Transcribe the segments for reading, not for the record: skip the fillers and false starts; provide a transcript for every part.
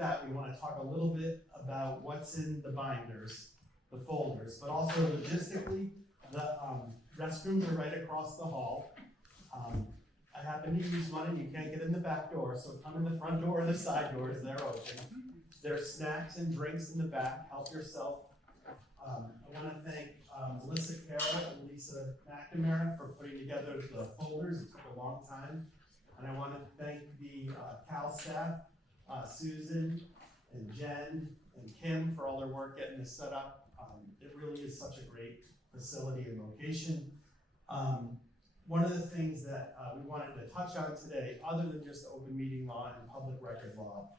that, we want to talk a little bit about what's in the binders, the folders, but also logistically, the restrooms are right across the hall. I happen to use one and you can't get in the back door, so come in the front door or the side doors, they're open. There's snacks and drinks in the back, help yourself. I want to thank Melissa Carroll and Lisa McNamara for putting together the folders. It took a long time. And I want to thank the Cal staff, Susan and Jen and Kim for all their work getting this set up. It really is such a great facility and location. One of the things that we wanted to touch on today, other than just open meeting law and public record law,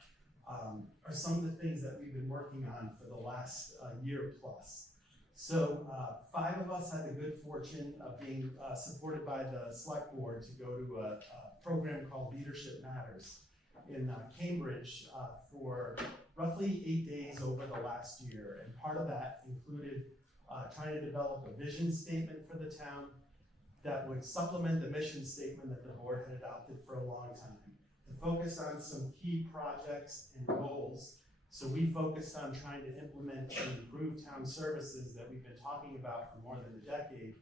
are some of the things that we've been working on for the last year plus. So 5 of us had the good fortune of being supported by the select board to go to a program called Leadership Matters in Cambridge for roughly 8 days over the last year. And part of that included trying to develop a vision statement for the town that would supplement the mission statement that the board had adopted for a long time, to focus on some key projects and goals. So we focused on trying to implement and improve town services that we've been talking about for more than a decade.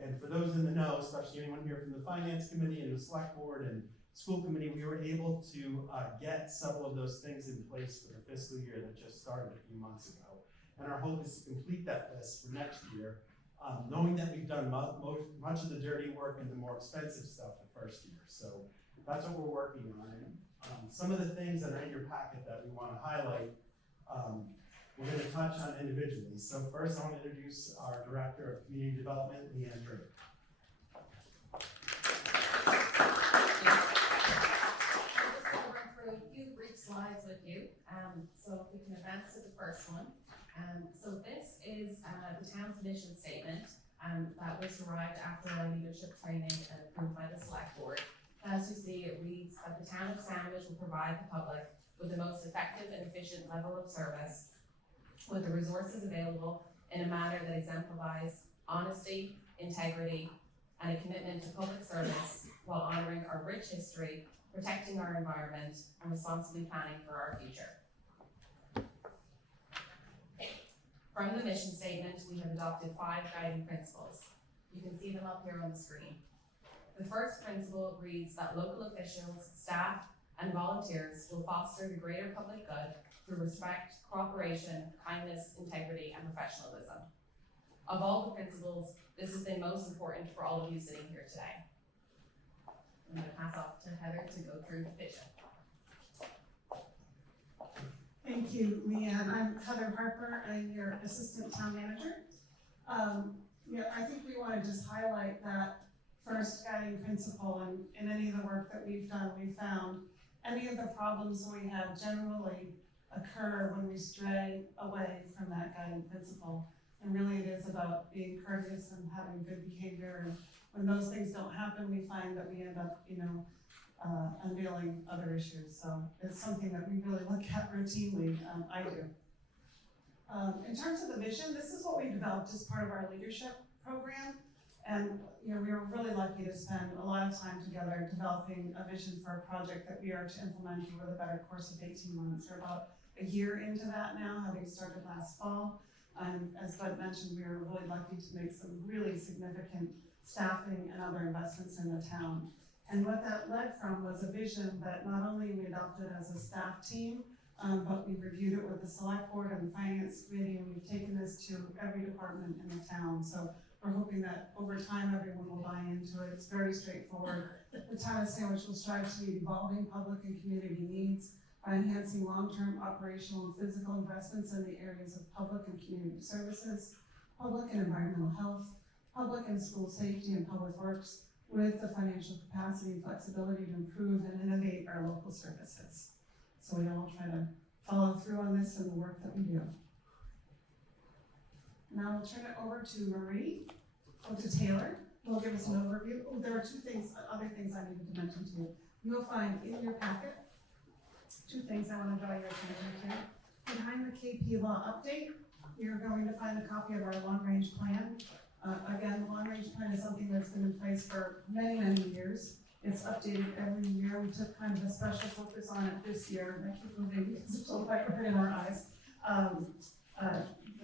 And for those in the know, especially anyone here from the finance committee and the select board and school committee, we were able to get several of those things in place for the fiscal year that just started a few months ago. And our hope is to complete that list for next year, knowing that we've done much of the dirty work and the more expensive stuff the first year. So that's what we're working on. And some of the things that are in your packet that we want to highlight, we're going to touch on individually. So first I want to introduce our Director of Community Development, Leanne Drake. A few brief slides with you. So if we can advance to the first one. So this is the town's mission statement that was derived after our leadership training and approved by the select board. As you see, it reads that the town of Sandwich will provide the public with the most effective and efficient level of service with the resources available in a manner that exemplifies honesty, integrity, and a commitment to public service while honoring our rich history, protecting our environment, and responsibly planning for our future. From the mission statement, we have adopted 5 guiding principles. You can see them up here on the screen. The first principle reads that local officials, staff, and volunteers will foster the greater public good through respect, cooperation, kindness, integrity, and professionalism. Of all the principles, this has been most important for all of you sitting here today. I'm going to pass off to Heather to go through the vision. Thank you, Leanne. I'm Heather Harper. I'm your Assistant Town Manager. I think we want to just highlight that first guiding principle, and in any of the work that we've done, we found any of the problems we have generally occur when we stray away from that guiding principle. And really it is about being courteous and having good behavior. And when those things don't happen, we find that we end up, unveiling other issues. So it's something that we really look at routinely. I do. In terms of the vision, this is what we developed as part of our leadership program. And we were really lucky to spend a lot of time together developing a vision for a project that we are to implement over the better course of 18 months. We're about a year into that now, having started last fall. As Bud mentioned, we were really lucky to make some really significant staffing and other investments in the town. And what that led from was a vision that not only we adopted as a staff team, but we reviewed it with the select board and the finance committee, and we've taken this to every department in the town. So we're hoping that over time everyone will buy into it. It's very straightforward. The town of Sandwich will strive to meet evolving public and community needs by enhancing long-term operational and physical investments in the areas of public and community services, public and environmental health, public and school safety, and public works, with the financial capacity and flexibility to improve and innovate our local services. So we all try to follow through on this in the work that we do. Now I'll turn it over to Marie, or to Taylor, who will give us an overview. Oh, there are other things I needed to mention to you. You will find in your packet 2 things I want to draw your attention to. Behind the KP Law update, you're going to find a copy of our long-range plan. Again, the long-range plan is something that's been in place for many, many years. It's updated every year. We took kind of a special focus on it this year, and I keep moving because it's a light right in our eyes.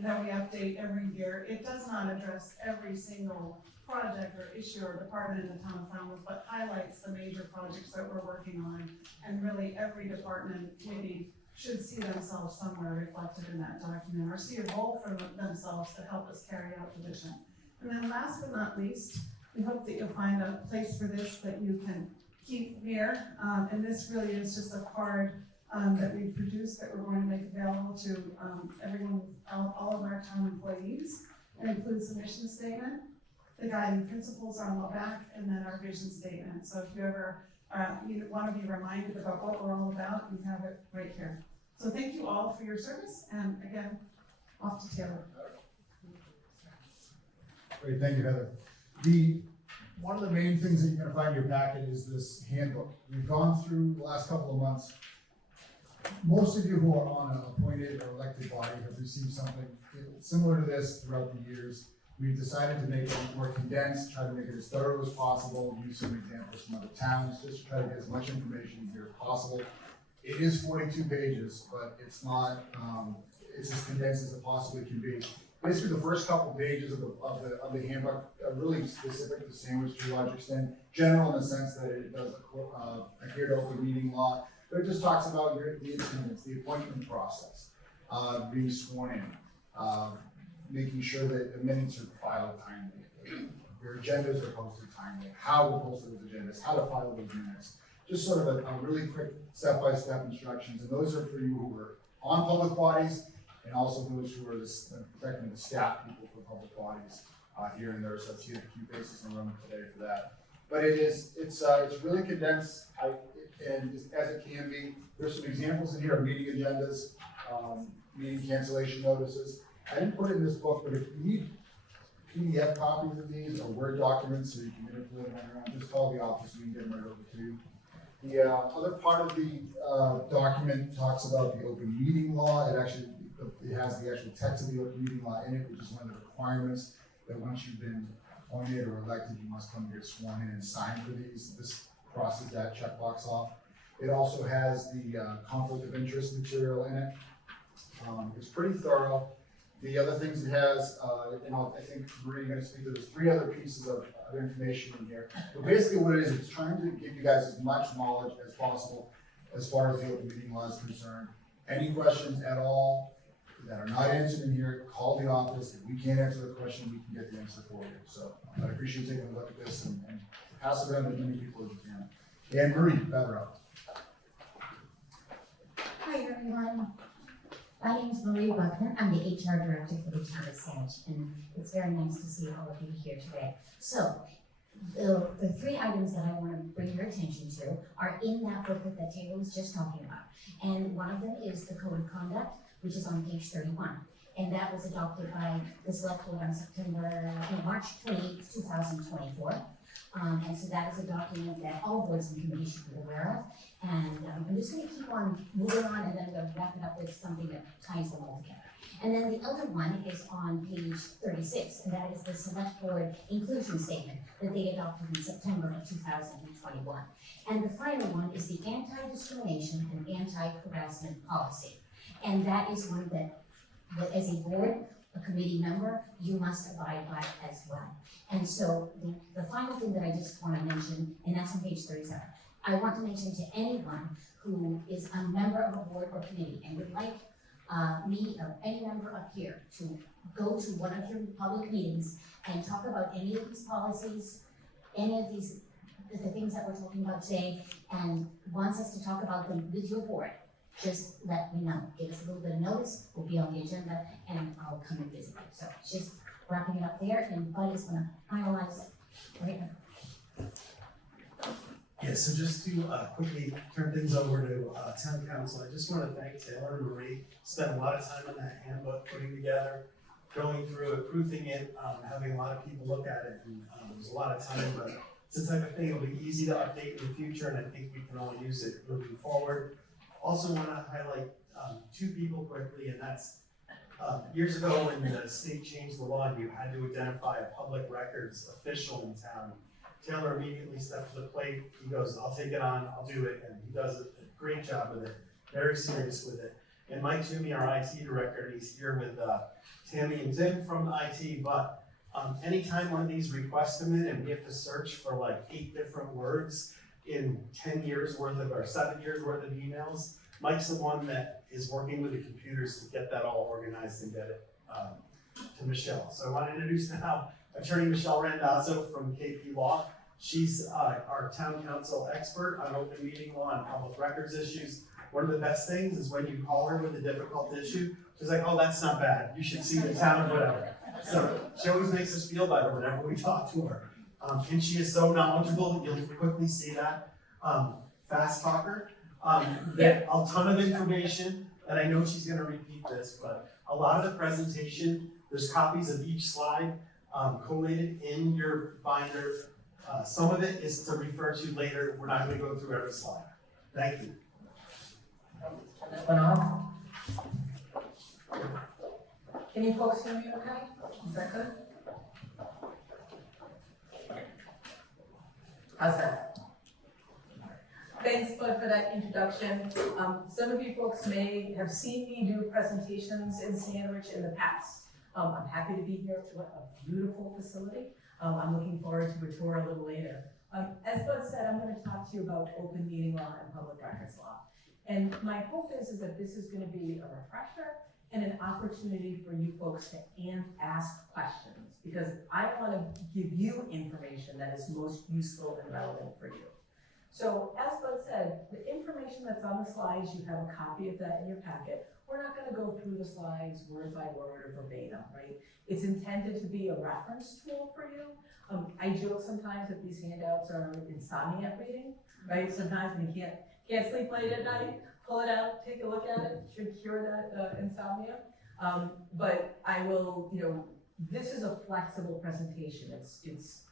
That we update every year. It does not address every single project or issue or department in the town of Falmouth, but highlights the major projects that we're working on. And really, every department, committee should see themselves somewhere reflected in that document, or see a role for themselves to help us carry out the vision. And then last but not least, we hope that you'll find a place for this that you can keep here. And this really is just a card that we produced that we're going to make available to everyone, all of our town employees. It includes the mission statement, the guiding principles are on the back, and then our vision statement. So if you ever want to be reminded about what we're all about, you have it right here. So thank you all for your service, and again, off to Taylor. Great, thank you, Heather. One of the main things that you're gonna find in your packet is this handbook. We've gone through the last couple of months. Most of you who are on an appointed or elected body have received something similar to this throughout the years. We've decided to make it more condensed, try to make it as thorough as possible, use some examples from other towns, just to try to get as much information here as possible. It is 42 pages, but it's not, it's as condensed as it possibly can be. Basically, the first couple pages of the handbook are really specific to Sandwich to a large extent, general in the sense that it does adhere to open meeting law, but it just talks about the attendance, the appointment process, being sworn in, making sure that the minutes are filed timely, your agendas are posted timely, how to post those agendas, how to file those minutes. Just sort of a really quick step-by-step instructions, and those are for you who are on public bodies, and also those who are protecting the staff people for public bodies here and there. So I've seen a few faces in the room today for that. But it's really condensed, and as it can be. There's some examples in here of meeting agendas, meeting cancellation notices. I didn't put it in this book, but if you need PDF copies of these or Word documents so you can manipulate them around, just call the office and we can get them right over to you. The other part of the document talks about the open meeting law. It has the actual text of the open meeting law in it, which is one of the requirements that once you've been appointed or elected, you must come and get sworn in and sign for these. This crosses that checkbox off. It also has the conflict of interest material in it. It's pretty thorough. The other things it has, and I think Marie, you're going to speak to, there's 3 other pieces of information in here. But basically what it is, it's trying to give you guys as much knowledge as possible as far as the open meeting law is concerned. Any questions at all that are not answered in here, call the office. If we can't answer the question, we can get the answer for you. So I appreciate you taking a look at this and pass it around to as many people as you can. And Marie, better up. Hi everyone, my name is Marie Buckner. I'm the HR director for the town of Sandwich, and it's very nice to see all of you here today. So, the 3 items that I want to bring your attention to are in that book that Taylor was just talking about. And one of them is the Code of Conduct, which is on page 31. And that was adopted by the select board on March 28, 2024. And so that is a document that all boards and committees should be aware of. And I'm just going to keep on moving on, and then I'm going to wrap it up with something that ties them all together. And then the other one is on page 36, and that is the select board inclusion statement that they adopted in September of 2021. And the final one is the anti-discrimination and anti-harassment policy. And that is one that as a board, a committee member, you must abide by as well. And so the final thing that I just want to mention, and that's on page 37, I want to mention to anyone who is a member of a board or committee and would like me or any member up here to go to one of your public meetings and talk about any of these policies, any of these, the things that we're talking about today, and wants us to talk about them with your board, just let me know. Give us a little bit of notice, we'll be on the agenda, and I'll come and visit you. So just wrapping it up there, and Bud is gonna finalize right now. Yeah, so just to quickly turn things over to town council, I just want to thank Taylor and Marie. Spent a lot of time on that handbook, putting together, going through it, proofing it, having a lot of people look at it, and it was a lot of time, but it's the type of thing that'll be easy to update in the future, and I think we can all use it moving forward. Also want to highlight 2 people quickly, and that's years ago when the state changed the law, you had to identify a public records official in town Taylor immediately stepped to the plate. He goes, I'll take it on, I'll do it, and he does a great job with it, very serious with it. And Mike Toomey, our IT director, he's here with Tammy and Tim from the IT, but anytime one of these requests come in and we have to search for like 8 different words in 10 years worth of, or 7 years worth of emails, Mike's the one that is working with the computers to get that all organized and get it to Michelle. So I want to introduce now Attorney Michelle Randazzo from KP Law. She's our town council expert on open meeting law and public records issues. One of the best things is when you call her with a difficult issue, she's like, oh, that's not bad. You should see the town, whatever. So she always makes us feel better whenever we talk to her. And she is so knowledgeable, you'll quickly see that. Fast talker, a ton of information, and I know she's gonna repeat this, but a lot of the presentation, there's copies of each slide collated in your binder. Some of it is to refer to later. We're not gonna go through every slide. Thank you. Turn that one off. Can you folks hear me okay? Is that good? How's that? Thanks, Bud, for that introduction. Some of you folks may have seen me do presentations in Sandwich in the past. I'm happy to be here to a beautiful facility. I'm looking forward to a tour a little later. As Bud said, I'm going to talk to you about open meeting law and public records law. And my hope is that this is going to be a refresher and an opportunity for you folks to ask questions, because I want to give you information that is most useful and relevant for you. So as Bud said, the information that's on the slides, you have a copy of that in your packet. We're not going to go through the slides word by word or verbatim, right? It's intended to be a reference tool for you. I joke sometimes that these handouts are insomnia reading, right? Sometimes when you can't sleep late at night, pull it out, take a look at it, should cure that insomnia. But I will, this is a flexible presentation. It's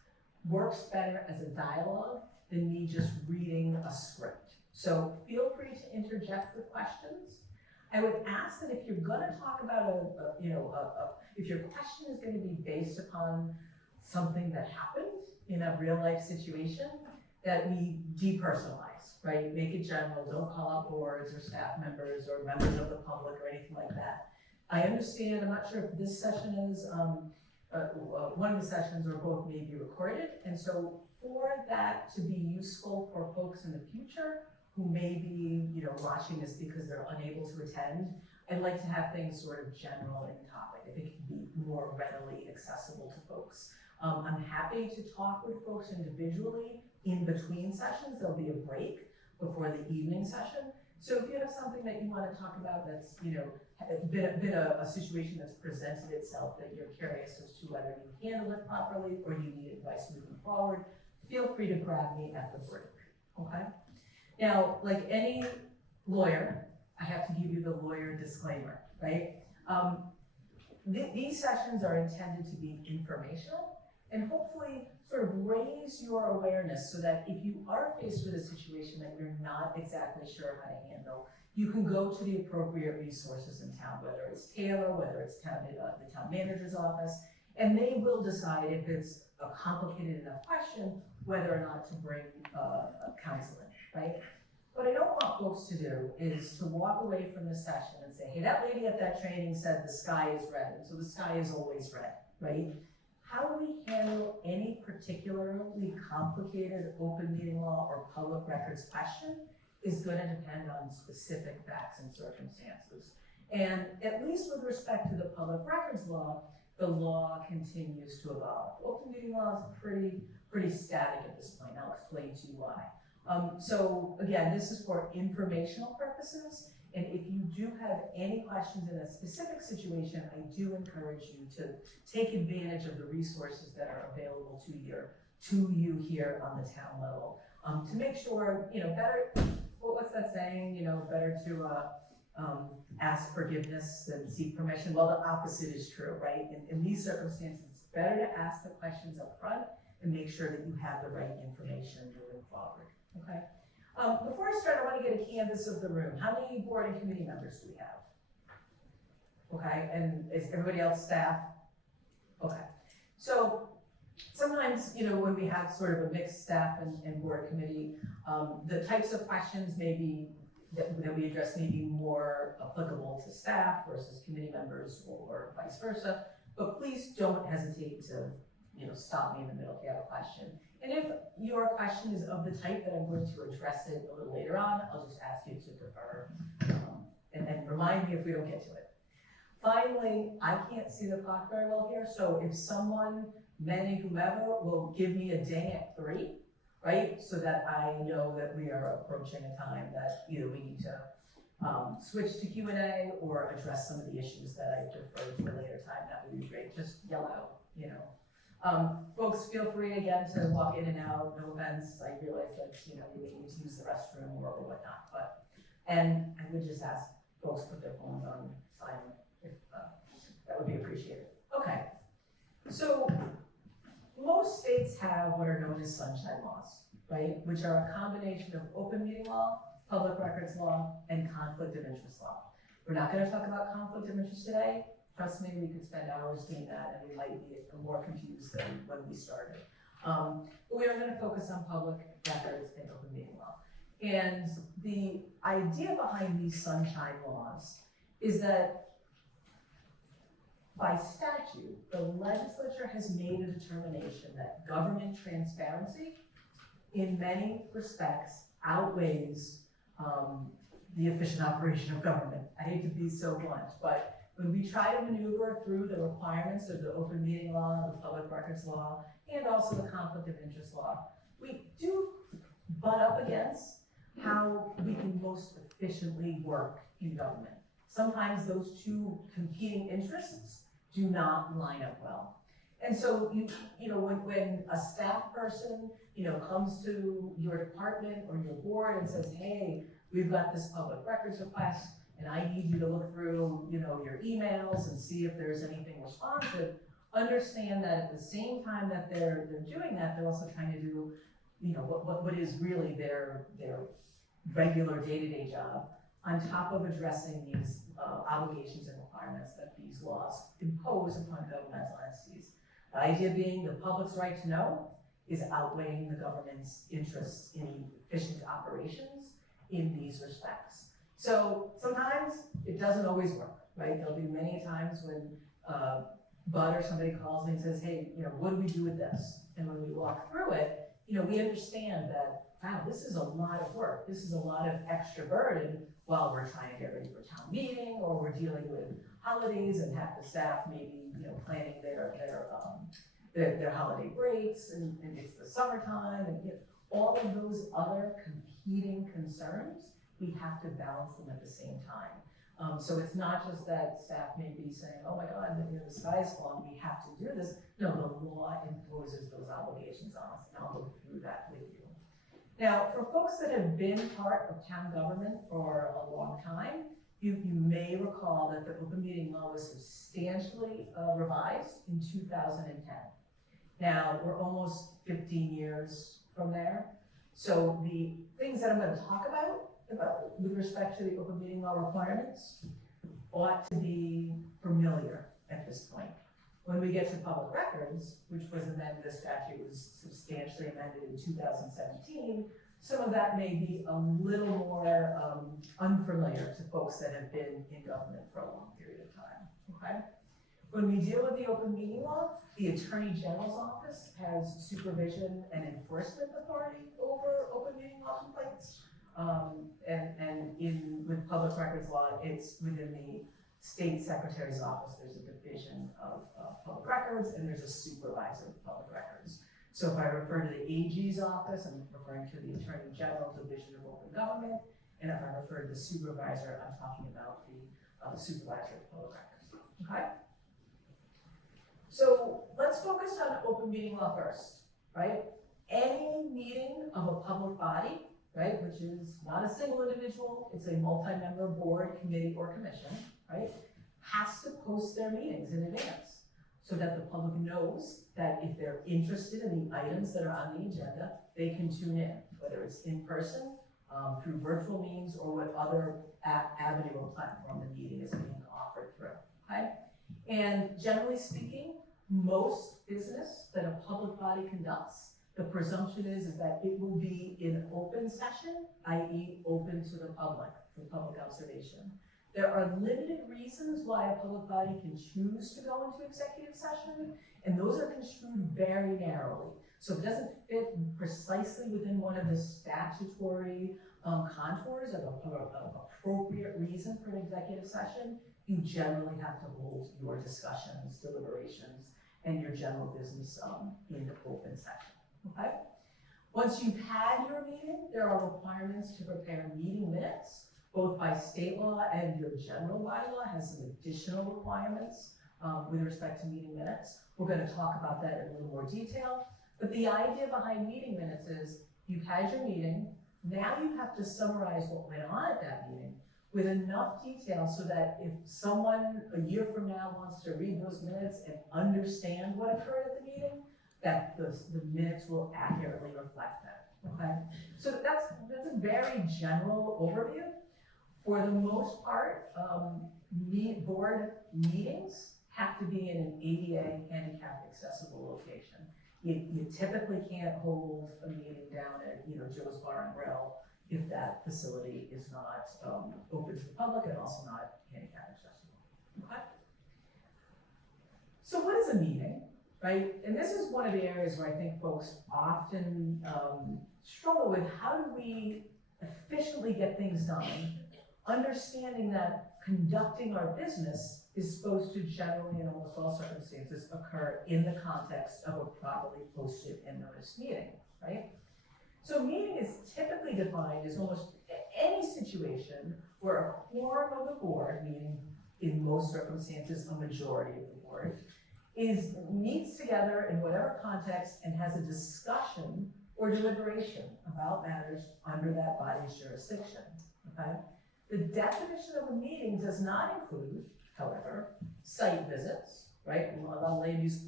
works better as a dialogue than me just reading a script. So feel free to interject with questions. I would ask that if you're gonna talk about if your question is gonna be based upon something that happened in a real life situation, that we depersonalize, right? Make it general, don't call out boards or staff members or members of the public or anything like that. I understand, I'm not sure if this session is, one of the sessions or both may be recorded. And so for that to be useful for folks in the future who may be, watching this because they're unable to attend, I'd like to have things sort of general in topic. I think it can be more readily accessible to folks. I'm happy to talk with folks individually in between sessions. There'll be a break before the evening session. So if you have something that you want to talk about that's, been a situation that's presented itself that you're curious as to whether you handle it properly or you need advice moving forward, feel free to grab me at the break, okay? Now, like any lawyer, I have to give you the lawyer disclaimer, right? These sessions are intended to be informational and hopefully sort of raise your awareness so that if you are faced with a situation that you're not exactly sure how to handle, you can go to the appropriate resources in town, whether it's Taylor, whether it's the town manager's office, and they will decide if it's a complicated enough question, whether or not to bring counseling, right? What I don't want folks to do is to walk away from the session and say, hey, that lady at that training said the sky is red, and so the sky is always red, right? How do we handle any particularly complicated open meeting law or public records question is going to depend on specific facts and circumstances. And at least with respect to the public records law, the law continues to evolve. Open meeting law is pretty static at this point. I'll explain to you why. So again, this is for informational purposes. And if you do have any questions in a specific situation, I do encourage you to take advantage of the resources that are available to you here on the town level. To make sure, better, what's that saying? Better to ask forgiveness than seek permission. Well, the opposite is true, right? In these circumstances, it's better to ask the questions up front and make sure that you have the right information moving forward, okay? Before I start, I want to get a canvas of the room. How many board and committee members do we have? Okay, and is everybody else staff? Okay, so sometimes, when we have sort of a mixed staff and board committee, the types of questions maybe that we address may be more applicable to staff versus committee members or vice versa. But please don't hesitate to, stop me in the middle if you have a question. And if your question is of the type that I'm going to address it a little later on, I'll just ask you to defer, and remind me if we don't get to it. Finally, I can't see the clock very well here, so if someone, Manny, whomever, will give me a ding at 3, right? So that I know that we are approaching a time that either we need to switch to Q&A or address some of the issues that I deferred to a later time, that would be great. Just yell out, Folks, feel free again to walk in and out, no offense. I realize that, you may need to use the restroom or whatnot, and I would just ask folks to put their phones on silent, if that would be appreciated. Okay, so most states have what are known as sunshine laws, right? Which are a combination of open meeting law, public records law, and conflict of interest law. We're not going to talk about conflict of interest today. Trust me, we could spend hours doing that, and we might be more confused than when we started. But we are going to focus on public records and open meeting law. And the idea behind these sunshine laws is that by statute, the legislature has made a determination that government transparency in many respects outweighs the efficient operation of government. I hate to be so blunt, but when we try to maneuver through the requirements of the open meeting law, the public records law, and also the conflict of interest law, we do butt up against how we can most efficiently work in government. Sometimes those two competing interests do not line up well. And so when a staff person, comes to your department or your board and says, hey, we've got this public records request, and I need you to look through, your emails and see if there's anything responsive, understand that at the same time that they're doing that, they're also trying to do, what is really their regular day-to-day job, on top of addressing these obligations and requirements that these laws impose upon governmental entities. The idea being the public's right to know is outweighing the government's interests in efficient operations in these respects. So sometimes it doesn't always work, right? There'll be many times when Bud or somebody calls me and says, hey, what do we do with this? And when we walk through it, we understand that, wow, this is a lot of work. This is a lot of extra burden while we're trying to get ready for town meeting, or we're dealing with holidays and have the staff maybe, planning their holiday breaks, and it's the summertime, and all of those other competing concerns, we have to balance them at the same time. So it's not just that staff may be saying, oh my God, the sky is falling, we have to do this. No, the law imposes those obligations on us, and I'll go through that with you. Now, for folks that have been part of town government for a long time, you may recall that the open meeting law was substantially revised in 2010. Now, we're almost 15 years from there. So the things that I'm going to talk about with respect to the open meeting law requirements ought to be familiar at this point. When we get to public records, which was amended, the statute was substantially amended in 2017, some of that may be a little more unfamiliar to folks that have been in government for a long period of time, okay? When we deal with the open meeting law, the Attorney General's office has supervision and enforcement authority over open meeting law complaints. With public records law, it's within the State Secretary's office. There's a division of public records, and there's a supervisor of public records. So if I refer to the AG's office, I'm referring to the Attorney General Division of Open Government, and if I refer to the supervisor, I'm talking about the supervisor of public records, okay? So let's focus on open meeting law first, right? Any meeting of a public body, right, which is not a single individual, it's a multi-member board, committee, or commission, right, has to post their meetings in advance so that the public knows that if they're interested in the items that are on the agenda, they can tune in, whether it's in person, through virtual means, or what other avenue or platform the meeting is being offered through, okay? And generally speaking, most business that a public body conducts, the presumption is that it will be in open session, i.e. open to the public, for public observation. There are limited reasons why a public body can choose to go into executive session, and those are construed very narrowly. So if it doesn't fit precisely within one of the statutory contours of appropriate reason for an executive session, you generally have to hold your discussions, deliberations, and your general business in open session, okay? Once you've had your meeting, there are requirements to prepare meeting minutes, both by state law and your general bylaw has some additional requirements with respect to meeting minutes. We're gonna talk about that in a little more detail. But the idea behind meeting minutes is you've had your meeting, now you have to summarize what went on at that meeting with enough detail so that if someone a year from now wants to read those minutes and understand what occurred at the meeting, that the minutes will accurately reflect that, okay? So that's a very general overview. For the most part, board meetings have to be in an ADA handicap accessible location. You typically can't hold a meeting down at, Joe's Bar and Grill if that facility is not open to the public and also not handicap accessible, okay? So what is a meeting, right? And this is one of the areas where I think folks often struggle with. How do we efficiently get things done, understanding that conducting our business is supposed to generally, in almost all circumstances, occur in the context of a properly posted and noticed meeting, right? So meeting is typically defined as almost any situation where a quorum of the board, meaning in most circumstances, a majority of the board, meets together in whatever context and has a discussion or deliberation about matters under that body's jurisdiction, okay? The definition of a meeting does not include, however, site visits, right? A lot of land use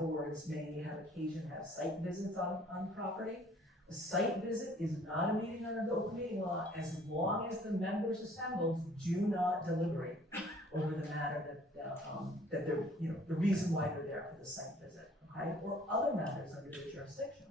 boards may have occasion to have site visits on property. A site visit is not a meeting under the open meeting law as long as the members assembled do not deliberate over the matter that they're, the reason why they're there for the site visit, okay? Or other matters under their jurisdiction.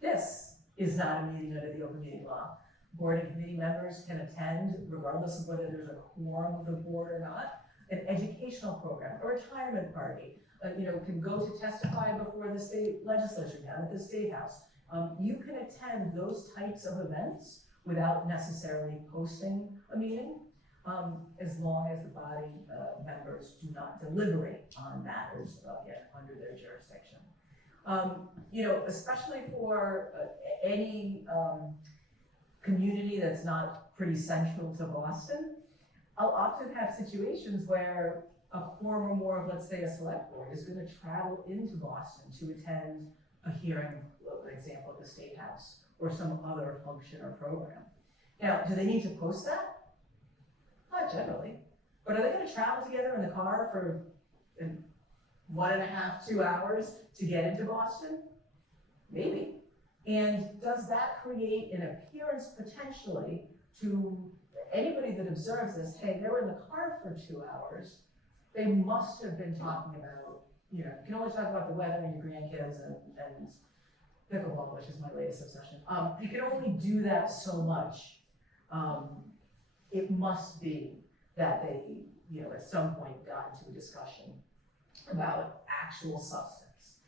This is not a meeting under the open meeting law. Board and committee members can attend, regardless of whether there's a quorum of the board or not, an educational program, a retirement party, can go to testify before the state legislature down at the State House. You can attend those types of events without necessarily posting a meeting, as long as the body members do not deliberate on matters yet under their jurisdiction. Especially for any community that's not pretty central to Boston, I'll often have situations where a quorum or more of, let's say, a select board is going to travel into Boston to attend a hearing, for example, at the State House or some other function or program. Now, do they need to post that? Not generally. But are they going to travel together in the car for 1.5, 2 hours to get into Boston? Maybe. And does that create an appearance potentially to anybody that observes this? Hey, they were in the car for 2 hours. They must have been talking about, you can only talk about the weather and your grandkids and pickleball, which is my latest obsession. You can only do that so much. It must be that they, at some point got into a discussion about actual substance.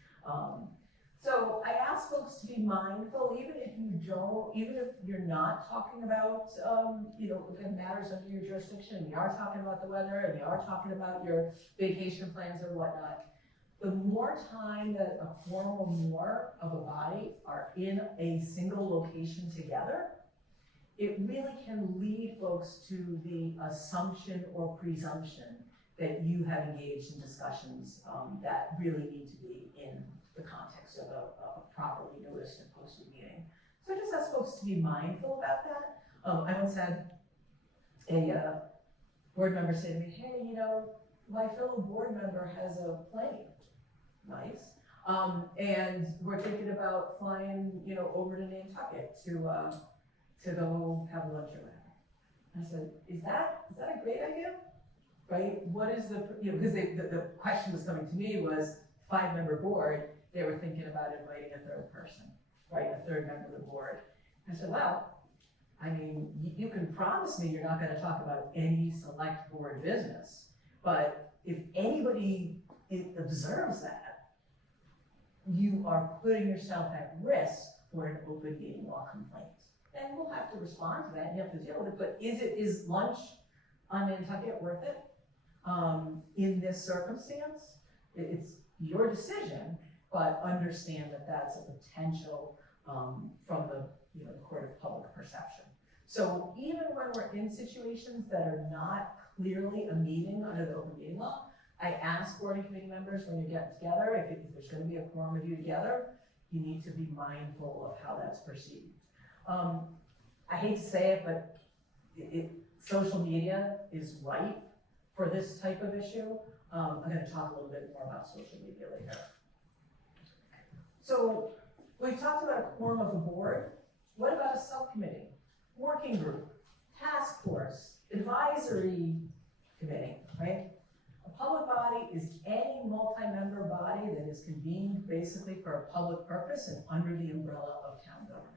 So I ask folks to be mindful, even if you're not talking about, matters under your jurisdiction, and we are talking about the weather, and we are talking about your vacation plans or whatnot. The more time that a quorum or more of a body are in a single location together, it really can lead folks to the assumption or presumption that you have engaged in discussions that really need to be in the context of a properly noticed and posted meeting. So I just ask folks to be mindful about that. I once had a board member say to me, hey, my fellow board member has a plane. Nice. And we're thinking about flying, over to Nantucket to go have lunch or whatever. I said, is that a great idea? Right? What is because the question was coming to me was 5-member board, they were thinking about inviting a third person, right, a third member of the board. I said, well, I mean, you can promise me you're not gonna talk about any select board business, but if anybody observes that, you are putting yourself at risk for an open meeting law complaint. And we'll have to respond to that, and you have to deal with it, but is lunch on Nantucket worth it? In this circumstance, it's your decision, but understand that that's a potential, from the, the court of public perception. So even when we're in situations that are not clearly a meeting under the open meeting law, I ask board and committee members when you're getting together, if there's gonna be a quorum of you together, you need to be mindful of how that's perceived. I hate to say it, but social media is ripe for this type of issue. I'm gonna talk a little bit more about social media later. So we've talked about a quorum of the board. What about a subcommittee, working group, task force, advisory committee, right? A public body is any multi-member body that is convened basically for a public purpose and under the umbrella of town government.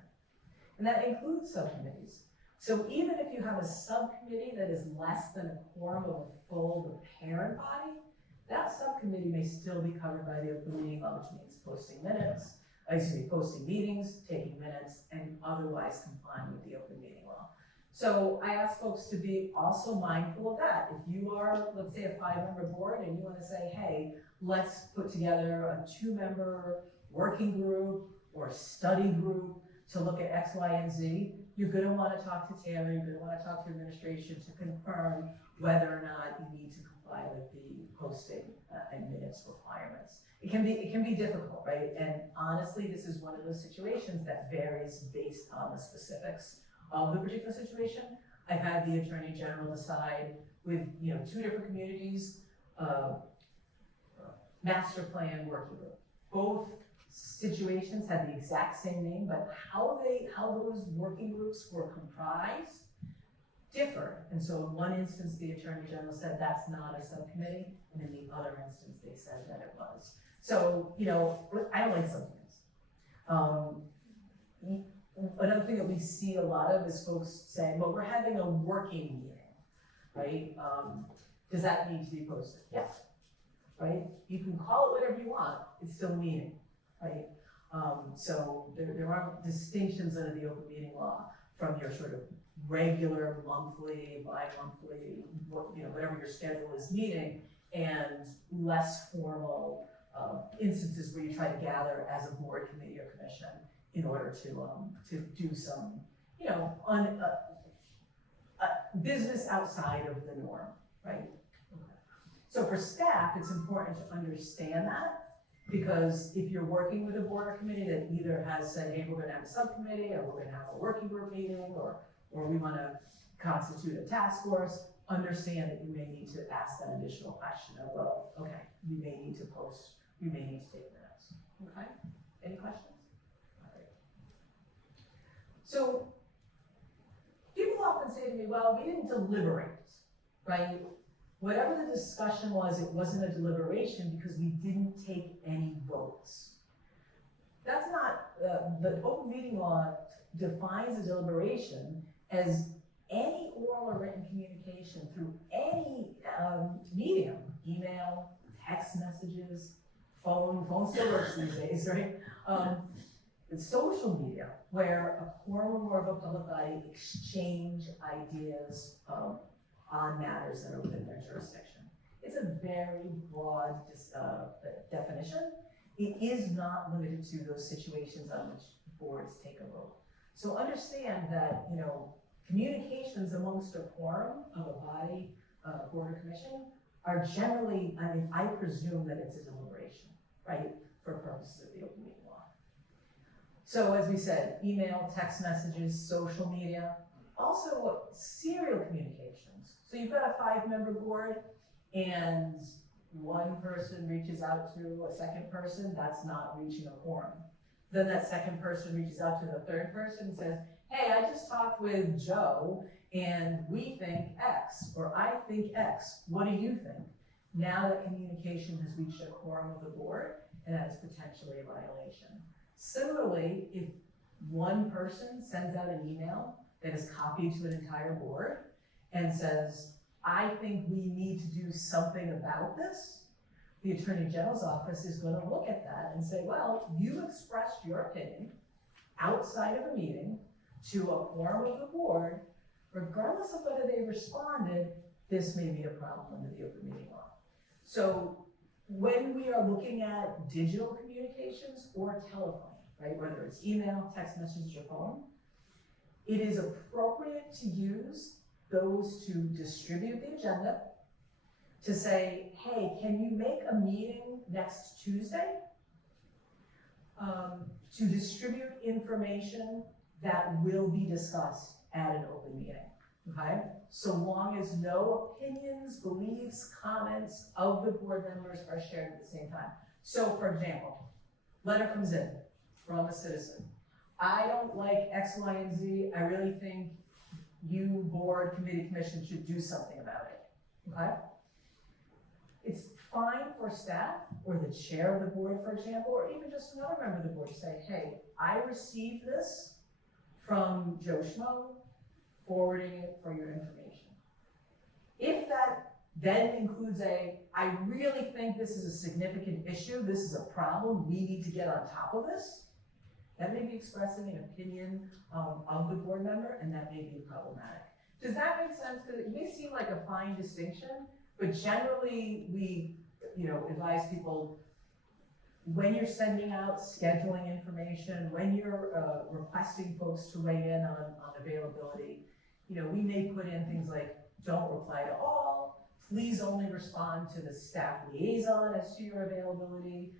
And that includes subcommittees. So even if you have a subcommittee that is less than a quorum of a full parent body, that subcommittee may still be covered by the open meeting law, which means posting meetings, taking minutes, and otherwise complying with the open meeting law. So I ask folks to be also mindful of that. If you are, let's say, a 5-member board and you want to say, hey, let's put together a 2-member working group or study group to look at X, Y, and Z, you're going to want to talk to Taylor, you're going to want to talk to administration to confirm whether or not you need to comply with the posting and minutes requirements. It can be difficult, right? And honestly, this is one of those situations that varies based on the specifics of the particular situation. I've had the Attorney General decide with 2 different communities, master plan working group. Both situations had the exact same name, but how those working groups were comprised differed. And so in one instance, the Attorney General said that's not a subcommittee, and in the other instance, they said that it was. So, I don't like subcommittees. Another thing that we see a lot of is folks saying, well, we're having a working meeting, right? Does that need to be posted? Yes, right? You can call it whatever you want, it's still a meeting, right? So there are distinctions under the open meeting law from your sort of regular monthly, bi-monthly, whatever your schedule is meeting, and less formal instances where you try to gather as a board, committee, or commission in order to do some, business outside of the norm, right? So for staff, it's important to understand that, because if you're working with a board or committee that either has said, hey, we're gonna have a subcommittee, or we're gonna have a working group meeting, or we wanna constitute a task force, understand that you may need to ask that additional question of, well, okay, we may need to post, we may need to take minutes, okay? Any questions? All right. So, people often say to me, well, we didn't deliberate, right? Whatever the discussion was, it wasn't a deliberation because we didn't take any votes. That's not, the open meeting law defines a deliberation as any oral or written communication through any medium, email, text messages, phone still works these days, right? Social media, where a quorum or more of a public body exchange ideas on matters that are within their jurisdiction. It's a very broad definition. It is not limited to those situations on which boards take a vote. So understand that, communications amongst a quorum of a body, board or commission, are generally, I presume that it's a deliberation, right, for purposes of the open meeting law. So as we said, email, text messages, social media, also serial communications. So you've got a 5-member board and one person reaches out to a second person, that's not reaching a quorum. Then that second person reaches out to the third person and says, hey, I just talked with Joe and we think X, or I think X, what do you think? Now that communication has reached a quorum of the board, and that is potentially a violation. Similarly, if one person sends out an email that is copied to an entire board and says, I think we need to do something about this, the Attorney General's office is gonna look at that and say, well, you expressed your opinion outside of a meeting to a quorum of the board, regardless of whether they responded, this may be a problem under the open meeting law. So when we are looking at digital communications or telephone, right, whether it's email, text messages, or phone, it is appropriate to use those to distribute the agenda, to say, hey, can you make a meeting next Tuesday? To distribute information that will be discussed at an open meeting, okay? So long as no opinions, beliefs, comments of the board members are shared at the same time. So for example, letter comes in from a citizen. I don't like X, Y, and Z. I really think you, board, committee, commission should do something about it, okay? It's fine for staff or the chair of the board, for example, or even just another member of the board to say, hey, I received this from Joe Schmo, forwarding it for your information. If that then includes I really think this is a significant issue, this is a problem, we need to get on top of this, that may be expressing an opinion of the board member, and that may be problematic. Does that make sense? Because it may seem like a fine distinction, but generally we, advise people when you're sending out scheduling information, when you're requesting folks to weigh in on availability, we may put in things like, don't reply to all, please only respond to the staff liaison as to your availability,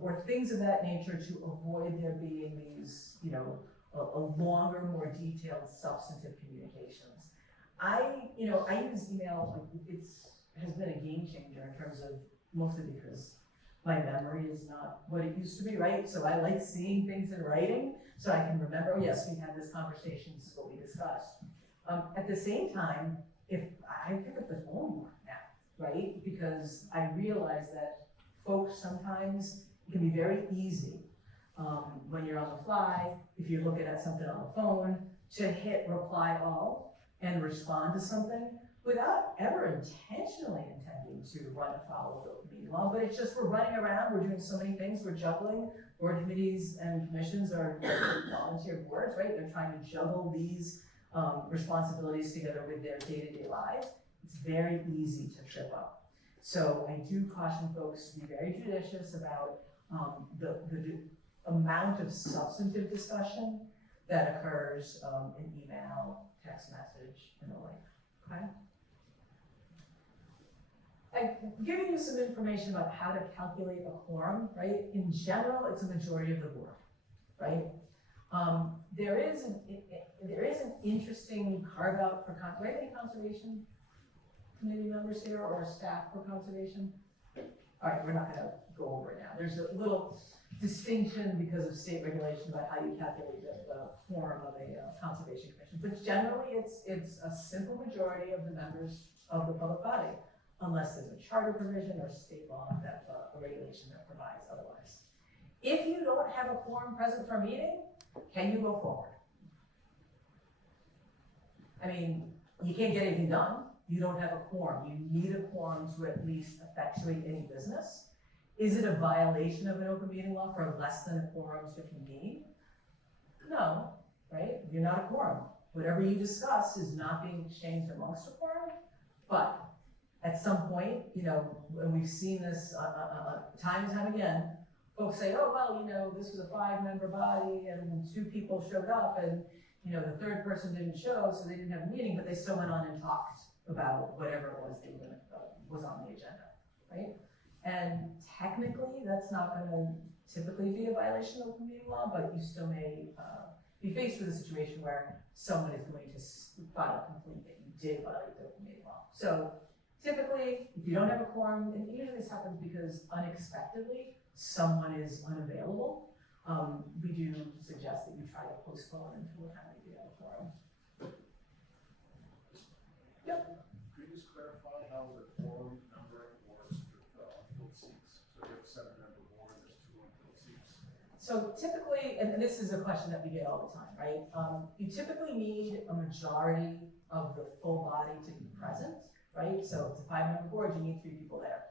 or things of that nature to avoid there being these, a longer, more detailed, substantive communications. I use email, it has been a game changer in terms of, mostly because my memory is not what it used to be, right? So I like seeing things in writing, so I can remember, oh yes, we had this conversation, this is what we discussed. At the same time, if I pick up the phone more now, right? Because I realize that folks sometimes, it can be very easy when you're on the fly, if you're looking at something on the phone, to hit reply all and respond to something without ever intentionally intending to run afoul of the open meeting law, but it's just we're running around, we're doing so many things, we're juggling. Board committees and commissions are volunteer boards, right? They're trying to juggle these responsibilities together with their day-to-day lives. It's very easy to trip up. So I do caution folks to be very judicious about the amount of substantive discussion that occurs in email, text message, and the like, okay? I've given you some information about how to calculate a quorum, right? In general, it's a majority of the board, right? There is an interesting carve out for, do we have any conservation committee members here or staff for conservation? All right, we're not gonna go over it now. There's a little distinction because of state regulation about how you calculate the quorum of a conservation commission. But generally, it's a simple majority of the members of the public body, unless there's a charter provision or state law that a regulation that provides otherwise. If you don't have a quorum present for a meeting, can you go forward? I mean, you can't get anything done. You don't have a quorum. You need a quorum to at least effectuate any business. Is it a violation of an open meeting law for less than a quorum to convene? No, right? You're not a quorum. Whatever you discuss is not being exchanged amongst a quorum, but at some point, and we've seen this time and time again, folks say, oh, well, this was a 5-member body and 2 people showed up and, the third person didn't show, so they didn't have a meeting, but they still went on and talked about whatever it was they were was on the agenda, right? And technically, that's not gonna typically be a violation of open meeting law, but you still may be faced with a situation where someone is going to file a complaint that you did violate the open meeting law. So typically, if you don't have a quorum, and usually this happens because unexpectedly, someone is unavailable, we do suggest that you try to postpone until a time that you have a quorum. Yep. Could you just clarify how the quorum numbering works? So typically, and this is a question that we get all the time, right? You typically need a majority of the full body to be present, right? So it's a 5-member board, you need 3 people there.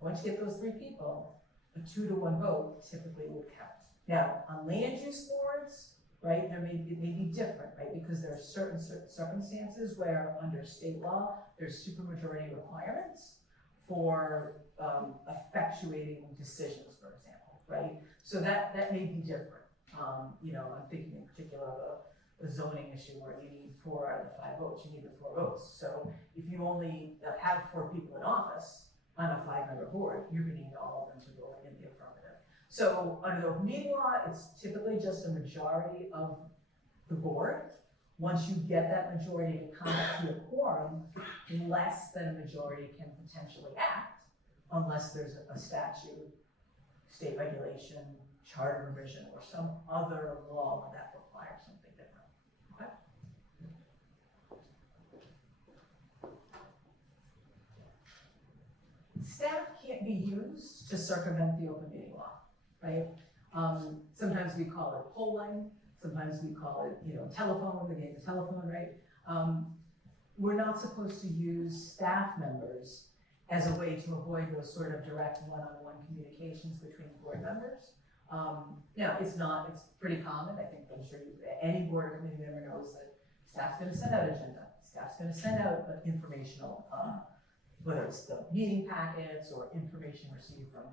Once you get those 3 people, a 2-to-1 vote typically will count. Now, on land use boards, right, there may be different, right? Because there are certain circumstances where under state law, there's supermajority requirements for effectuating decisions, for example, right? So that may be different. You know, I'm thinking in particular of a zoning issue where you need 4 out of the 5 votes, you need the 4 votes. So if you only have 4 people in office on a 5-member board, you're gonna need all of them to vote in the affirmative. So under the open meeting law, it's typically just a majority of the board. Once you get that majority to come to a quorum, less than a majority can potentially act unless there's a statute, state regulation, charter revision, or some other law that requires something different. Okay? Staff can't be used to circumvent the open meeting law, right? Sometimes we call it polling, sometimes we call it, you know, telephone, the game of telephone, right? We're not supposed to use staff members as a way to avoid those sort of direct one-on-one communications between board members. Now, it's pretty common, I think, I'm sure any board or committee member knows that staff's gonna send out agenda, staff's gonna send out informational, whether it's the meeting packets or information received from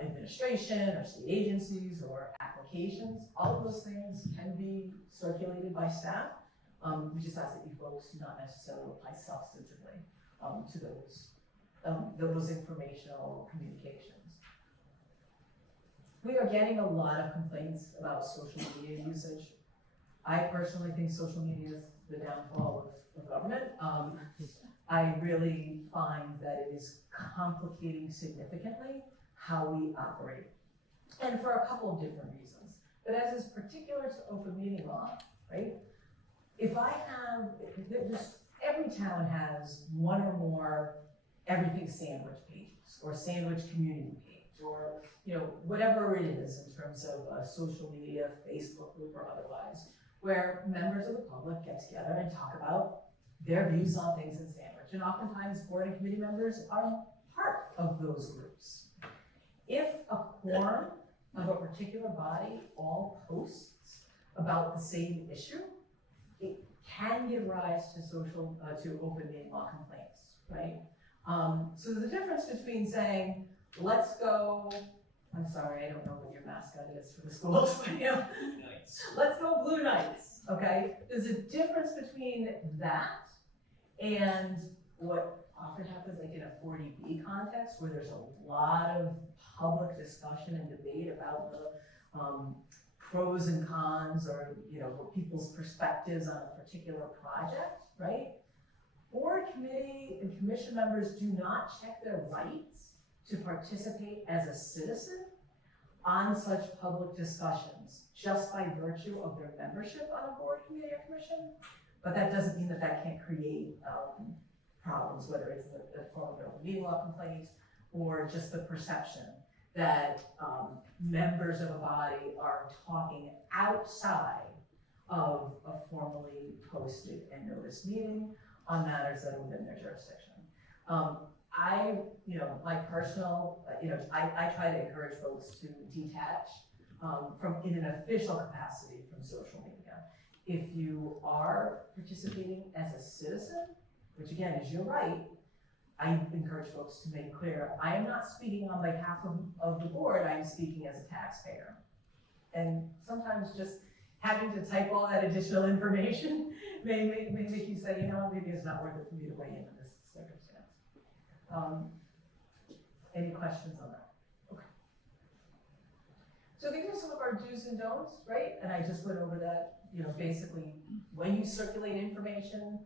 administration or state agencies or applications, all of those things can be circulated by staff. We just ask that you folks do not necessarily apply substantively to those informational communications. We are getting a lot of complaints about social media usage. I personally think social media is the downfall of government. I really find that it is complicating significantly how we operate, and for a couple of different reasons. But as is particular to open meeting law, right? If I have, every town has one or more everything sandwich pages, or sandwich community page, or whatever it is in terms of social media, Facebook group or otherwise, where members of the public get together and talk about their views on things in sandwich. And oftentimes board and committee members are part of those groups. If a quorum of a particular body all posts about the same issue, it can give rise to open meeting law complaints, right? So there's a difference between saying, let's go, I'm sorry, I don't know what your mascot is for the schools, but let's go Blue Knights, okay? There's a difference between that and what often happens like in a 40B context where there's a lot of public discussion and debate about the pros and cons or people's perspectives on a particular project, right? Board, committee, and commission members do not check their rights to participate as a citizen on such public discussions just by virtue of their membership on a board, committee, or commission. But that doesn't mean that that can't create problems, whether it's the form of an open meeting law complaint or just the perception that members of a body are talking outside of a formally posted and noticed meeting on matters that are within their jurisdiction. My personal, I try to encourage folks to detach from in an official capacity from social media. If you are participating as a citizen, which again is your right, I encourage folks to make clear, I am not speaking on behalf of the board, I am speaking as a taxpayer. And sometimes just having to type all that additional information may make you say, maybe it's not worth it for me to weigh in this circumstance. Any questions on that? Okay. So these are some of our do's and don'ts, right? And I just went over that, basically when you circulate information,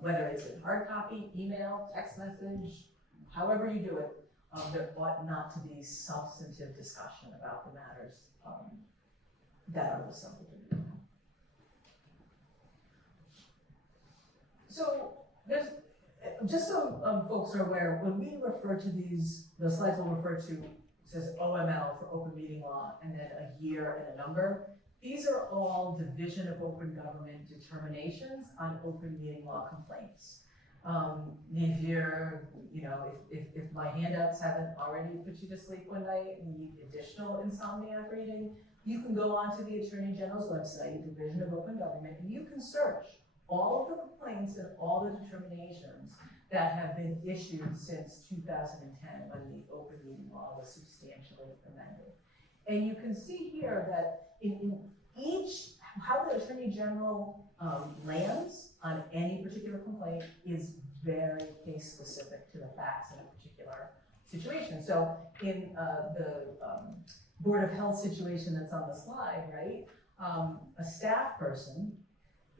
whether it's in hard copy, email, text message, however you do it, there ought not to be substantive discussion about the matters that are the subject of the meeting. So there's, just so folks are aware, when we refer to these, the slides will refer to says OML for open meeting law, and then a year and a number. These are all Division of Open Government determinations on open meeting law complaints. If you're, if my handouts haven't already put you to sleep one night and you need additional insomniac reading, you can go onto the Attorney General's website, Division of Open Government, and you can search all of the complaints and all the determinations that have been issued since 2010, when the open meeting law was substantially amended. And you can see here that in each, how the Attorney General lands on any particular complaint is very case specific to the facts in a particular situation. So in the Board of Health situation that's on the slide, right? A staff person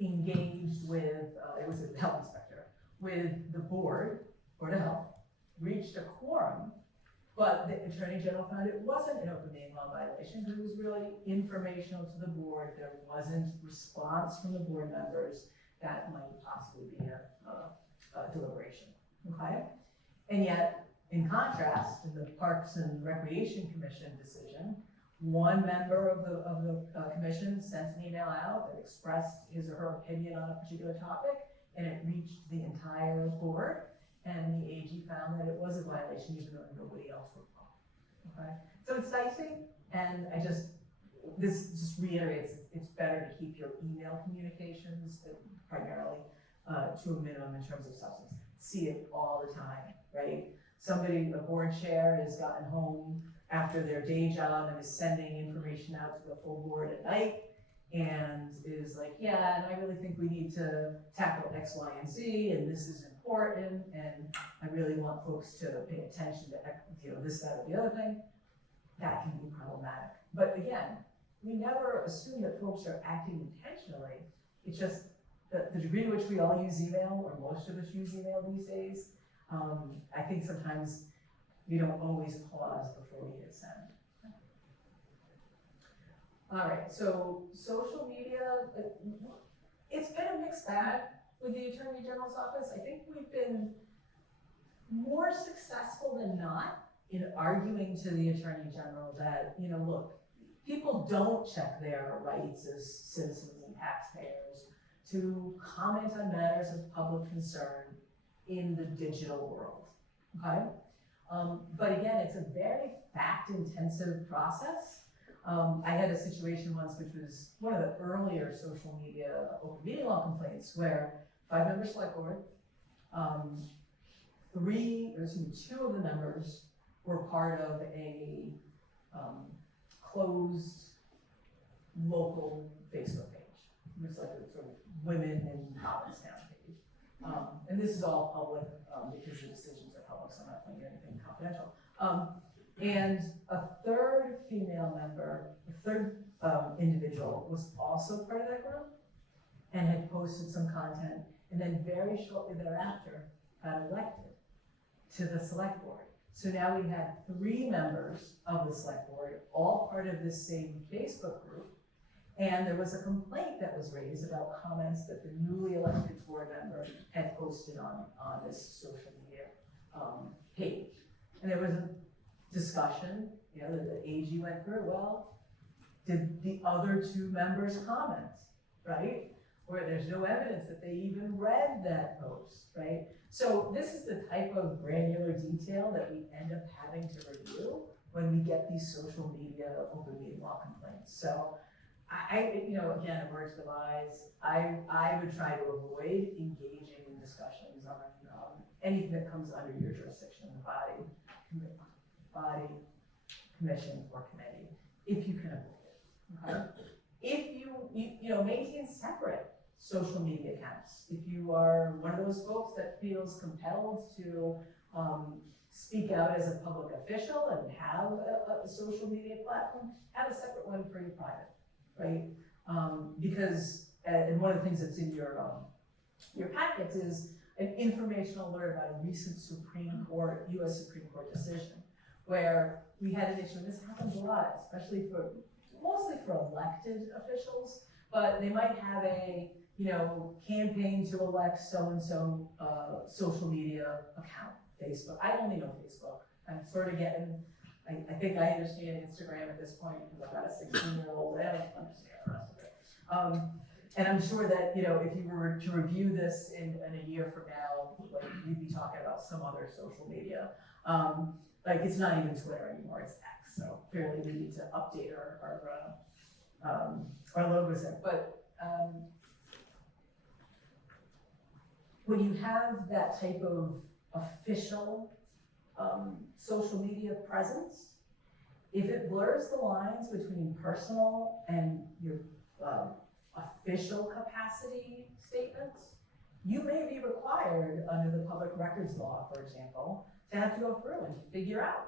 engaged with, it was a health inspector, with the Board of Health, reached a quorum, but the Attorney General found it wasn't an open meeting law violation because it was really informational to the board. There wasn't response from the board members that might possibly be a deliberation, okay? And yet, in contrast, in the Parks and Recreation Commission decision, one member of the commission sent an email out that expressed his or her opinion on a particular topic, and it reached the entire board, and the AG found that it was a violation even though nobody else was involved, okay? So it's dicey, and this just reiterates, it's better to keep your email communications primarily to a minimum in terms of substance. See it all the time, right? Somebody, a board chair, has gotten home after their day job and is sending information out to the full board at night and is like, yeah, and I really think we need to tackle X, Y, and Z, and this is important, and I really want folks to pay attention to this, that, or the other thing. That can be problematic. But again, we never assume that folks are acting intentionally. It's just the degree to which we all use email, or most of us use email these days. I think sometimes we don't always pause before we hit send. All right, so social media, it's been a mixed bag with the Attorney General's office. I think we've been more successful than not in arguing to the Attorney General that, look, people don't check their rights as citizens and taxpayers to comment on matters of public concern in the digital world, okay? But again, it's a very fact-intensive process. I had a situation once, which was one of the earlier social media open meeting law complaints, where 5-member select board, 2 of the members were part of a closed local Facebook page. It was like a sort of women in Provincetown page. And this is all public because the decisions are public, so I'm not playing anything confidential. And a third female member, a third individual was also part of that group and had posted some content, and then very shortly thereafter got elected to the select board. So now we had 3 members of the select board, all part of this same Facebook group, and there was a complaint that was raised about comments that the newly elected board member had posted on this social media page. And there was a discussion, that the AG went through, well, did the other 2 members comment, right? Where there's no evidence that they even read that post, right? So this is the type of granular detail that we end up having to review when we get these social media open meeting law complaints. So again, a words device, I would try to avoid engaging in discussions on anything that comes under your jurisdiction, the body, commission, or committee, if you can avoid it, okay? If you maintain separate social media accounts, if you are one of those folks that feels compelled to speak out as a public official and have a social media platform, have a separate one for your private, right? Because, and one of the things that's in your packets is an informational alert about a recent U.S. Supreme Court decision, where we had an issue, and this happens a lot, especially mostly for elected officials, but they might have a, campaign to elect so-and-so social media account, Facebook. I only know Facebook. I'm sort of getting I think I understand Instagram at this point, because I've got a 16-year-old and I understand the rest of it. And I'm sure that, you know, if you were to review this in a year from now, like, you'd be talking about some other social media. Like, it's not even Twitter anymore, it's X, so clearly we need to update our logos there. But, when you have that type of official social media presence, if it blurs the lines between personal and your official capacity statements, you may be required under the public records law, for example, to have to go through and figure out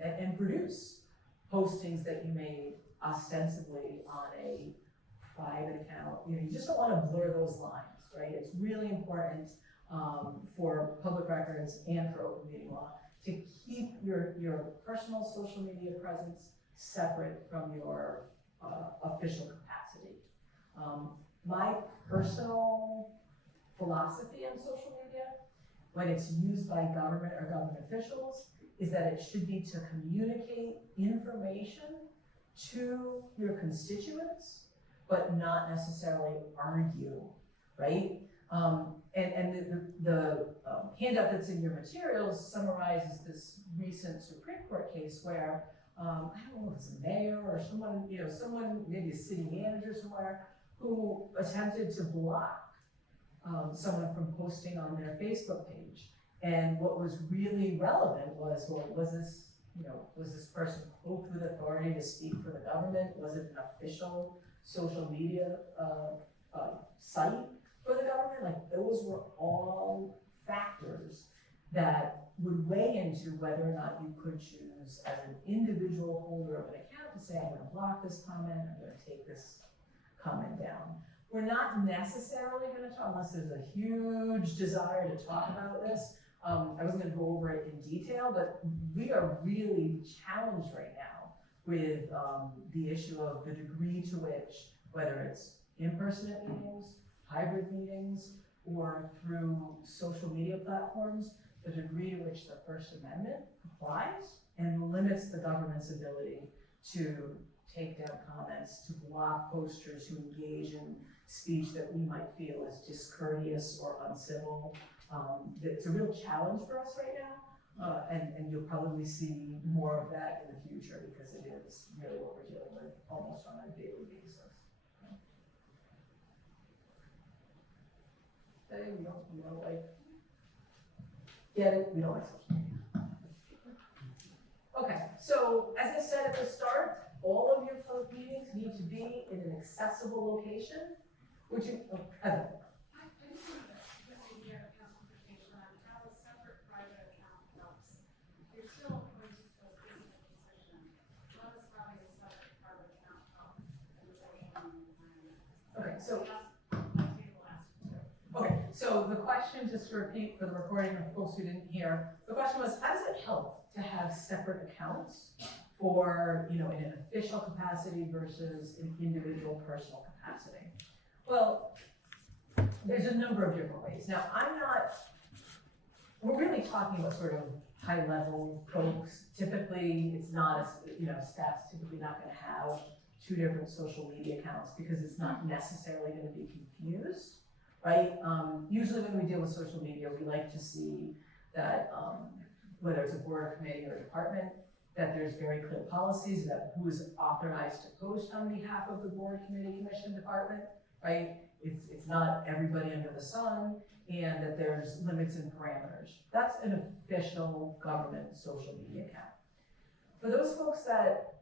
and produce postings that you made ostensibly on a private account. You know, you just don't want to blur those lines, right? It's really important for public records and for open meeting law to keep your personal social media presence separate from your official capacity. My personal philosophy on social media, when it's used by government or government officials, is that it should be to communicate information to your constituents, but not necessarily argue, right? And the handout that's in your materials summarizes this recent Supreme Court case where, I don't know if it's a mayor or someone, you know, someone, maybe a city manager somewhere, who attempted to block someone from posting on their Facebook page. And what was really relevant was, well, was this person cloaked with authority to speak for the government? Was it an official social media site for the government? Like, those were all factors that would weigh into whether or not you could choose as an individual holder of an account to say, I'm gonna block this comment, I'm gonna take this comment down. We're not necessarily gonna talk, unless there's a huge desire to talk about this. I wasn't gonna go over it in detail, but we are really challenged right now with the issue of the degree to which, whether it's in-person at meetings, hybrid meetings, or through social media platforms, the degree to which the First Amendment applies and limits the government's ability to take down comments, to block posters who engage in speech that we might feel is discourteous or uncivil. It's a real challenge for us right now, and you'll probably see more of that in the future, because it is really what we're dealing with almost on a daily basis. We don't like, get it, we don't like social media. Okay, so as I said at the start, all of your public meetings need to be in an accessible location, which you, Heather. I just wanted to get the idea of clarification on how a separate private account helps. You're still going to still be in a position. How does having a separate private account help in the social media environment? Okay, so That's people asked too. Okay, so the question, just to repeat for the recording of folks who didn't hear, the question was, how does it help to have separate accounts for, you know, in an official capacity versus an individual personal capacity? Well, there's a number of different ways. Now, we're really talking about sort of high-level folks. Typically, it's not, you know, staff's typically not gonna have two different social media accounts because it's not necessarily gonna be confused. Right? Usually when we deal with social media, we like to see that, whether it's a board or committee or department, that there's very clear policies about who is authorized to post on behalf of the board, committee, commission, department, right? It's not everybody under the sun, and that there's limits and parameters. That's an official government social media account. For those folks that,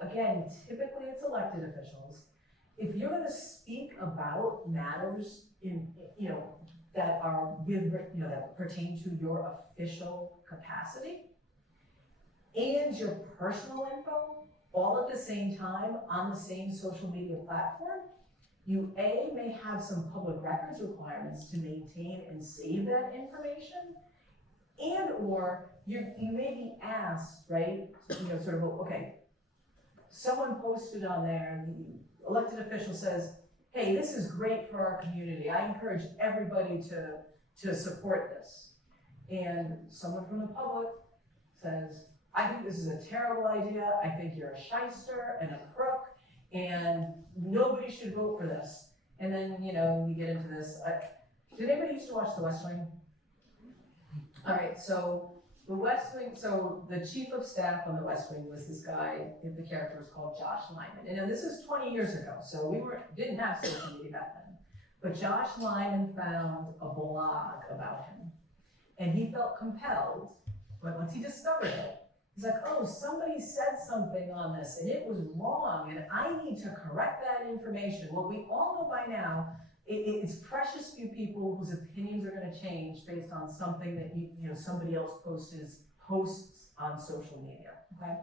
again, typically it's elected officials, if you're gonna speak about matters in, you know, that are with, you know, that pertain to your official capacity and your personal info all at the same time on the same social media platform, you may have some public records requirements to maintain and save that information, and or you may be asked, right, you know, sort of, okay, someone posted on there, the elected official says, hey, this is great for our community. I encourage everybody to support this. And someone from the public says, I think this is a terrible idea, I think you're a shyster and a crook, and nobody should vote for this. And then, you know, you get into this, did anybody used to watch The West Wing? All right, so the West Wing, so the chief of staff on the West Wing was this guy, the character was called Josh Lyman. And now this is 20 years ago, so didn't have social media back then. But Josh Lyman found a blog about him. And he felt compelled, but once he discovered it, he's like, oh, somebody said something on this and it was wrong and I need to correct that information. Well, we all know by now, it's precious few people whose opinions are gonna change based on something that somebody else posts on social media, okay?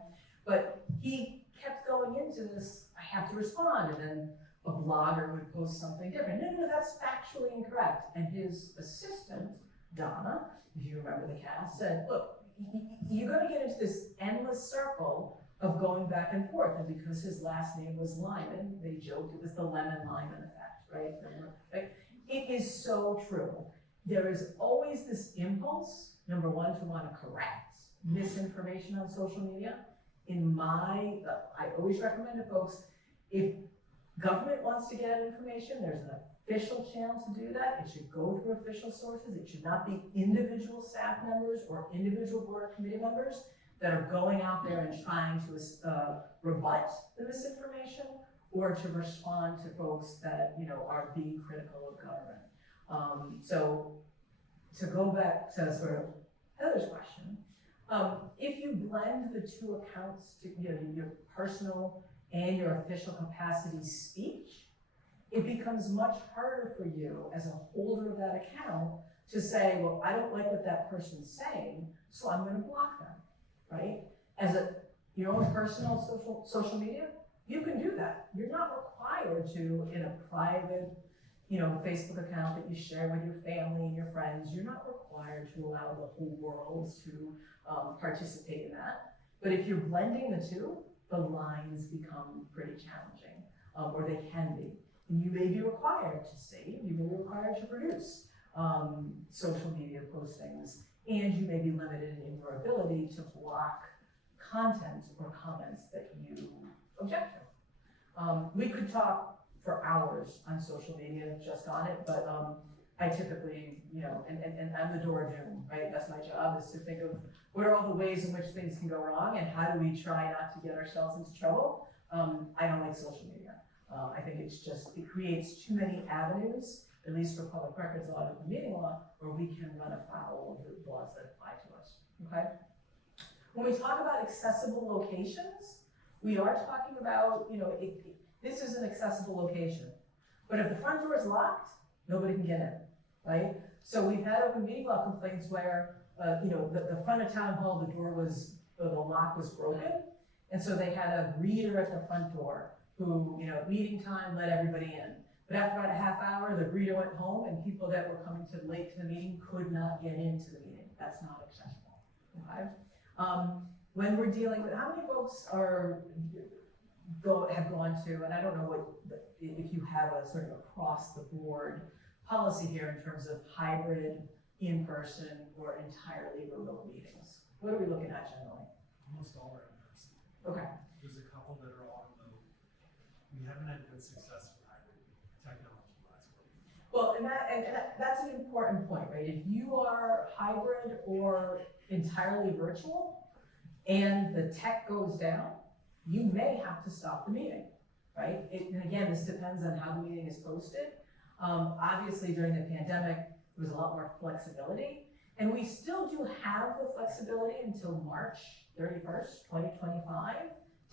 But he kept going into this, I have to respond, and then a blogger would post something different. No, that's factually incorrect. And his assistant, Donna, if you remember the cast, said, look, you're gonna get into this endless circle of going back and forth. And because his last name was Lyman, they joked it was the lemon-Lyman effect, right? It is so true. There is always this impulse, number one, to want to correct misinformation on social media. I always recommend to folks, if government wants to get out information, there's an official channel to do that. It should go through official sources. It should not be individual staff members or individual board or committee members that are going out there and trying to rebut the misinformation or to respond to folks that are being critical of government. So to go back to sort of Heather's question, if you blend the two accounts to your personal and your official capacity speech, it becomes much harder for you as a holder of that account to say, well, I don't like what that person's saying, so I'm gonna block them, right? As your own personal social media, you can do that. You're not required to, in a private, Facebook account that you share with your family and your friends, you're not required to allow the whole world to participate in that. But if you're blending the two, the lines become pretty challenging, or they can be. And you may be required to save, you may be required to produce social media postings, and you may be limited in your ability to block content or comments that you object to. We could talk for hours on social media just on it, but I typically, and I'm the door of doom, right? That's my job, is to think of what are all the ways in which things can go wrong and how do we try not to get ourselves into trouble. I don't like social media. I think it creates too many avenues, at least for public records law and the meeting law, where we can run afoul of the laws that apply to us, okay? When we talk about accessible locations, we are talking about, this is an accessible location. But if the front door is locked, nobody can get in, right? So we've had open meeting law complaints where, the front of town hall, the lock was broken. And so they had a greeter at the front door who, meeting time, let everybody in. But after about a half hour, the greeter went home and people that were coming late to the meeting could not get into the meeting. That's not acceptable, okay? When we're dealing with, how many folks have gone to, and I don't know if you have a sort of across the board policy here in terms of hybrid, in-person, or entirely remote meetings. What are we looking at generally? Almost all are in person. Okay. There's a couple that are all remote. We haven't had good success with hybrid technology-wise. Well, and that's an important point, right? If you are hybrid or entirely virtual and the tech goes down, you may have to stop the meeting, right? And again, this depends on how the meeting is posted. Obviously, during the pandemic, there was a lot more flexibility, and we still do have the flexibility until March 31st, 2025,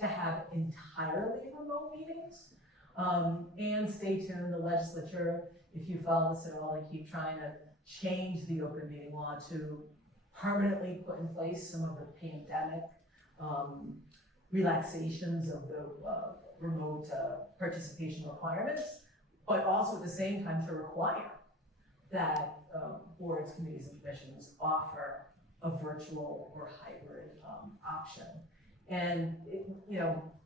to have entirely remote meetings. And stay tuned, the legislature, if you follow this at all, they keep trying to change the open meeting law to permanently put in place some of the pandemic relaxations of the remote participation requirements, but also at the same time to require that boards, committees, and commissions offer a virtual or hybrid option. And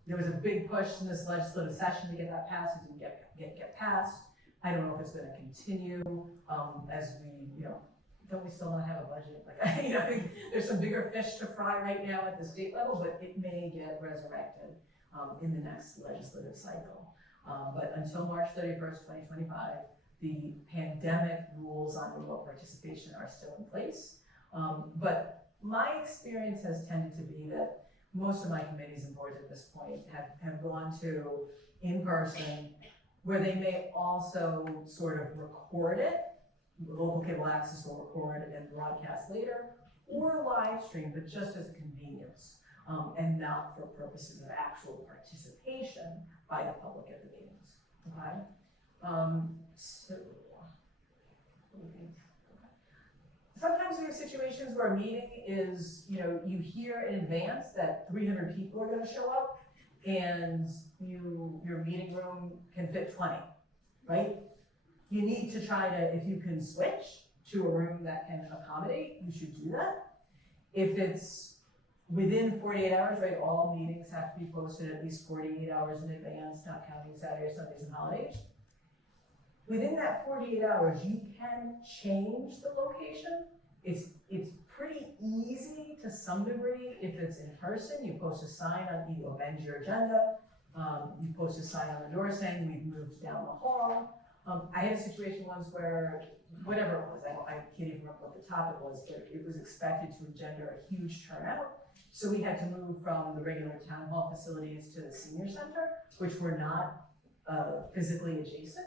there was a big push in this legislative session to get that passed. It didn't get passed. I don't know if it's going to continue as we don't we still not have a budget? Like, you know, I think there's some bigger fish to fry right now at the state level, but it may get resurrected, in the next legislative cycle. But until March 31st, 2025, the pandemic rules on remote participation are still in place. But my experience has tended to be that most of my committees and boards at this point have gone to in-person, where they may also sort of record it. Local cable access will record it and broadcast later, or live stream, but just as a convenience, and not for purposes of actual participation by the public at the meetings, okay? Sometimes we have situations where a meeting is, you know, you hear in advance that 300 people are gonna show up, and your meeting room can fit 20, right? You need to try to, if you can switch to a room that can accommodate, you should do that. If it's within 48 hours, right, all meetings have to be posted at least 48 hours in advance, not counting Saturdays, Sundays, and holidays. Within that 48 hours, you can change the location. It's pretty easy to some degree. If it's in person, you post a sign on, you amend your agenda, you post a sign on the door saying we've moved down the hall. I had a situation once where, whatever it was, I can't even remember what the topic was, but it was expected to engender a huge turnout. So we had to move from the regular town hall facilities to the senior center, which were not physically adjacent.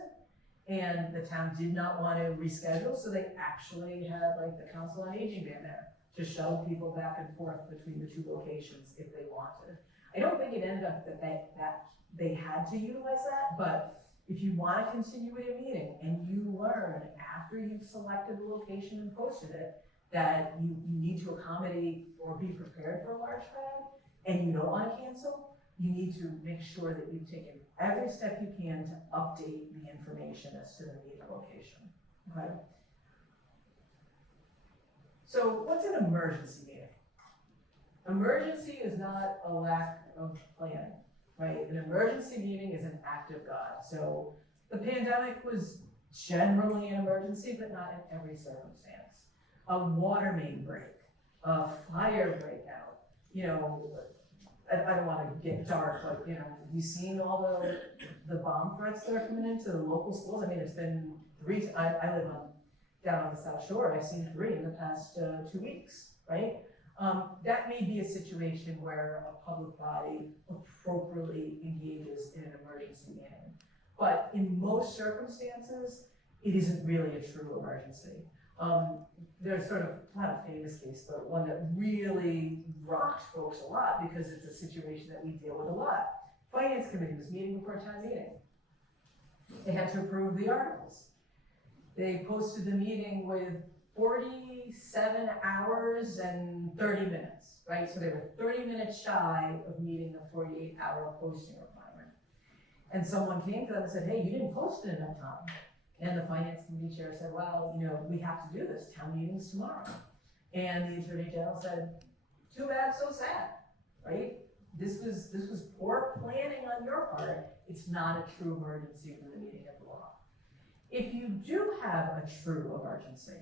And the town did not want to reschedule, so they actually had like the Council on Aging band there to shuttle people back and forth between the two locations if they wanted. I don't think it ended up that they had to utilize that, but if you want to continue with a meeting and you learn after you've selected the location and posted it that you need to accommodate or be prepared for a large crowd and you don't want to cancel, you need to make sure that you've taken every step you can to update the information as to the meeting location, okay? So what's an emergency meeting? Emergency is not a lack of planning, right? An emergency meeting is an act of God. So the pandemic was generally an emergency, but not in every circumstance. A water main break, a fire breakout, you know, I don't want to get dark, but, you know, have you seen all the bomb threats that are coming into the local schools? I mean, it's been three, I live down on the South Shore, I've seen 3 in the past 2 weeks, right? That may be a situation where a public body appropriately engages in an emergency meeting. But in most circumstances, it isn't really a true emergency. There's sort of, not a famous case, but one that really rocked folks a lot because it's a situation that we deal with a lot. Finance committee was meeting before town meeting. They had to approve the articles. They posted the meeting with 47 hours and 30 minutes, right? So they were 30 minutes shy of meeting the 48-hour posting requirement. And someone came to them and said, hey, you didn't post it enough time. And the finance committee chair said, well, you know, we have to do this, town meeting's tomorrow. And the attorney general said, too bad, so sad, right? This was poor planning on your part. It's not a true emergency for the meeting of the law. If you do have a true emergency,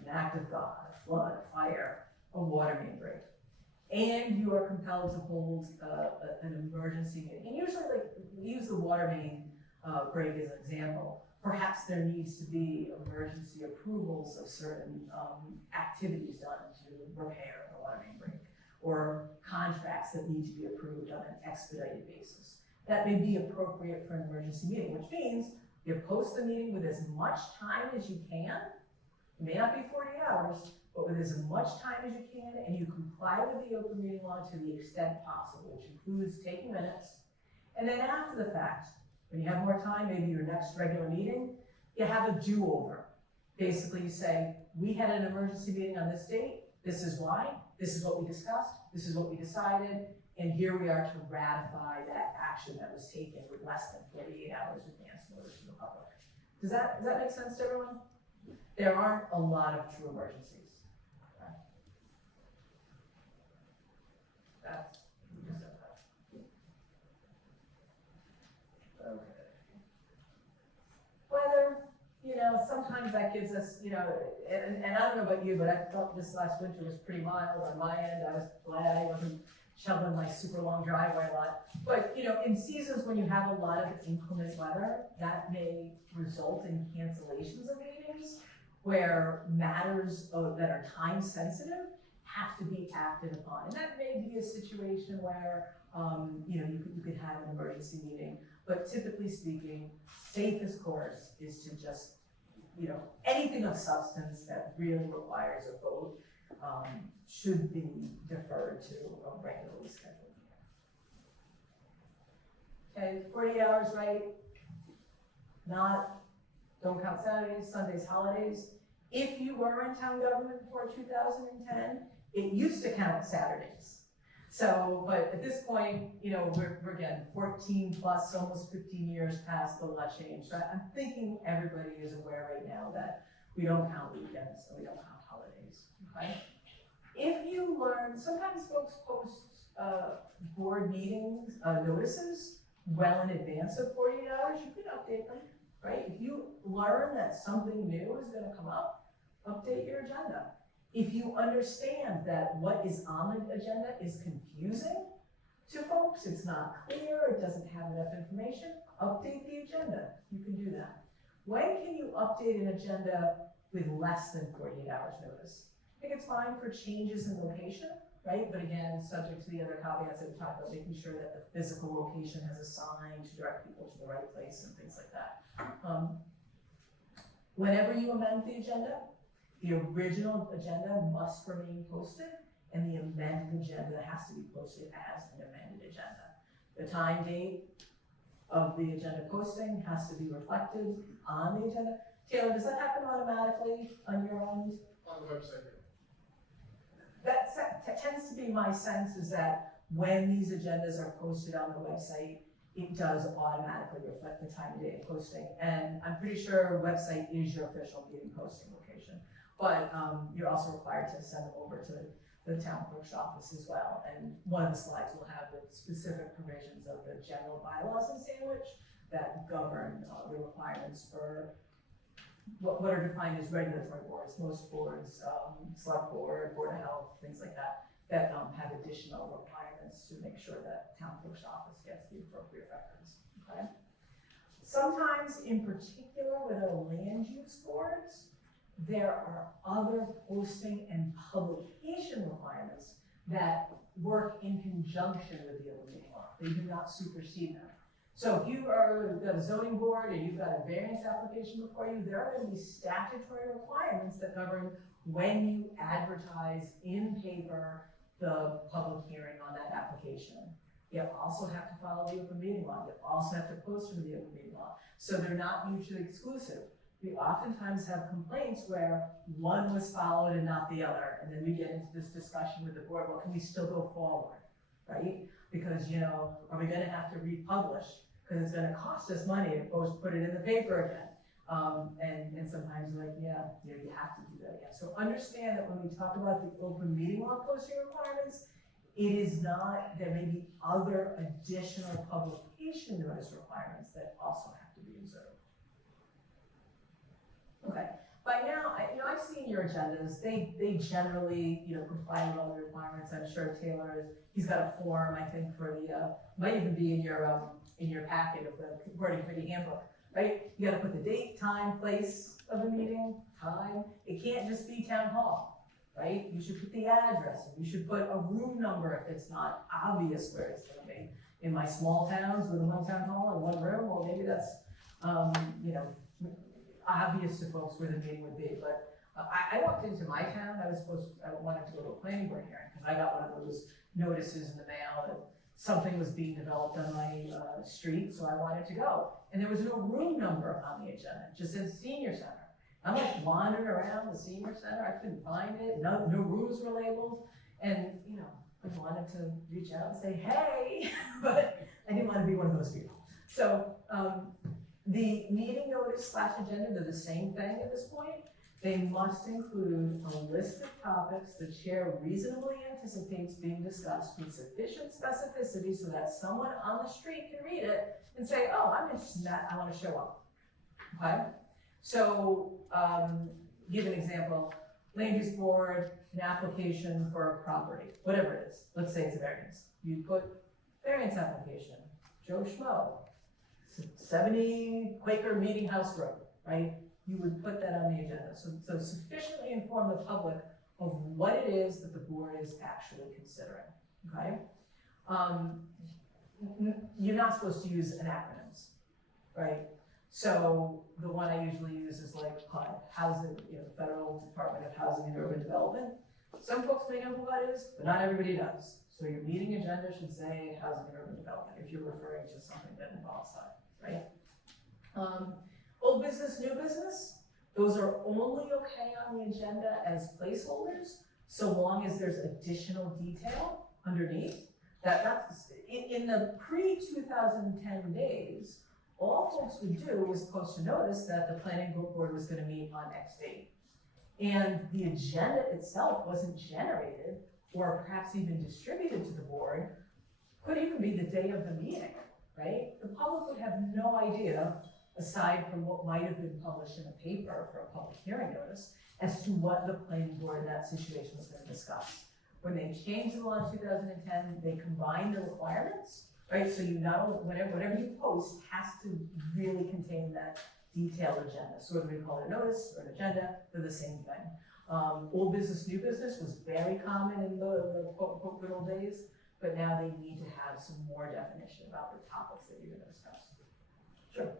an act of God, a flood, a fire, a water main break, and you are compelled to hold an emergency meeting, and usually, like, we use the water main break as an example. Perhaps there needs to be emergency approvals of certain activities done to repair the water main break, or contracts that need to be approved on an expedited basis. That may be appropriate for an emergency meeting, which means you post the meeting with as much time as you can. It may not be 40 hours, but with as much time as you can, and you comply with the open meeting law to the extent possible, which includes taking minutes. And then after the fact, when you have more time, maybe your next regular meeting, you have a do-over. Basically, you say, we had an emergency meeting on this date, this is why, this is what we discussed, this is what we decided, and here we are to ratify that action that was taken with less than 48 hours advance notice to the public. Does that make sense to everyone? There aren't a lot of true emergencies. That's okay. Weather, you know, sometimes sometimes that gives us, you know, and I don't know about you, but I felt this last winter was pretty mild on my end. I was glad I wasn't shoveling my super long driveway a lot. But, you know, in seasons when you have a lot of inclement weather, that may result in cancellations of meetings where matters that are time sensitive have to be acted upon. And that may be a situation where, you know, you could have an emergency meeting. But typically speaking, safest course is to just, you know, anything of substance that really requires a vote should be deferred to a regularly scheduled meeting. Okay, 48 hours, right? Don't count Saturdays, Sundays, holidays. If you were in town government before 2010, it used to count Saturdays. So, but at this point, you know, we're again, 14 plus, almost 15 years past the law change. So I'm thinking everybody is aware right now that we don't count weekends and we don't count holidays, okay? If you learn, sometimes folks post board meetings, notices well in advance of 48 hours, you can update them, right? If you learn that something new is gonna come up, update your agenda. If you understand that what is on the agenda is confusing to folks, it's not clear, it doesn't have enough information, update the agenda. You can do that. When can you update an agenda with less than 48 hours notice? I think it's fine for changes in location, right? But again, subject to the other caveats that we talked about, making sure that the physical location has a sign to direct people to the right place and things like that. Whenever you amend the agenda, the original agenda must remain posted, and the amended agenda has to be posted as an amended agenda. The time date of the agenda posting has to be reflected on the agenda. Taylor, does that happen automatically on your end? On the website. That tends to be my sense, is that when these agendas are posted on the website, it does automatically reflect the time and date of posting. And I'm pretty sure website is your official meeting posting location. But you're also required to send it over to the town clerk's office as well. And one of the slides will have the specific provisions of the general bylaws in Sandwich that govern the requirements for what are defined as regulatory boards. Most boards, select board, board of health, things like that, that have additional requirements to make sure that town clerk's office gets the appropriate records, okay? Sometimes, in particular with our land use boards, there are other posting and publication requirements that work in conjunction with the open meeting law. They do not supersede them. So if you are got a zoning board and you've got a variance application before you, there are going to be statutory requirements that govern when you advertise in paper the public hearing on that application. You also have to follow the open meeting law. You also have to post for the open meeting law. So they're not mutually exclusive. We oftentimes have complaints where one was followed and not the other. And then we get into this discussion with the board, well, can we still go forward, right? Because, you know, are we gonna have to republish? Because it's gonna cost us money to put it in the paper again. And sometimes like, yeah, you have to do that again. So understand that when we talk about the open meeting law posting requirements, it is not, there may be other additional publication notice requirements that also have to be observed. Okay, by now, I've seen your agendas. They generally, comply with all the requirements. I'm sure Taylor he's got a form, I think, for the, might even be in your packet of the wording for the handbook, right? You gotta put the date, time, place of the meeting, time. It can't just be town hall, right? You should put the address. You should put a room number if it's not obvious where it's gonna be. In my small towns with one town hall and one room, well, maybe that's, obvious to folks where the meeting would be, but I walked into my town, I wanted to go to a planning board hearing, because I got one of those notices in the mail that something was being developed on my street, so I wanted to go. And there was no room number on the agenda, it just said senior center. I'm like wandering around the senior center, I couldn't find it, no rooms were labeled, and I wanted to reach out and say, hey, but I didn't want to be one of those people. So, the meeting notice / agenda, they're the same thing at this point. They must include a list of topics the chair reasonably anticipates being discussed with sufficient specificity so that someone on the street can read it and say, oh, I'm interested in that, I want to show up, okay? So, give an example, land use board, an application for a property, whatever it is, let's say it's a variance. You put variance application, Joe Schmo, 70 Quaker Meeting House Road, right? You would put that on the agenda, so sufficiently inform the public of what it is that the board is actually considering, okay? You're not supposed to use acronyms, right? So the one I usually use is like HUD, Housing, Federal Department of Housing and Urban Development. Some folks may know who that is, but not everybody does. So your meeting agenda should say Housing and Urban Development if you're referring to something that involves HUD, right? Old business, new business, those are only okay on the agenda as placeholders, so long as there's additional detail underneath. That's in the pre-2010 days, all folks would do was post a notice that the planning board was gonna meet on X date. And the agenda itself wasn't generated or perhaps even distributed to the board, could even be the day of the meeting, right? The public would have no idea, aside from what might have been published in a paper for a public hearing notice, as to what the planning board in that situation was gonna discuss. When they changed the law in 2010, they combined the requirements, right? So you not only, whatever you post has to really contain that detailed agenda. So whether we call it a notice or an agenda, they're the same thing. Old business, new business was very common in the quote unquote good old days, but now they need to have some more definition about the topics that you're gonna discuss. Sure.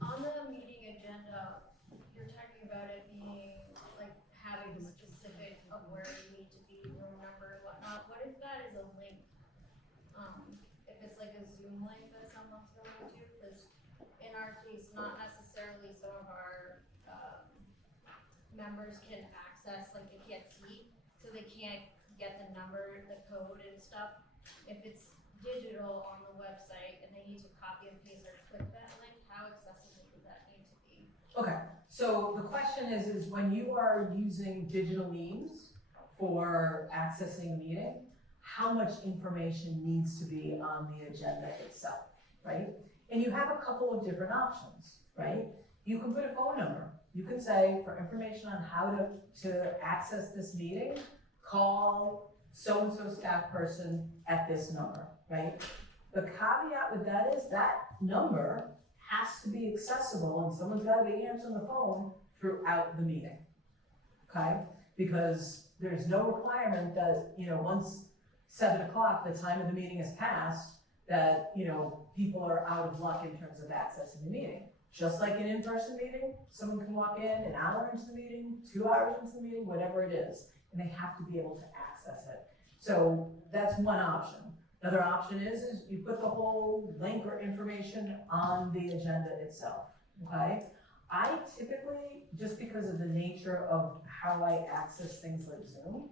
On the meeting agenda, you're talking about it being, like, having specific of where you need to be, room number and whatnot. What if that is a link? If it's like a Zoom link that someone's going to, because in our case, not necessarily some of our, members can access, like, they can't see, so they can't get the number, the code and stuff. If it's digital on the website and they need to copy and paste or click that link, how accessible does that need to be? Okay, so the question is when you are using digital means for accessing a meeting, how much information needs to be on the agenda itself, right? And you have a couple of different options, right? You can put a phone number. You can say, for information on how to access this meeting, call so-and-so staff person at this number, right? The caveat with that is that number has to be accessible and someone's gotta be answering the phone throughout the meeting, okay? Because there's no requirement that, once 7 o'clock, the time of the meeting has passed, that, people are out of luck in terms of accessing the meeting. Just like an in-person meeting, someone can walk in an hour into the meeting, 2 hours into the meeting, whatever it is, and they have to be able to access it. So that's one option. Another option is you put the whole link or information on the agenda itself, okay? I typically, just because of the nature of how I access things like Zoom,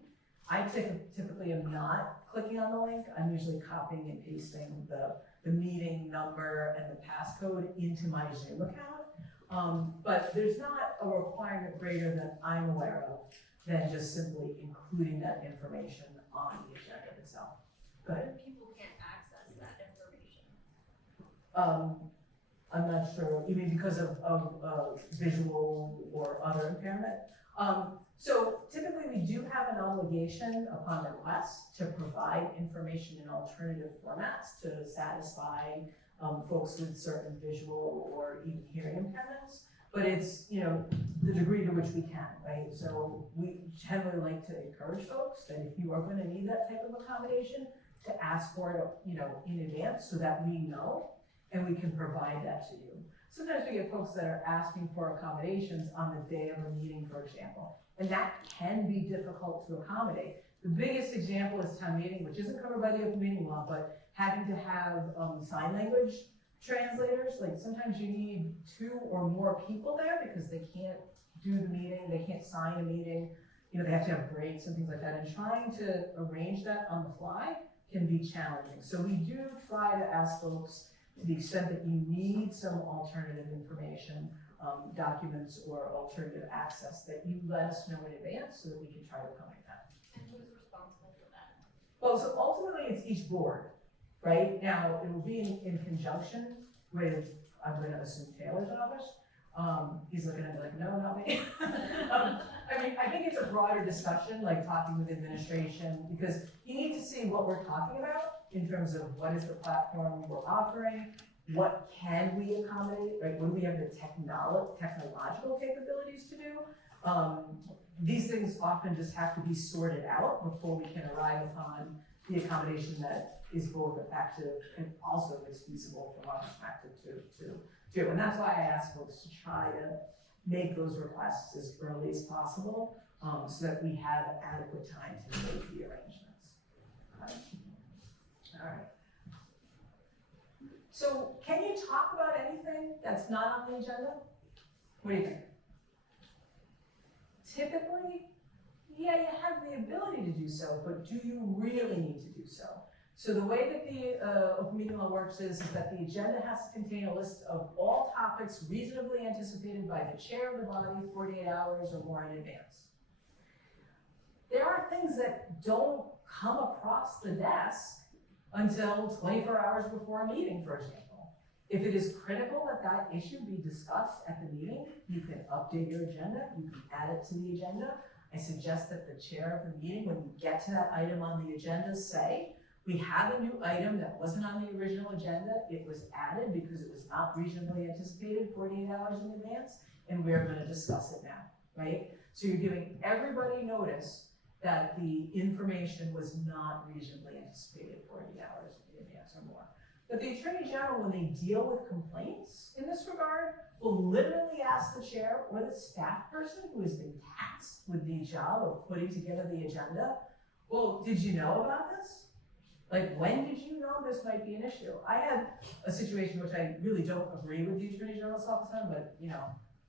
I typically am not clicking on the link. I'm usually copying and pasting the meeting number and the passcode into my Zoom account. But there's not a requirement greater that I'm aware of than just simply including that information on the agenda itself. Go ahead. What if people can't access that information? I'm not sure, you mean because of visual or other impairment? So typically we do have an obligation upon request to provide information in alternative formats to satisfy folks with certain visual or even hearing impairments. But it's, the degree to which we can, right? So we generally like to encourage folks that if you are gonna need that type of accommodation, to ask for it, in advance so that we know and we can provide that to you. Sometimes we get folks that are asking for accommodations on the day of a meeting, for example, and that can be difficult to accommodate. The biggest example is town meeting, which isn't covered by the open meeting law, but having to have sign language translators. Like sometimes you need 2 or more people there because they can't do the meeting, they can't sign a meeting, they have to have breaks and things like that. And trying to arrange that on the fly can be challenging. So we do try to ask folks, to the extent that you need some alternative information, documents or alternative access, that you let us know in advance so that we can try to accommodate that. And who's responsible for that? Well, so ultimately it's each board, right? Now, it will be in conjunction with, I'm gonna assume Taylor's office, He's looking at me like, no, not me. I mean, I think it's a broader discussion, like talking with administration, because you need to see what we're talking about in terms of what is the platform we're offering, what can we accommodate, right? What do we have the technological capabilities to do? These things often just have to be sorted out before we can arrive upon the accommodation that is both effective and also is feasible from our perspective to do. And that's why I ask folks to try to make those requests as early as possible, so that we have adequate time to make the arrangements. Okay. All right. So can you talk about anything that's not on the agenda? What do you think? Typically, yeah, you have the ability to do so, but do you really need to do so? So the way that the open meeting law works is that the agenda has to contain a list of all topics reasonably anticipated by the chair of the body 48 hours or more in advance. There are things that don't come across the desk until 24 hours before a meeting, for example. If it is critical that that issue be discussed at the meeting, you can update your agenda, you can add it to the agenda. I suggest that the chair of the meeting, when you get to that item on the agenda, say, we have a new item that wasn't on the original agenda, it was added because it was not reasonably anticipated 48 hours in advance, and we're gonna discuss it now, right? So you're giving everybody notice that the information was not reasonably anticipated 48 hours in advance or more. But the Attorney General, when they deal with complaints in this regard, will literally ask the chair or the staff person who has been tasked with the job of putting together the agenda, well, did you know about this? Like, when did you know this might be an issue? I had a situation which I really don't agree with the Attorney General's office on, but you know,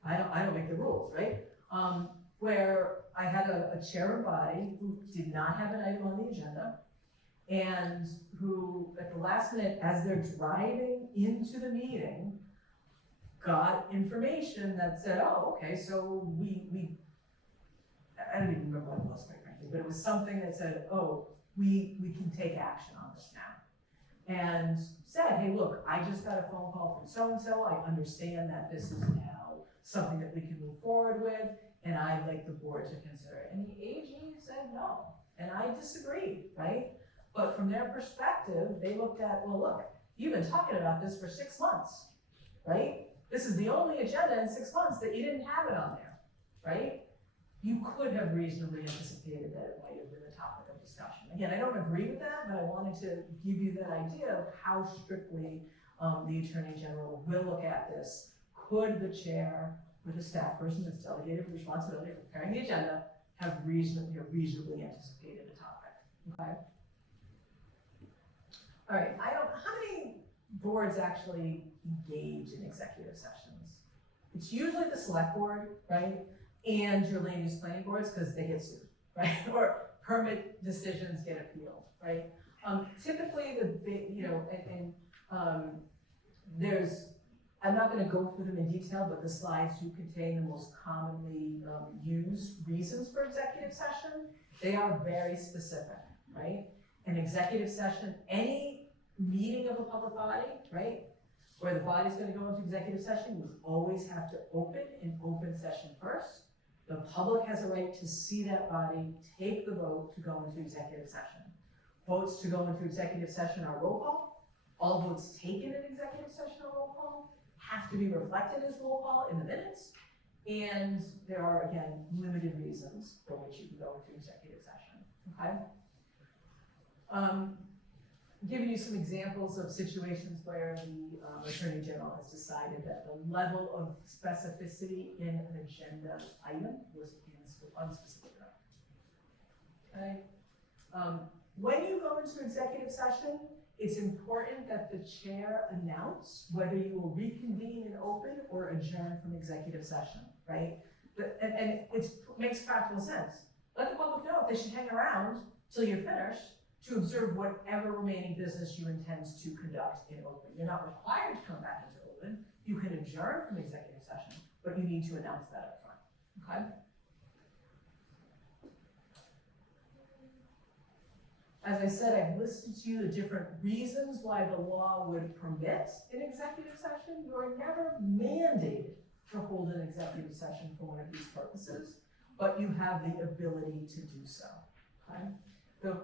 I don't make the rules, right? Where I had a chair of body who did not have an item on the agenda, and who, at the last minute, as they're driving into the meeting, got information that said, oh, okay, so I don't even remember what it was, quite frankly, but it was something that said, oh, we can take action on this now. And said, hey, look, I just got a phone call from so-and-so, I understand that this is now something that we can move forward with, and I'd like the board to consider it. And the AG said no, and I disagreed, right? But from their perspective, they looked at, well, look, you've been talking about this for 6 months, right? This is the only agenda in 6 months that you didn't have it on there, right? You could have reasonably anticipated that it might have been a topic of discussion. Again, I don't agree with that, but I wanted to give you that idea of how strictly the Attorney General will look at this. Could the chair or the staff person that's delegated responsibility for preparing the agenda have reasonably anticipated a topic, okay? All right, how many boards actually engage in executive sessions? It's usually the select board, right? And your land use planning boards, because they get sued, right? Or permit decisions get appealed, right? Typically the big, you know, there's, I'm not gonna go through them in detail, but the slides do contain the most commonly used reasons for executive session. They are very specific, right? An executive session, any meeting of a public body, right? Where the body's gonna go into executive session, you always have to open in open session first. The public has a right to see that body, take the vote to go into executive session. Votes to go into executive session are roll call. All votes taken in executive session are roll call, have to be reflected as roll call in the minutes. And there are, again, limited reasons for which you can go into executive session, okay? Giving you some examples of situations where the Attorney General has decided that the level of specificity in an agenda item was unspecific enough. Okay. When you go into executive session, it's important that the chair announce whether you will reconvene in open or adjourn from executive session, right? And it makes practical sense. Let the public know if they should hang around till you're finished to observe whatever remaining business you intend to conduct in open. You're not required to come back into open. You can adjourn from executive session, but you need to announce that up front, okay? As I said, I've listed to you the different reasons why the law would permit an executive session. You are never mandated to hold an executive session for one of these purposes, but you have the ability to do so, okay? The,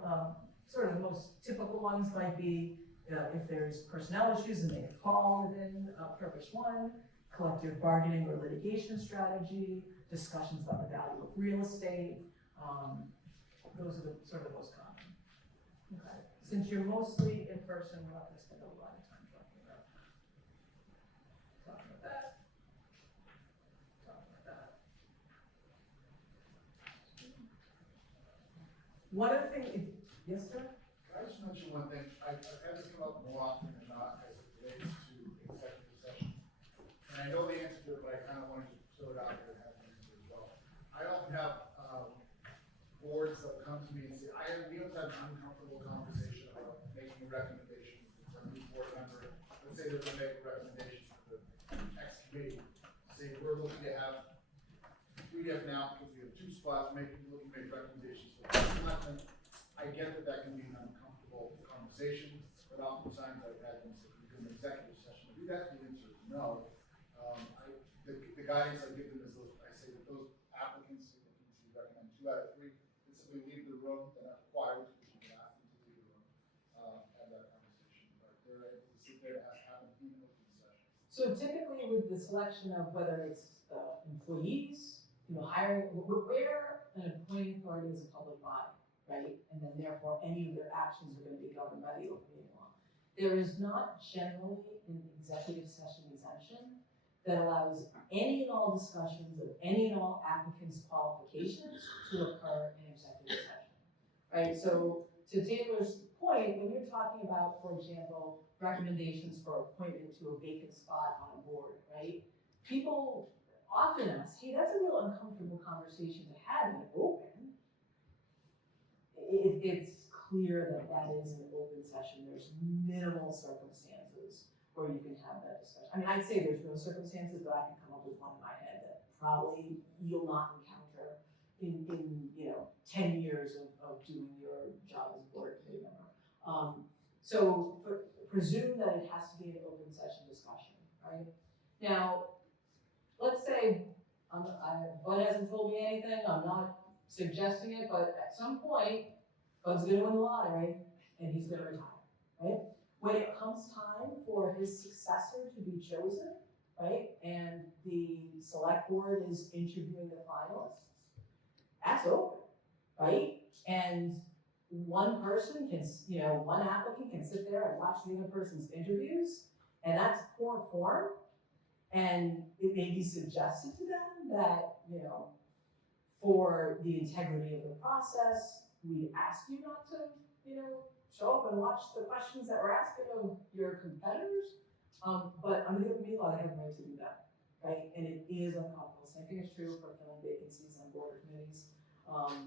sort of the most typical ones might be, if there's personnel issues and they fall within, purpose one, collective bargaining or litigation strategy, discussions about the value of real estate, those are the sort of the most common. Okay, since you're mostly in person, we're not gonna spend a lot of time talking about that. Talking about that. One other thing, yes, sir? Can I just mention one thing? I've had this come up more often than not as it relates to executive session. And I know the answer to it, but I kind of wanted to throw it out there and have an answer as well. I often have, boards that come to me and say, we have to have an uncomfortable conversation about making a recommendation for a new board member. Let's say they're gonna make a recommendation for the X committee. Say, we're looking to have 3 different applicants, we have 2 spots, looking to make recommendations for the selectmen. I get that can be an uncomfortable conversation, but oftentimes I've had them say, we do an executive session, do that, the answer is no. The guidance I give them is I say that those applicants, if you recommend 2 out of 3, we leave the room, they're not required to, you can ask them to leave the room, have that conversation, but they're able to sit there and have an open session. So typically with the selection of whether it's employees, hiring, where an appointing authority is a public body, right? And then therefore any of their actions are gonna be governed by the open meeting law. There is not generally an executive session exemption that allows any and all discussions of any and all applicants' qualifications to occur in executive session, right? So to Taylor's point, when you're talking about, for example, recommendations for appointment to a vacant spot on a board, right? People often ask, hey, that's a real uncomfortable conversation to have in open. It's clear that that is an open session. There's minimal circumstances where you can have that discussion. I mean, I'd say there's no circumstances, but I can come up with one in my head that probably you'll not encounter in 10 years of doing your job as a board committee member. So presume that it has to be an open session discussion, right? Now, let's say, Bud hasn't told me anything, I'm not suggesting it, but at some point, Bud's gonna win the lottery and he's gonna retire, right? When it comes time for his successor to be chosen, right, and the select board is interviewing the finalists, that's open, right? And one person can, one applicant can sit there and watch the other person's interviews, and that's poor form. And it may be suggested to them that, for the integrity of the process, we ask you not to, show up and watch the questions that we're asking of your competitors. But under the open meeting law, they have the right to do that, right? And it is uncomfortable. Same thing is true for filling vacancies on board committees,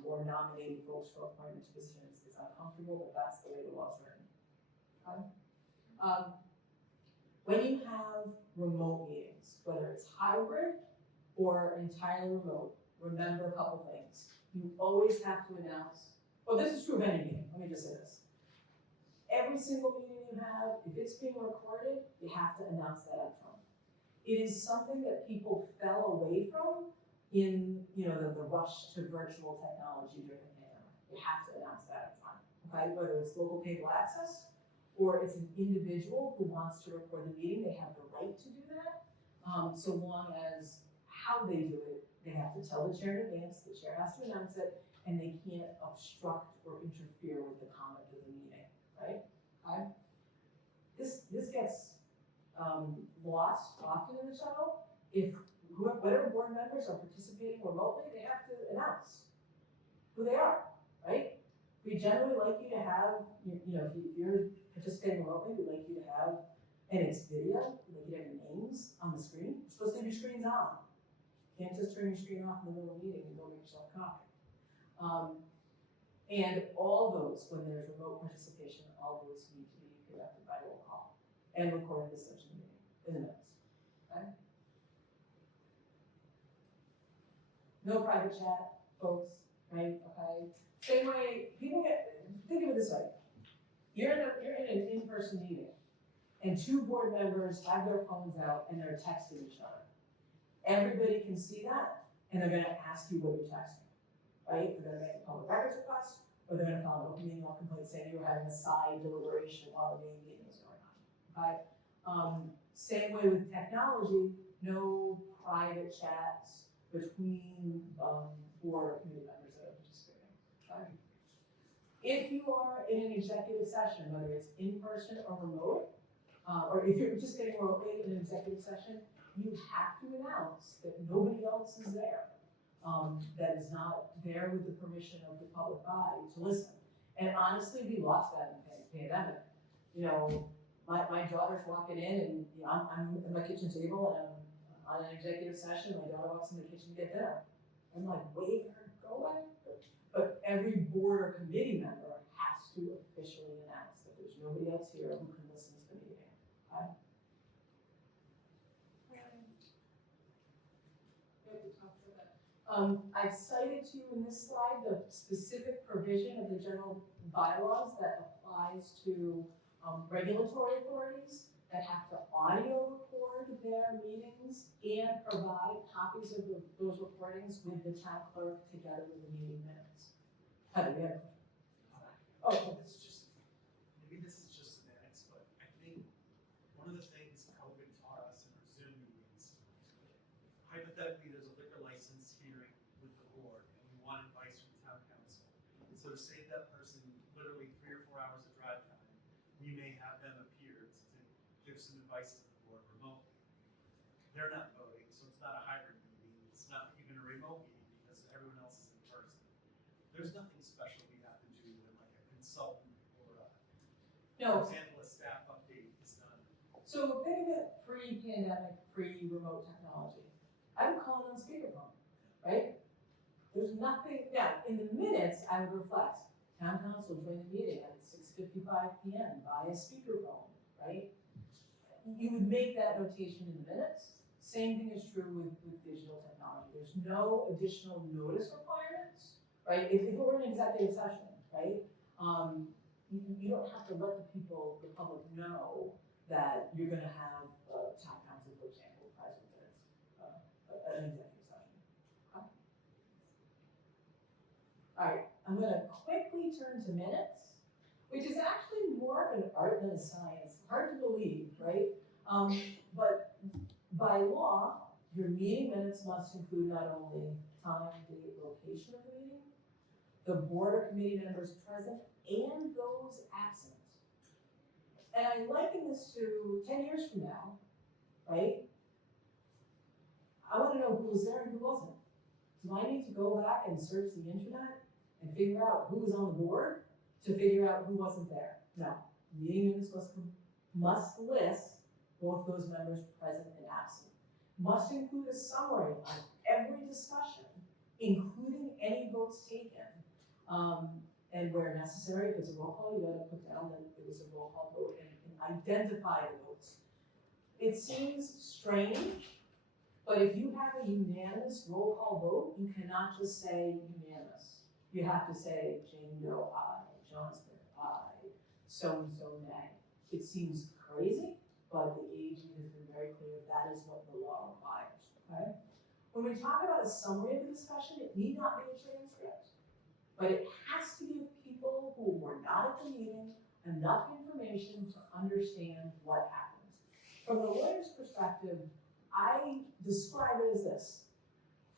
or nominating folks for appointment to positions. It's uncomfortable, but that's the way the law's written. Okay? When you have remote meetings, whether it's hybrid or entirely remote, remember a couple things. You always have to announce, well, this is true of any meeting, let me just say this. Every single meeting you have, if it's being recorded, you have to announce that up front. It is something that people fell away from in, the rush to virtual technology during the pandemic. You have to announce that up front, okay? Whether it's local cable access, or it's an individual who wants to record the meeting, they have the right to do that. So long as how they do it, they have to tell the chair in advance, the chair has to announce it, and they can't obstruct or interfere with the conduct of the meeting, right? Okay? This gets lost often in the shuttle. If whatever board members are participating remotely, they have to announce who they are, right? We generally like you to have, if you're participating remotely, we'd like you to have, and it's video, we'd like you to have your names on the screen. You're supposed to have your screens on. You can't just turn your screen off in the middle of a meeting and go make yourself a coffee. And all those, when there's remote participation, all those need to be conducted by roll call and recorded as such a meeting in the minutes, okay? No private chat, folks, right, okay? Same way, think of it this way. You're in an in-person meeting, and 2 board members have their phones out and they're texting each other. Everybody can see that, and they're gonna ask you what you're texting, right? They're gonna make a public records request, or they're gonna file an open meeting law complaint saying you were having a side deliberation while the main meeting was going on, okay? Same way with technology, no private chats between, board or committee members that are participating, okay? If you are in an executive session, whether it's in person or remote, or if you're participating remotely in an executive session, you have to announce that nobody else is there, that is not there with the permission of the public body to listen. And honestly, we lost that in the pandemic. You know, my daughter's walking in and, you know, I'm at my kitchen table and I'm on an executive session, my daughter walks in the kitchen to get dinner. I'm like, wait for her to go away. But every board or committee member has to officially announce that there's nobody else here who can listen to the meeting, okay? I've cited to you in this slide the specific provision of the general bylaws that applies to regulatory authorities that have to audio record their meetings and provide copies of those recordings with the town clerk together with the meeting minutes. Heather, we have. Oh, This is just, maybe this is just semantics, but I think one of the things COVID taught us in our Zoom meetings, hypothetically, there's a liquor license hearing with the board, and we want advice from town council. So to save that person literally 3 or 4 hours of drive time, we may have them appear to give some advice to the board remotely. They're not voting, so it's not a hybrid meeting, it's not even a remote meeting because everyone else is in person. There's nothing special we have to do when like a consultant or No. for example, a staff update is done. So think of it pre-pandemic, pre-remote technology. I'm calling on speakerphone, right? There's nothing, yeah, in the minutes, I would reflect, town council joined the meeting at 6:55 PM via speakerphone, right? You would make that notation in the minutes. Same thing is true with digital technology. There's no additional notice requirements, right? If it were an executive session, right? You don't have to let the public know that you're gonna have town council, for example, present at an executive session. Okay. All right, I'm gonna quickly turn to minutes, which is actually more of an art than a science. Hard to believe, right? But by law, your meeting minutes must include not only time, date, location of the meeting, the board or committee members present, and those absent. And I liken this to 10 years from now, right? I wanna know who was there and who wasn't. Do I need to go back and search the internet and figure out who was on the board to figure out who wasn't there? No, meeting minutes must list both those members present and absent. Must include a summary on every discussion, including any votes taken. And where necessary, if it's a roll call, you gotta put down that it was a roll call vote and identify the votes. It seems strange, but if you have a unanimous roll call vote, you cannot just say unanimous. You have to say Jane Doe, aye, John Smith, aye, so-and-so, nay. It seems crazy, but the AG has been very clear that is what the law requires, okay? When we talk about a summary of the discussion, it need not be a transcript, but it has to give people who were not at the meeting enough information to understand what happened. From the lawyer's perspective, I describe it as this.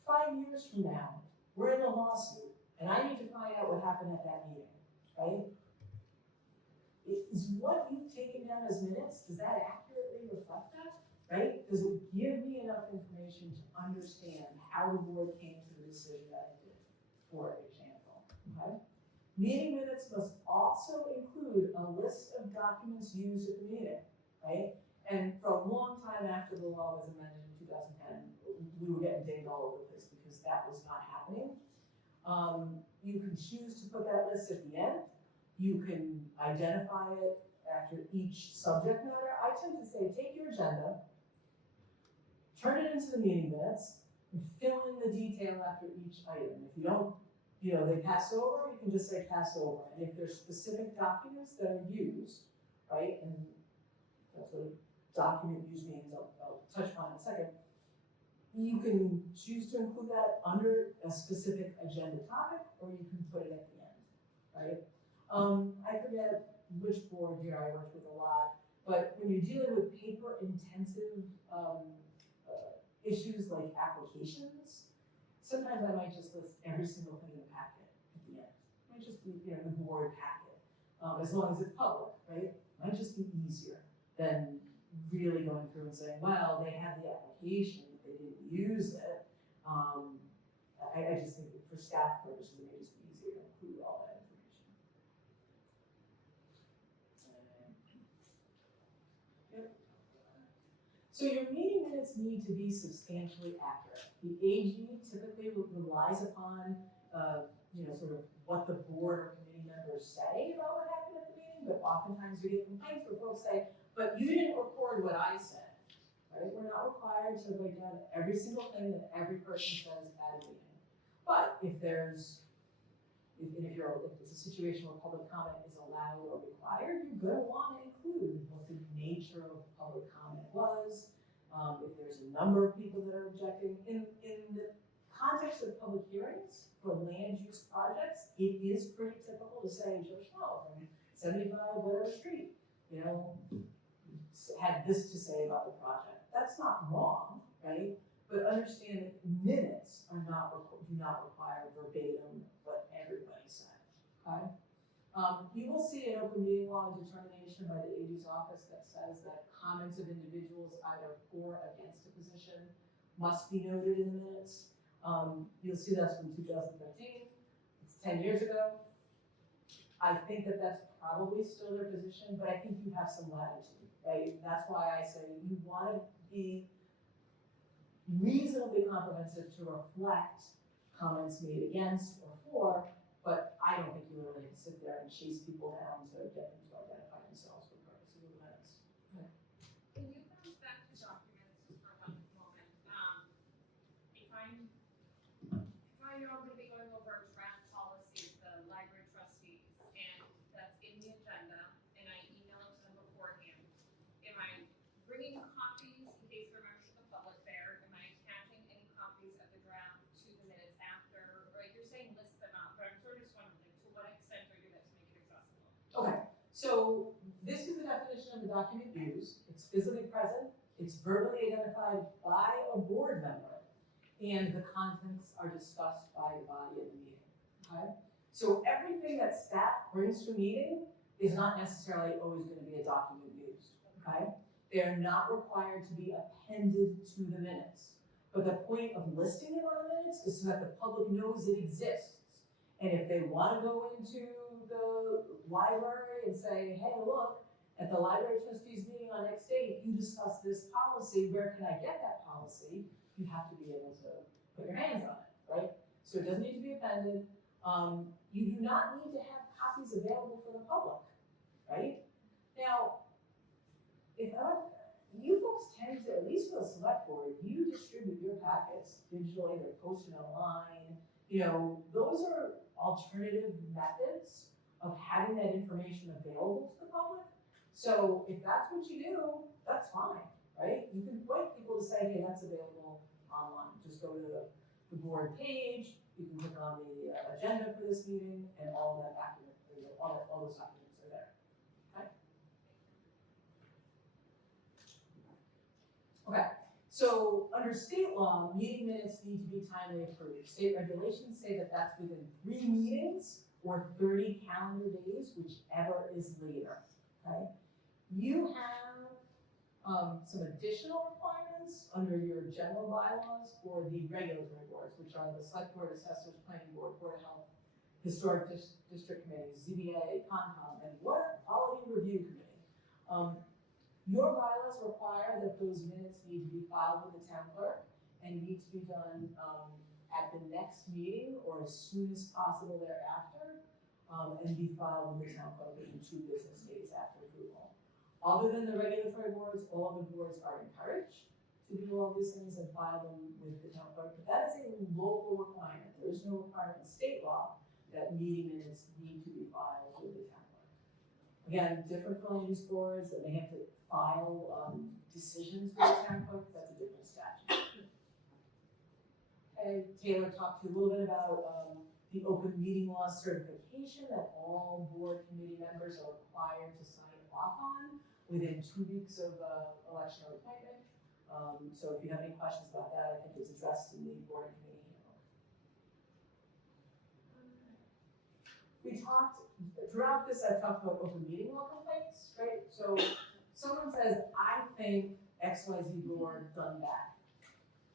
5 years from now, we're in a lawsuit, and I need to find out what happened at that meeting, right? Is what you've taken down as minutes, does that accurately reflect that, right? Does it give me enough information to understand how the board came to the decision that it did, for example, okay? Meeting minutes must also include a list of documents used at the meeting, right? And for a long time after the law was amended in 2010, we were getting dinged all over the place because that was not happening. You can choose to put that list at the end. You can identify it after each subject matter. I tend to say, take your agenda, turn it into the meeting minutes, and fill in the detail after each item. If you don't, they pass over, you can just say pass over. And if there's specific documents that are used, right, and that's what a document use means, I'll touch upon in a second. You can choose to include that under a specific agenda topic, or you can put it at the end, right? I forget which board here I worked with a lot, but when you're dealing with paper-intensive issues like applications, sometimes I might just list every single thing in the packet at the end. It might just be, the board packet, as long as it's public, right? It might just be easier than really going through and saying, well, they had the application, but they didn't use it. I just think that for staff purposes, it may just be easier to include all that information. Yep. So your meeting minutes need to be substantially accurate. The AG typically relies upon, sort of what the board or committee members say about what happened at the meeting, but oftentimes you get complaints where folks say, but you didn't record what I said, right? We're not required to write down every single thing that every person says at a meeting. But if it's a situation where public comment is allowed or required, you're gonna wanna include what the nature of public comment was. If there's a number of people that are objecting. In the context of public hearings for land use projects, it is pretty typical to say, Joe Schmo from 75 whatever street, had this to say about the project. That's not wrong, right? But understand that minutes do not require verbatim what everybody said, okay? You will see an open meeting law determination by the AG's office that says that comments of individuals either for or against a position must be noted in the minutes. You'll see that's from 2013. It's 10 years ago. I think that that's probably still their position, but I think you have some latitude, right? That's why I say you want to be reasonably comprehensive to reflect comments made against or for, but I don't think you really have to sit there and chase people down to get them to identify themselves for purposes of the minutes. Can you bounce back to documents just for one moment? If I know I'm gonna be going over a draft policy with the library trustees, and that's in the agenda, and I email it to them beforehand, am I bringing copies in case they're members of the public there? Am I attaching any copies of the draft to the minutes after? Like, you're saying list them out, but I'm sort of just wondering, like, to what extent are you going to make it accessible? Okay, so this is the definition of the document used. It's physically present, it's verbally identified by a board member, and the contents are discussed by the body of the meeting, okay? So everything that staff brings to a meeting is not necessarily always gonna be a document used, okay? They're not required to be appended to the minutes. But the point of listing them on the minutes is so that the public knows it exists. And if they wanna go into the library and say, hey, look, at the library trustees meeting on X date, you discussed this policy, where can I get that policy? You have to be able to put your hands on it, right? So it doesn't need to be appended. You do not need to have copies available for the public, right? Now, you folks tend to, at least for the select board, you distribute your packets digitally, they're posted online. Those are alternative methods of having that information available to the public. So if that's what you do, that's fine, right? You can point people to say, hey, that's available online. Just go to the board page, you can click on the agenda for this meeting, and all that document, all those documents are there. Okay, so under state law, meeting minutes need to be timely approved. State regulations say that that's within 3 meetings or 30 calendar days, whichever is later, okay? You have some additional requirements under your general bylaws for the regulatory boards, which are the select board, assessors, planning board, board of health, historic district committees, ZBA, Concom, and water quality review committee. Your bylaws require that those minutes need to be filed with the town clerk and need to be done at the next meeting or as soon as possible thereafter, and be filed with the town clerk within 2 business days after approval. Other than the regulatory boards, all of the boards are encouraged to do all these things and file them with the town clerk, but that is a local requirement. There is no requirement in state law that meeting minutes need to be filed with the town clerk. Again, different for land use boards that may have to file decisions with the town clerk, that's a different statute. Okay, Taylor talked to you a little bit about, the open meeting law certification that all board committee members are required to sign off on within 2 weeks of, election or appointment. So if you have any questions about that, I think it's addressed in the board and committee handbook. We talked, throughout this, I've talked about open meeting law complaints, right? So someone says, I think XYZ board done that.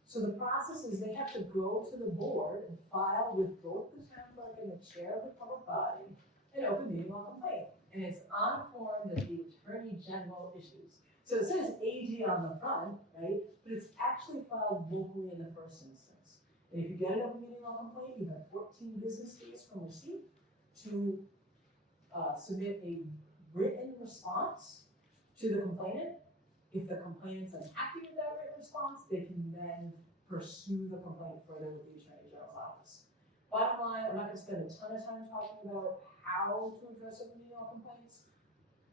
So the process is they have to go to the board and file with both the town clerk and the chair of the public body an open meeting law complaint. And it's on a form that the Attorney General issues. So it says AG on the front, right? But it's actually filed locally in the first instance. And if you get an open meeting law complaint, you have 14 business days from receipt to submit a written response to the complainant. If the complainant's unhappy with that written response, they can then pursue the complaint further with the Attorney General's office. Bottom line, I'm not gonna spend a ton of time talking about how to address open meeting law complaints.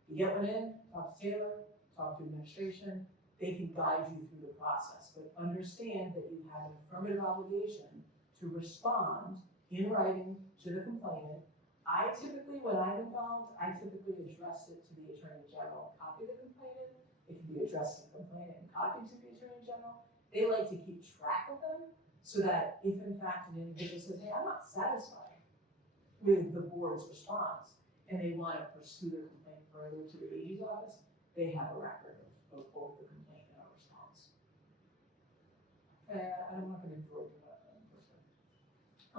You get one in, talk to Taylor, talk to administration, they can guide you through the process, but understand that you have an affirmative obligation to respond in writing to the complainant. I typically, when I'm involved, I typically address it to the Attorney General, copy the complainant. It can be addressed to the complainant and copied to the Attorney General. They like to keep track of them so that if in fact an individual says, hey, I'm not satisfied with the board's response, and they want to pursue their complaint further to the AG's office, they have a record of both the complaint and our response. I'm not going to go into that first.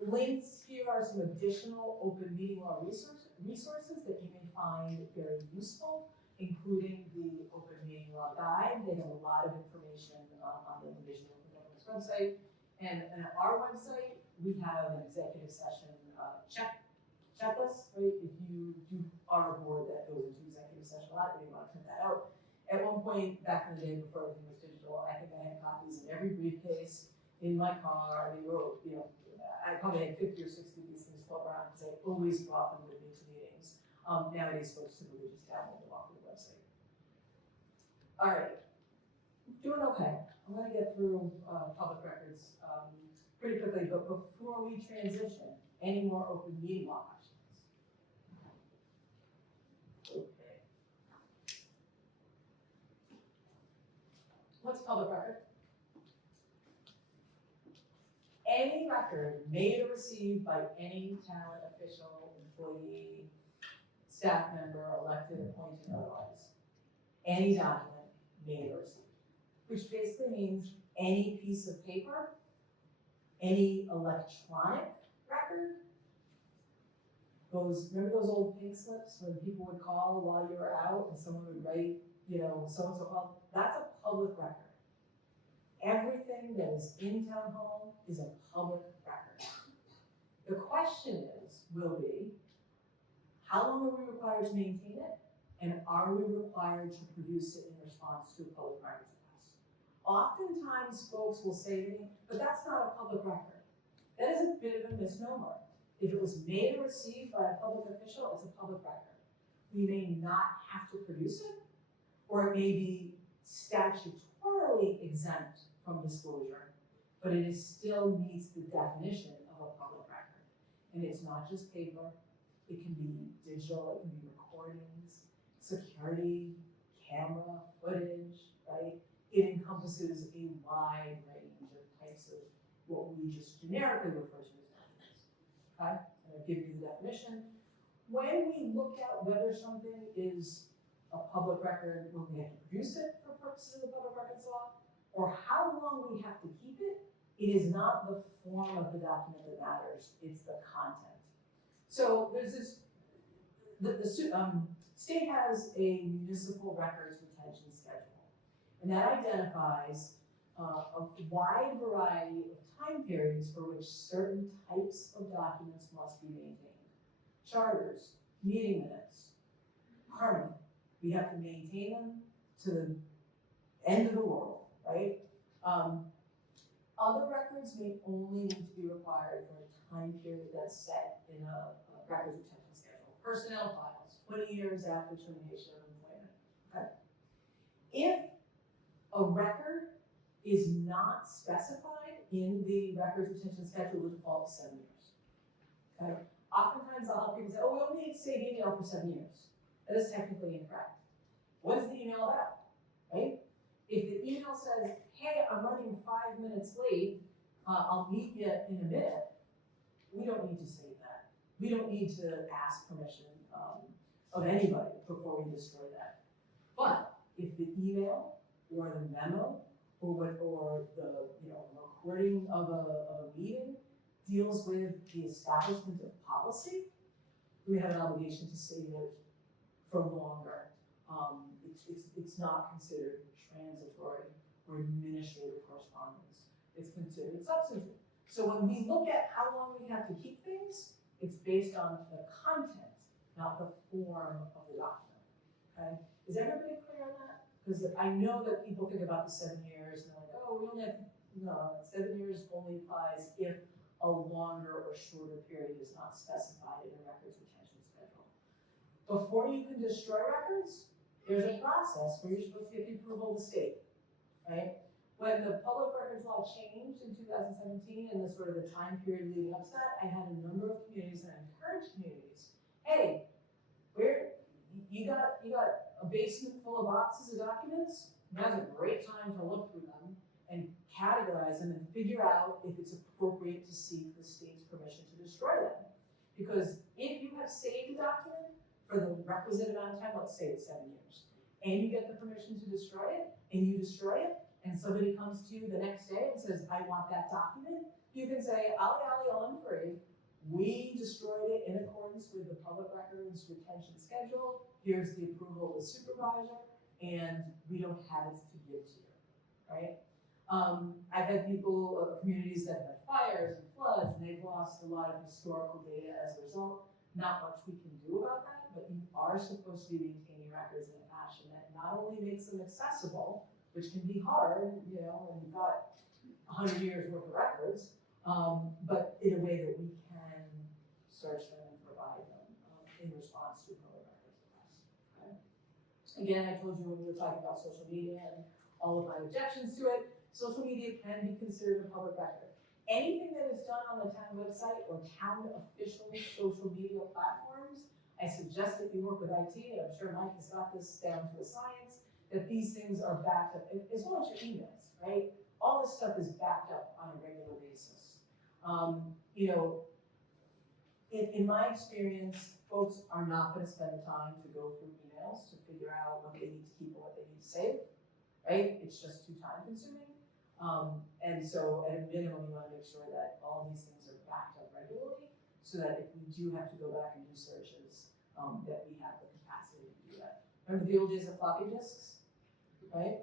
Links here are some additional open meeting law resources that you may find very useful, including the Open Meeting Law Guide. They have a lot of information on the Division of Open Government's website. And on our website, we have an executive session checklist, right? If you are a board that goes into executive session a lot, you may want to print that out. At one point, back in the day before everything was digital, I think I had copies in every briefcase, in my car. They were, I probably had 50 or 60 of these things float around because I always brought them with me to meetings. Nowadays, folks typically just download them off the website. All right, doing okay. I'm going to get through public records pretty quickly, but before we transition, any more open meeting law questions? Okay. What's public record? Any record made or received by any town official, employee, staff member, elected, appointed, otherwise. Any document made or received, which basically means any piece of paper, any electronic record. Remember those old pink slips when people would call while you were out and someone would write, so-and-so called? That's a public record. Everything that is in town hall is a public record. The question will be, how long are we required to maintain it? And are we required to produce it in response to a public records request? Oftentimes folks will say to me, but that's not a public record. That is a bit of a misnomer. If it was made or received by a public official, it's a public record. We may not have to produce it, or it may be statutorily exempt from disclosure, but it still meets the definition of a public record. And it's not just paper, it can be digital, it can be recordings, security, camera, footage, right? It encompasses a wide range of types of what we just generically refer to as documents, okay? And I've given you the definition. When we look at whether something is a public record, when we have to produce it for purposes of the public records law, or how long we have to keep it, it is not the form of the document that matters, it's the content. So there's this, the state has a municipal records retention schedule, and that identifies a wide variety of time periods for which certain types of documents must be maintained. Charters, meeting minutes, permanent. We have to maintain them to the end of the world, right? Other records may only need to be required for a time period that's set in a records retention schedule. Personnel files, 20 years after termination of employment, okay? If a record is not specified in the records retention schedule with default to 7 years. Okay? Oftentimes I'll help people say, oh, we only need to save email for 7 years. That is technically incorrect. What is the email about, right? If the email says, hey, I'm running 5 minutes late, I'll meet you in a minute, we don't need to save that. We don't need to ask permission of anybody before we destroy that. But if the email or the memo or the recording of a meeting deals with the establishment of policy, we have an obligation to save it for longer. It's not considered transitory or administrative correspondence. It's considered substantive. So when we look at how long we have to keep things, it's based on the content, not the form of the document. Okay? Is everybody clear on that? Because I know that people think about the 7 years and they're like, oh, we only have, no, 7 years only applies if a longer or shorter period is not specified in the records retention schedule. Before you can destroy records, there's a process where you're supposed to get the approval of the state, right? When the public records law changed in 2017 and the sort of the time period leading up to that, I had a number of communities and I encouraged communities, hey, you got a basement full of boxes of documents, now's a great time to look through them and categorize them and figure out if it's appropriate to seek the state's permission to destroy them. Because if you have saved a document for the requisite amount of time, let's say it's 7 years, and you get the permission to destroy it, and you destroy it, and somebody comes to you the next day and says, I want that document, you can say, ollie ollie on free, we destroyed it in accordance with the public records retention schedule, here's the approval of the supervisor, and we don't have it to give to you, right? I've had people, communities that have had fires and floods, and they've lost a lot of historical data as a result. Not much we can do about that, but you are supposed to be maintaining records in a fashion that not only makes them accessible, which can be hard, when you've got 100 years worth of records, but in a way that we can search them and provide them in response to public records requests. Okay? Again, I told you when we were talking about social media and all of my objections to it, social media can be considered a public record. Anything that is done on the town website or town official social media platforms, I suggest that you work with IT, and I'm sure Mike has got this down to a science, that these things are backed up, as well as your emails, right? All this stuff is backed up on a regular basis. In my experience, folks are not going to spend the time to go through emails to figure out what they need to keep and what they need to save, right? It's just too time consuming. And so at a minimum, you want to make sure that all these things are backed up regularly so that if we do have to go back and do searches, that we have the capacity to do that. Remember the old days of floppy disks, right?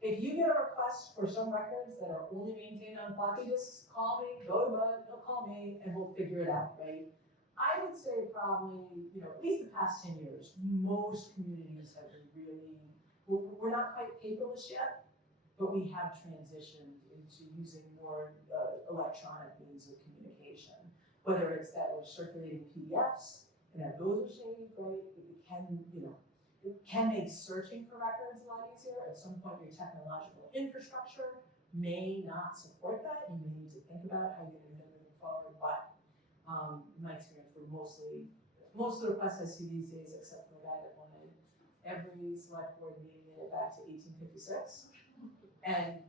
If you get a request for some records that are only maintained on floppy disks, call me, go to Bud, he'll call me, and we'll figure it out, right? I would say probably, at least the past 10 years, most communities have really, we're not quite paperless yet, but we have transitioned into using more electronic means of communication. Whether it's that we're circulating PDFs and that those are saved, right? It can make searching for records a lot easier. At some point, your technological infrastructure may not support that. You may need to think about how you're going to move forward. But in my experience, most of the requests I see these days, except for the guy that wanted every select board meeting minute back to 1856. And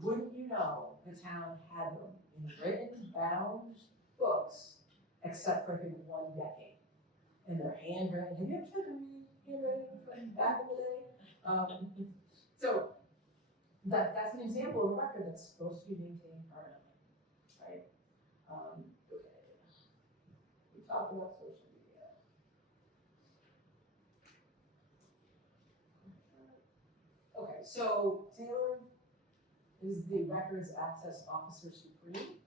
wouldn't you know, the town had them in written, bound books, except for his 1 decade. And they're handwritten. Have you ever tried to read handwriting from back in the day? So that's an example of a record that's supposed to be maintained permanently, right? Okay. We talked about social media. Okay, so Taylor is the Records Access Officer Supreme.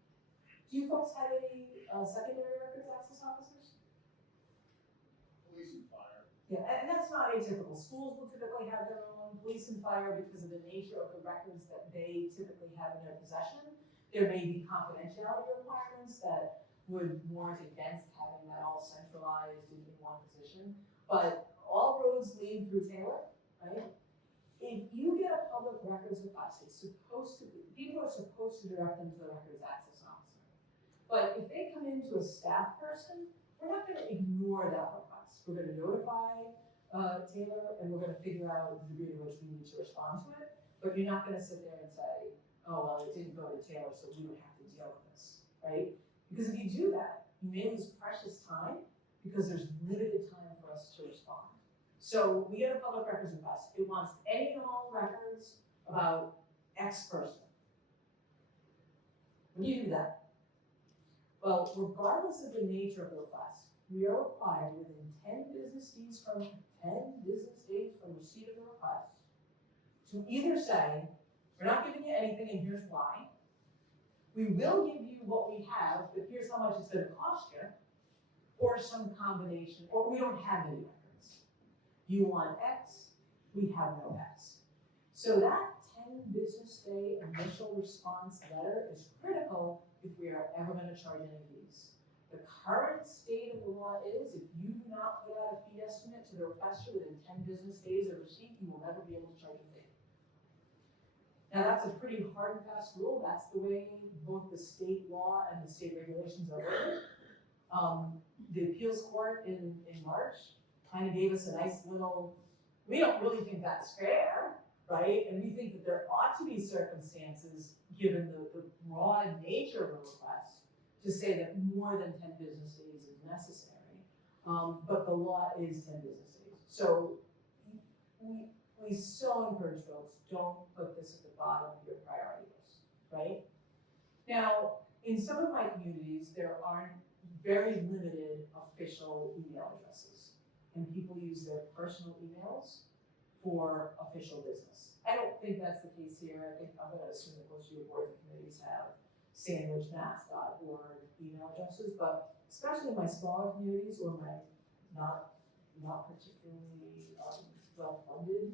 Do you folks have any secondary records access officers? Police and fire. Yeah, and that's not atypical. Schools will typically have their own, police and fire, because of the nature of the records that they typically have in their possession. There may be confidentiality requirements that would warrant against having that all centralized in one position. But all roads lead through Taylor, right? if you get a public records request, it's supposed to be, people are supposed to direct them to the records access officer. But if they come into a staff person, we're not gonna ignore that request. We're gonna notify Taylor, and we're gonna figure out the degree to which we need to respond to it. But you're not gonna sit there and say, oh, well, it didn't go to Taylor, so we don't have to deal with this, right? Because if you do that, you may lose precious time because there's limited time for us to respond. So we get a public records request. It wants any and all records about X person. When do you do that? Well, regardless of the nature of the request, we are required within 10 business days from receipt of the request to either say, we're not giving you anything and here's why. We will give you what we have, but here's how much it's gonna cost you, or some combination, or we don't have any records. You want X, we have no X. So that 10 business day initial response letter is critical if we are ever gonna charge any fees. The current state of the law is if you do not put out a fee estimate to the requester within 10 business days of receipt, you will never be able to charge a fee. Now that's a pretty hard and fast rule. That's the way both the state law and the state regulations are written. The appeals court in March kind of gave us a nice little, we don't really think that's fair, right? And we think that there ought to be circumstances, given the broad nature of the request, to say that more than 10 business days is necessary. But the law is 10 business days. So we so encourage folks, don't put this at the bottom of your priority list, right? Now, in some of my communities, there aren't very limited official email addresses, and people use their personal emails for official business. I don't think that's the case here. I think I'm gonna assume that most of your boards and committees have sandwichmass.org email addresses, but especially in my smaller communities or my not particularly well-funded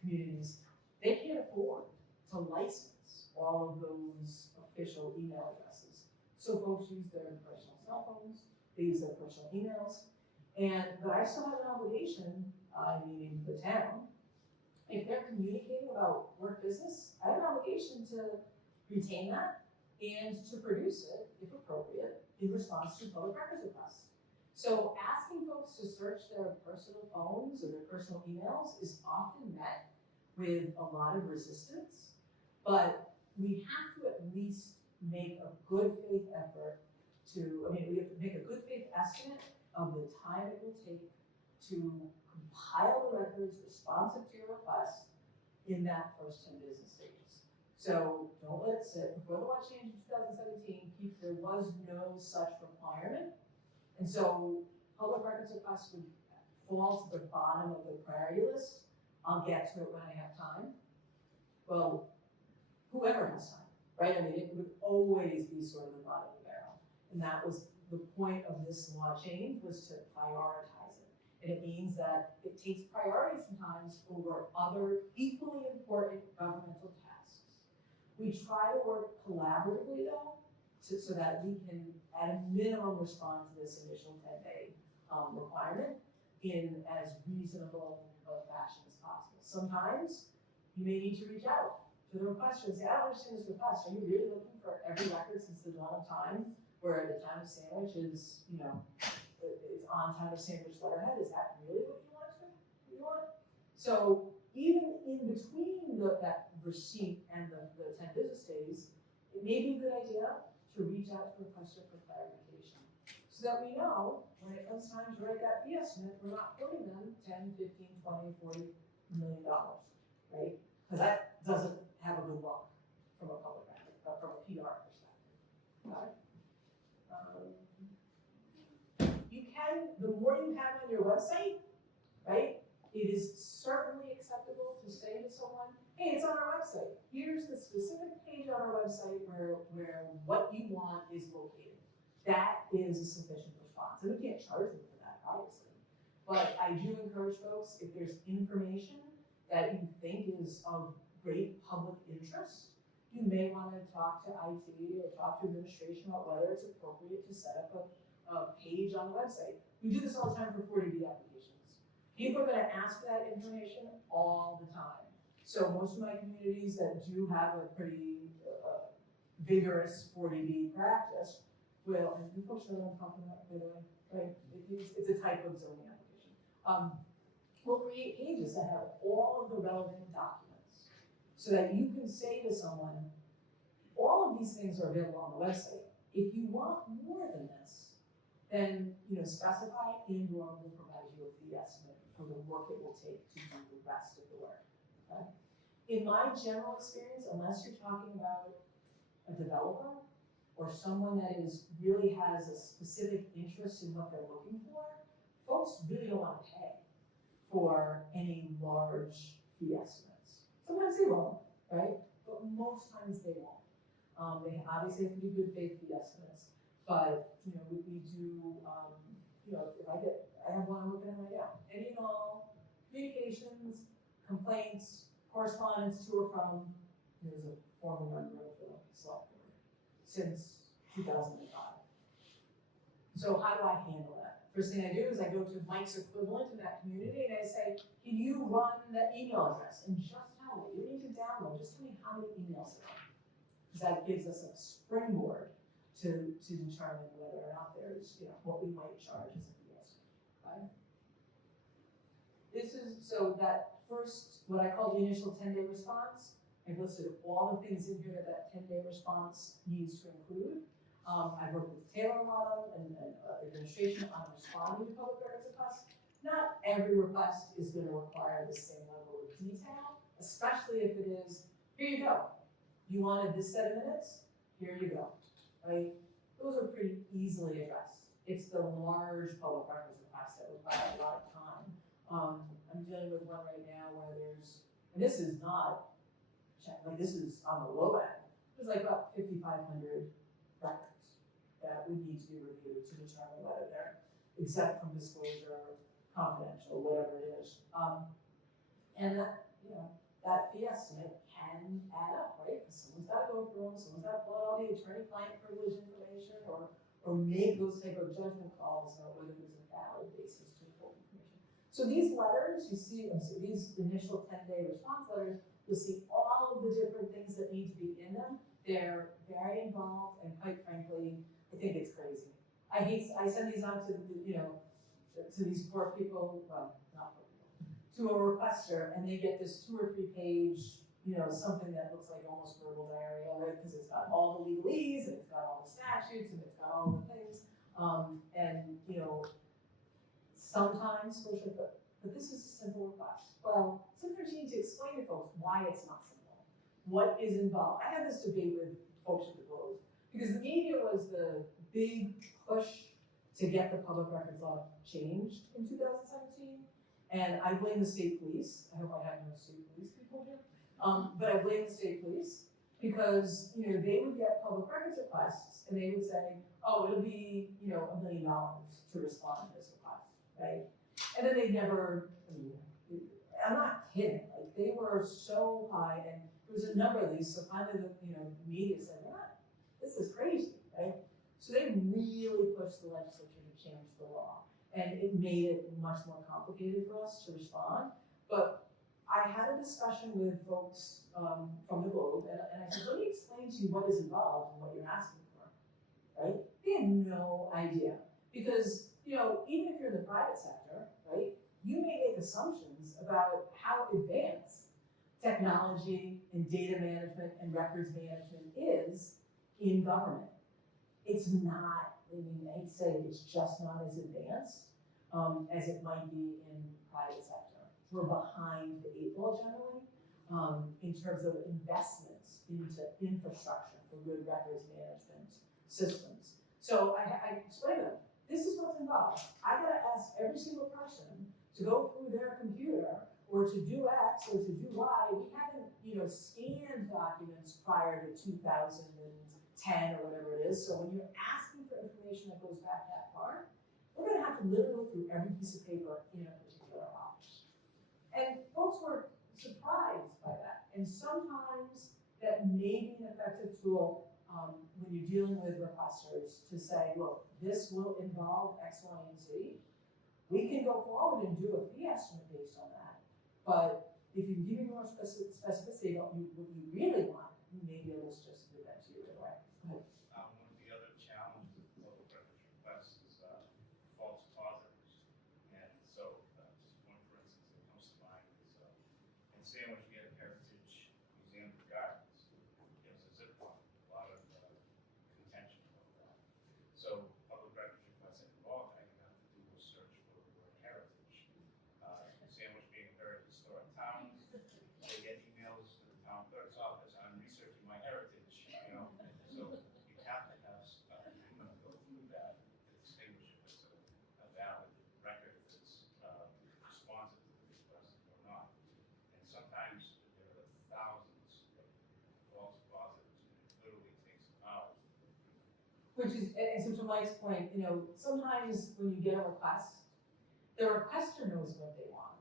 communities, they can't afford to license all of those official email addresses. So folks use their personal cell phones, they use their personal emails, but I still have an obligation, meaning the town, if they're communicating about work business, I have an obligation to retain that and to produce it, if appropriate, in response to public records requests. So asking folks to search their personal phones or their personal emails is often met with a lot of resistance, but we have to at least make a good faith effort we have to make a good faith estimate of the time it will take to compile the records responsive to your request in that first 10 business days. So don't let it sit. Before the law changed in 2017, there was no such requirement. And so public records requests would fall to the bottom of the priority list. I'll get to it when I have time. Well, whoever has time, right? I mean, it would always be sort of the bottom of the barrel. And that was the point of this law change, was to prioritize it. And it means that it takes priority sometimes over other equally important governmental tasks. We try to work collaboratively though, so that we can, at a minimum, respond to this initial 10-day requirement in as reasonable a fashion as possible. Sometimes you may need to reach out to the requester and say, I don't understand this request. Are you really looking for every record since the dawn of time where the town of Sandwich is, it's on town of Sandwich letterhead? Is that really what you want? So even in between that receipt and the 10 business days, it may be a good idea to reach out to the requester for clarification, so that we know when it comes time to write that fee estimate, we're not quoting them 10, 15, 20, 40 million dollars, right? Because that doesn't have a good look from a public record, from a PR perspective. Got it? The more you have on your website, right? It is certainly acceptable to say to someone, hey, it's on our website. Here's the specific page on our website where what you want is located. That is a sufficient response. And we can't charge them for that, obviously. But I do encourage folks, if there's information that you think is of great public interest, you may want to talk to IT or talk to administration about whether it's appropriate to set up a page on the website. We do this all the time for 40B applications. People are gonna ask for that information all the time. So most of my communities that do have a pretty vigorous 40B practice will, and you folks know what I'm talking about, by the way, right? It's a type of zoning application. Will create pages that have all of the relevant documents so that you can say to someone, all of these things are available on the website. If you want more than this, then, specify and or will provide you a fee estimate for the work it will take to do the rest of the work. Okay? In my general experience, unless you're talking about a developer or someone that really has a specific interest in what they're looking for, folks really don't want to pay for any large fee estimates. Sometimes they won't, right? But most times they won't. They obviously have to be good faith fee estimates, but we do. I have one I'm looking at right now. Any and all communications, complaints, correspondence to or from. There's a former member of the select board since 2005. So how do I handle that? First thing I do is I go to Mike's equivalent in that community and I say, can you run the email address? And just tell me, you don't need to download, just tell me how many emails there are. Because that gives us a springboard to determine whether or not there's, what we might charge as a fee estimate, right? So that first, what I call the initial 10-day response, I've listed all the things in here that 10-day response needs to include. I've worked with Taylor a lot and administration on responding to public records requests. Not every request is going to require the same level of detail, especially if it is, here you go. You wanted this set of minutes? Here you go, right? Those are pretty easily addressed. It's the large public records requests that require a lot of time. I'm dealing with one right now where and this is not, this is on the low end. There's like about 5,500 records that would need to be reviewed to determine whether they're exempt from disclosure, confidential, whatever it is. And that, that fee estimate can add up, right? Because someone's got to go through them, someone's got to pull out all the attorney-client privilege information or make those type of judgment calls about whether there's a valid basis to pull information. So these letters, you see, these initial 10-day response letters, you'll see all of the different things that need to be in them. They're very involved, and quite frankly, I think it's crazy. I send these out to to these poor people, well, not poor people, to a requester, and they get this 2 or 3 page, something that looks like almost verbal diarrhea, right? Because it's got all the legalese, and it's got all the statutes, and it's got all the things, sometimes, but this is a simple request. Well, sometimes you need to explain to folks why it's not simple. What is involved? I had this debate with folks at the Globe because the media was the big push to get the public records law changed in 2017, and I blame the state police. I hope I have no state police people here, but I blame the state police because they would get public records requests and they would say, oh, it'll be $1 million to respond to this request, right? And then they never. I'm not kidding. Like they were so high, and there was a number of these. So finally, the media said, "What? This is crazy, right?" So they really pushed the legislature to change the law, and it made it much more complicated for us to respond. But I had a discussion with folks from the Globe, and I said, "Let me explain to you what is involved and what you're asking for." Right? They had no idea because even if you're in the private sector, right? You may make assumptions about how advanced technology and data management and records management is in government. It's not, I hate to say it, it's just not as advanced as it might be in private sector. We're behind the 8 ball generally in terms of investments into infrastructure for good records management systems. So I explained to them, this is what's involved. I gotta ask every single person to go through their computer or to do X or to do Y. We haven't, scanned documents prior to 2010 or whatever it is. So when you're asking for information that goes back that far, we're gonna have to literally look through every piece of paper in a particular office. And folks were surprised by that. And sometimes that may be an effective tool when you're dealing with requesters to say, look, this will involve X, Y, and Z. We can go forward and do a fee estimate But if you give me more specificity about what you really want, maybe I'll just do that to you right away. Go ahead. One of the other challenges with local records requests is false positives. And so, just one for instance that comes to mind is in Sandwich, we have Heritage Museum of Gardens. It was a zip line, a lot of contention about that. So, public records requests that involved that, you have to do a search for the word heritage. Sandwich being a very historic town, they get emails to the town clerk's office, I'm researching my heritage, you know, so you have to have, I'm gonna go through that to distinguish if it's a valid record, if it's responsive to the request or not. And sometimes there are thousands of false positives, and it literally takes hours. Which is, and so to Mike's point, you know, sometimes when you get a request, the requester knows what they want,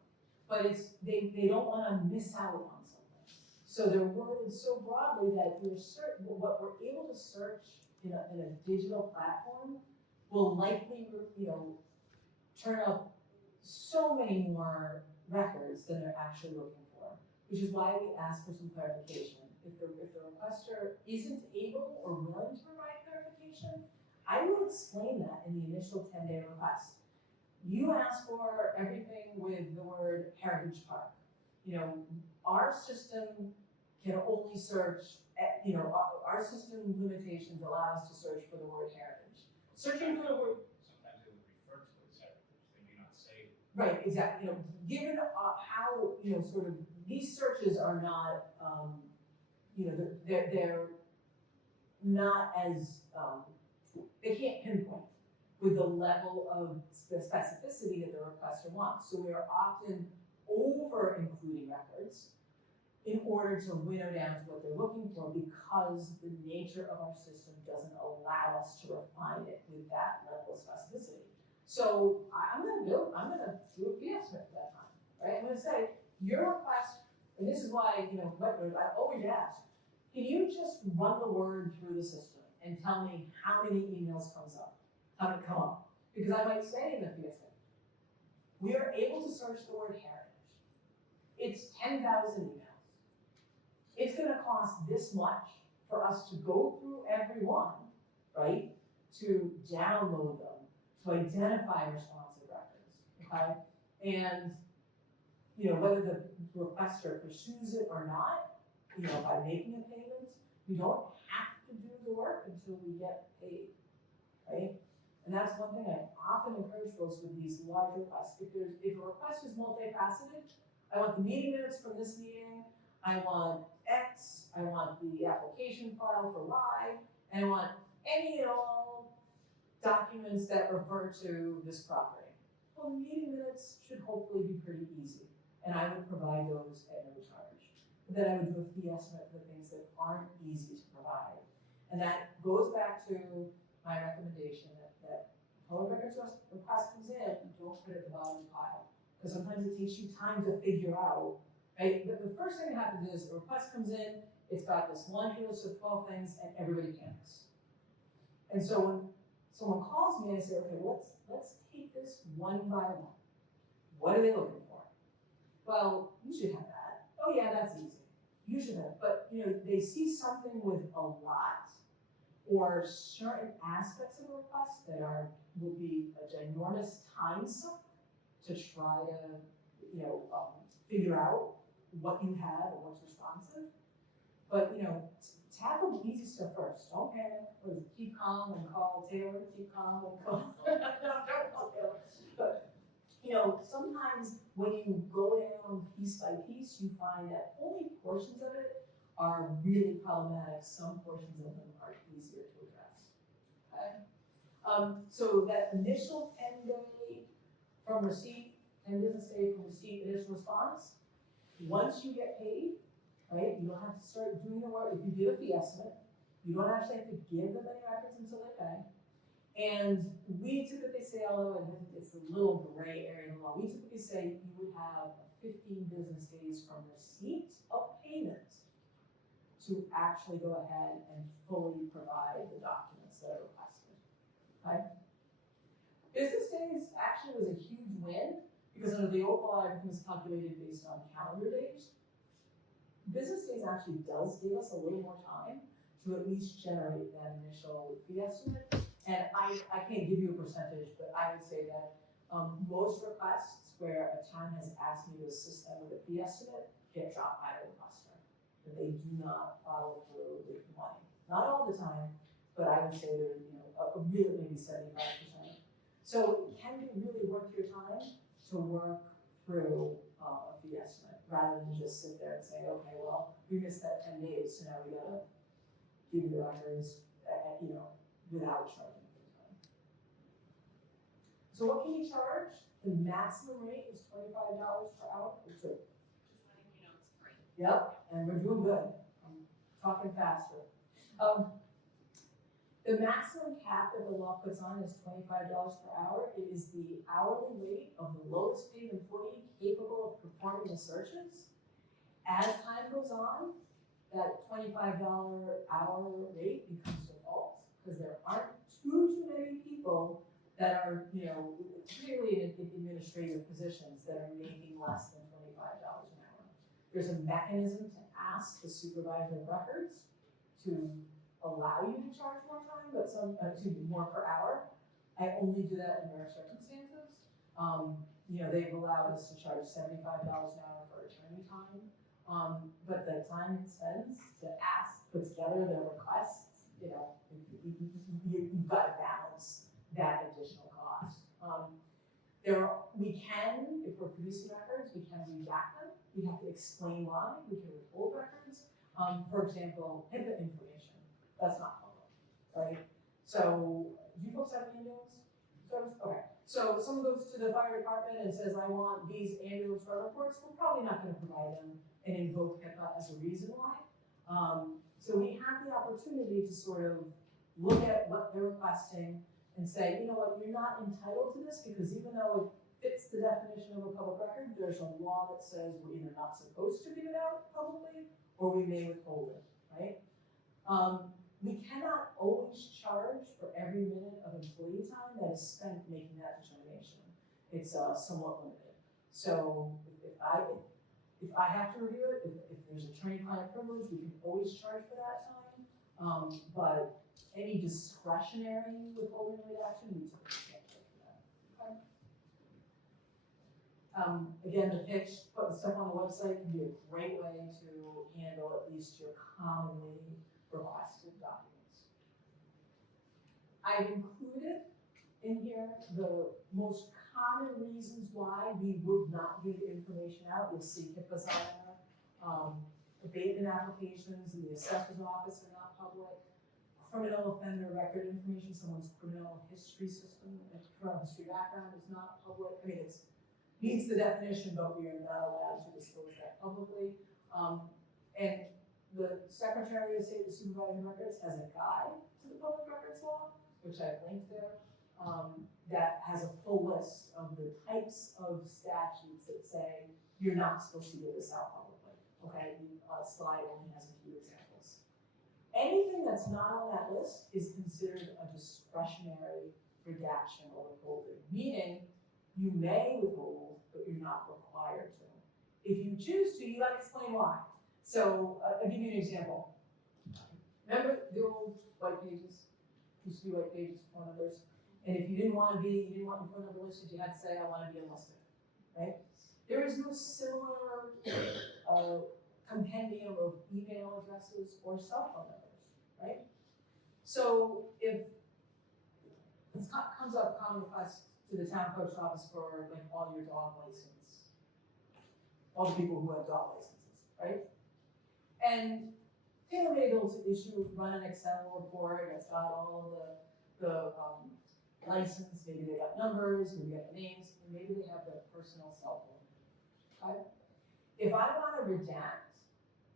but it's, they don't wanna miss out on something. So they're worded so broadly that you're certain, what we're able to search in a digital platform will likely, you know, turn up so many more records than they're actually looking for, which is why we ask for some clarification. If the requester isn't able or willing to provide clarification, I will explain that in the initial 10-day request. You ask for everything with the word Heritage Park. You know, our system can only search, you know, our system limitations allow us to search for the word heritage. Searching for the word. Sometimes they would refer to it as heritage, they may not say. Right, exactly. You know, given how, you know, sort of, these searches are not, you know, they're not as, they can't pinpoint with the level of specificity that the requester wants. So we are often over including records in order to winnow down to what they're looking for, because the nature of our system doesn't allow us to refine it with that level of specificity. So I'm gonna do a fee estimate for that time, right? I'm gonna say, your request, and this is why, you know, I always ask, can you just run the word through the system and tell me how many emails come up? Because I might say in the fee estimate, we are able to search the word heritage. It's 10,000 emails. It's gonna cost this much for us to go through every one, right? To download them, to identify responsive records, okay? And, you know, whether the requester pursues it or not, you know, by making a payment, we don't have to do the work until we get paid, right? And that's one thing I often encourage folks with these large requests. If a request is multifaceted, I want the meeting minutes from this meeting, I want X, I want the application file for Y, and I want any and all documents that refer to this property. Well, the meeting minutes should hopefully be pretty easy, and I would provide those at no charge. But then I would do a fee estimate for the things that aren't easy to provide. And that goes back to my recommendation that public records request comes in, don't put it at the bottom of the pile. Because sometimes it takes you time to figure out, right? The first thing that happens is a request comes in, it's got this laundry list of 12 things, and everybody panics. And so when someone calls me and I say, okay, let's take this one by one. What are they looking for? Well, you should have that. Oh yeah, that's easy. You should have, but you know, they see something with a lot, or certain aspects of a request that will be a ginormous time suck to try to, you know, figure out what you have and what's responsive. But, you know, tackle the easy stuff first. Don't panic. Keep calm and call Taylor. Keep calm and call. No, don't call Taylor. But, you know, sometimes when you go down piece by piece, you find that only portions of it are really problematic. Some portions of them are easier to address. Okay? So that initial 10-day from receipt, 10 business days from receipt, initial response, once you get paid, right, you don't have to start doing the work. If you give a fee estimate, you don't actually have to give them any records until they pay. And we typically say, although I think it's a little gray area in the law, we typically say you would have 15 business days from receipt of payment to actually go ahead and fully provide the documents that are requested, okay? Business days actually was a huge win, Because under the old law, everything is calculated based on calendar days. Business days actually does give us a little more time to at least generate that initial fee estimate. And I can't give you a percentage, but I would say that most requests where a town has asked me to assist them with a fee estimate get dropped by the requester. That they do not follow through with the money. Not all the time, but I would say they're, a really maybe 75%. So it can be really worth your time to work through a fee estimate rather than just sit there and say, okay, well, we missed that 10 days, so now we gotta give you the records, without charging for the time. So what can you charge? The maximum rate is $25 per hour. It's good. Just letting you know it's free. Yep, and we're doing good. I'm talking faster. The maximum cap that the law puts on is $25 per hour. It is the hourly rate of the lowest paid employee capable of performing the searches. As time goes on, that $25 hour rate becomes default because there aren't too many people that are, particularly in administrative positions that are making less than $25 an hour. There's a mechanism to ask the supervisor of records to allow you to charge more time, but more per hour. I only do that in rare circumstances. They've allowed us to charge $75 an hour for attorney time. But the time it spends to put together the requests, you've got to balance that additional cost. We can, if we're producing records, we can redact them. We have to explain why. We can withhold records. For example, HIPAA information. That's not public, right? So, do you folks have an ambulance service? Okay. So someone goes to the fire department and says, I want these ambulance run reports. We're probably not going to provide them and invoke HIPAA as a reason why. So we have the opportunity to sort of look at what they're requesting and say, you know what, you're not entitled to this because even though it fits the definition of a public record, there's a law that says we're either not supposed to give it out publicly or we may withhold it, right? We cannot always charge for every minute of employee time that is spent making that determination. It's somewhat limited. So if I have to review it, if there's attorney-client privilege, we can always charge for that time. But any discretionary withholding redaction, we typically can't charge for that. Okay. Again, the pitch, putting stuff on the website can be a great way to handle at least your commonly requested documents. I've included in here the most common reasons why we would not give information out. You'll see HIPAA's on there. Abatement applications in the assessor's office are not public. Criminal offender record information, someone's criminal history system, criminal history background is not public. I mean, it meets the definition, but we are not allowed to disclose that publicly. And the Secretary of State, the Supervisor of Records, has a guide to the public records law, which I've linked there, that has a full list of the types of statutes that say you're not supposed to give this out publicly. Okay, the slide only has a few examples. Anything that's not on that list is considered a discretionary redaction or withholding, meaning you may withhold, but you're not required to. If you choose to, you gotta explain why. So I'll give you an example. Remember the old white pages? Used to be white pages for phone numbers. And if you didn't want your phone number listed, you had to say, I want to be enlisted, right? There is no similar compendium of email addresses or cell phone numbers, right? So if it comes up common request to the town clerk's office for like all your dog license, all the people who have dog licenses, right? And Taylor may be able to run an Excel report that's got all the license, maybe they got numbers, maybe they got names, and maybe they have their personal cell phone. Okay? If I want to redact,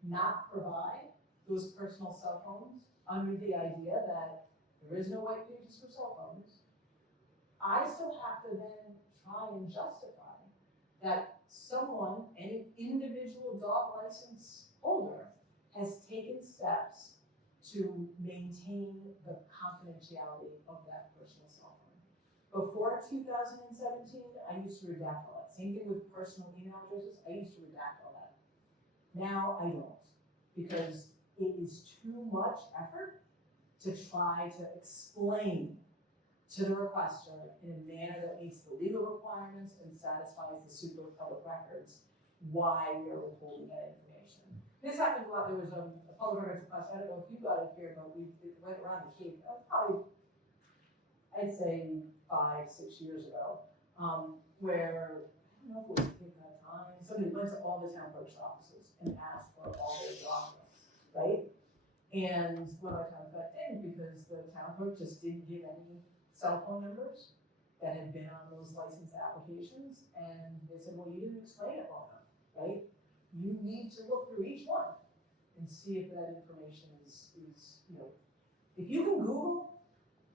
not provide those personal cell phones under the idea that there is no white pages for cell phones, I still have to then try and justify that someone, any individual dog license holder, has taken steps to maintain the confidentiality of that personal cell phone. Before 2017, I used to redact all that Same thing with personal email addresses, I used to redact all that. Now I don't, because it is too much effort to try to explain to the requester in a manner that meets the legal requirements and satisfies the super public records why we are withholding that information. This happened a lot. There was a public records request, I don't know if you got it here, but we did right around the Cape, probably, I'd say 5, 6 years ago, where, I don't know if it was Cape at that time, somebody went to all the town clerk's offices and asked for all their documents, right? And one of our town clerk didn't, because the town clerk just didn't give any cell phone numbers that had been on those license applications, and they said, well, you didn't explain it well enough, right? You need to look through each one and see if that information is, if you can Google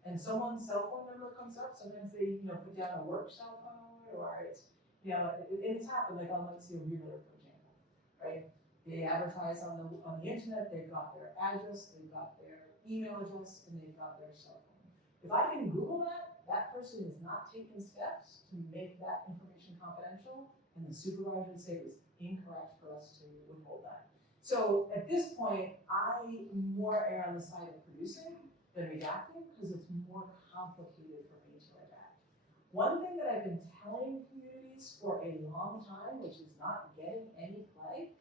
and someone's cell phone number comes up, sometimes they, put down a work cell phone, or it's, it's happened, like on Let's See a Realtor, for example, right? They advertise on the internet, they've got their address, they've got their email address, and they've got their cell phone. If I can Google that, that person is not taking steps to make that information confidential, and the supervisor would say it was incorrect for us to withhold that. So at this point, I more err on the side of producing than redacting, because it's more complicated for me to redact. One thing that I've been telling communities for a long time, which is not getting any play,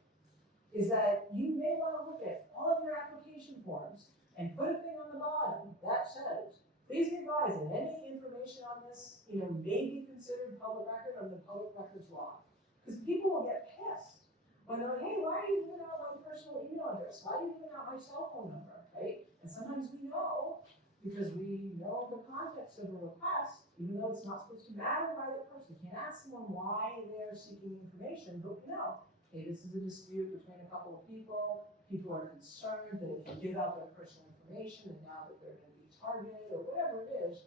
is that you may want to look at all of your application forms and put a thing on the bottom that says, please be advised that any information on this, may be considered public record under the public records law. Because people will get pissed when they're like, hey, why are you giving out my personal email address? Why are you giving out my cell phone number, right? And sometimes we know, because we know the context of a request, even though it's not supposed to matter by the person. We can't ask someone why they're seeking information, but we know, hey, this is a dispute between a couple of people. People are concerned that if you give out their personal information, and now that they're going to be targeted or whatever it is,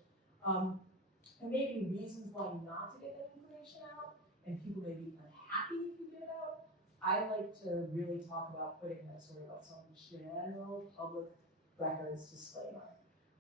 there may be reasons why not to get that information out, and people may be unhappy if you get it out. I like to really talk about putting that sort of some general public records disclaimer.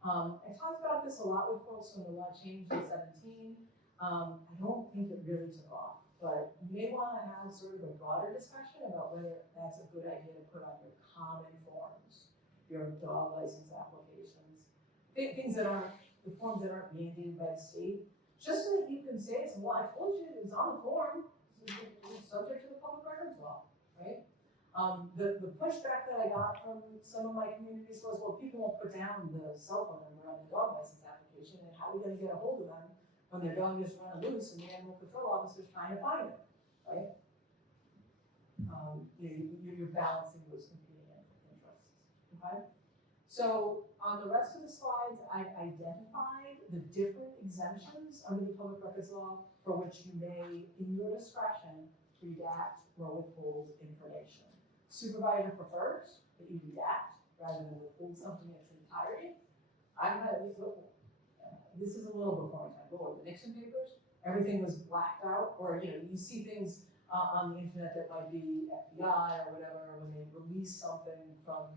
I talked about this a lot with folks when the law changed in 17. I don't think it really took off, but you may want to have sort of a broader discussion about whether that's a good idea to put on your common forms, your dog license applications, things that aren't, the forms that aren't mandated by the state, just so that you can say, well, I told you it was on the form, it's subject to the public records law, right? The pushback that I got from some of my communities was, well, people won't put down the cell phone number on the dog license application, and how are we going to get a hold of them when their dog is running loose and the animal control officer's trying to find it, right? You're balancing those competing interests, okay? So on the rest of the slides, I've identified the different exemptions under the public records law for which you may, in your discretion, redact or withhold information. Supervisor prefers that you redact rather than withhold something in its entirety. I'm not, this is a little before my time, but the Nixon papers, everything was blacked out, or you see things on the internet that might be FBI or whatever when they release something from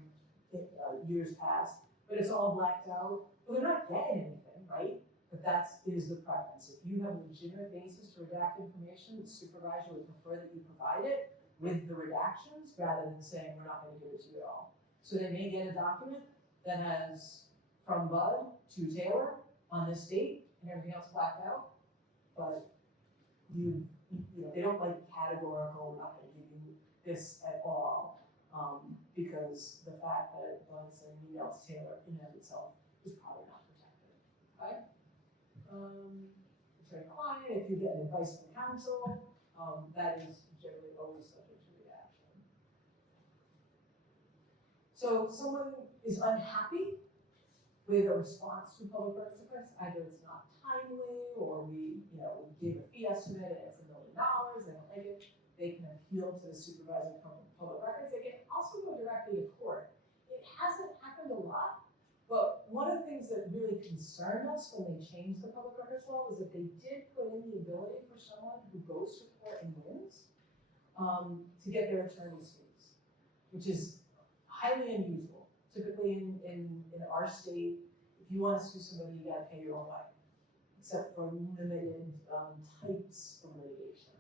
years past, but it's all blacked out. Well, they're not getting anything, right? But that is the preference. If you have a legitimate basis to redact information, the supervisor would prefer that you provide it with the redactions rather than saying we're not going to give it to you at all. So they may get a document that has from Bud to Taylor on this date and everything else blacked out, but they don't like categorical, we're not going to give you this at all. Because the fact that Bud sent an email to Taylor in and of itself is probably not protected, okay? Attorney-client, if you get advice from counsel, that is generally always subject to reaction. So someone is unhappy with a response to public records request, either it's not timely, or we gave a fee estimate and it's $1 million, they don't like it. They can appeal to the supervisor of public records. They can also go directly to court. It hasn't happened a lot, but one of the things that really concerned us when they changed the public records law was that they did put in the ability for someone who goes to court and wins to get their attorney's fees, which is highly unusual. Typically in our state, if you want to sue somebody, you got to pay your own way, except for limited types of litigation.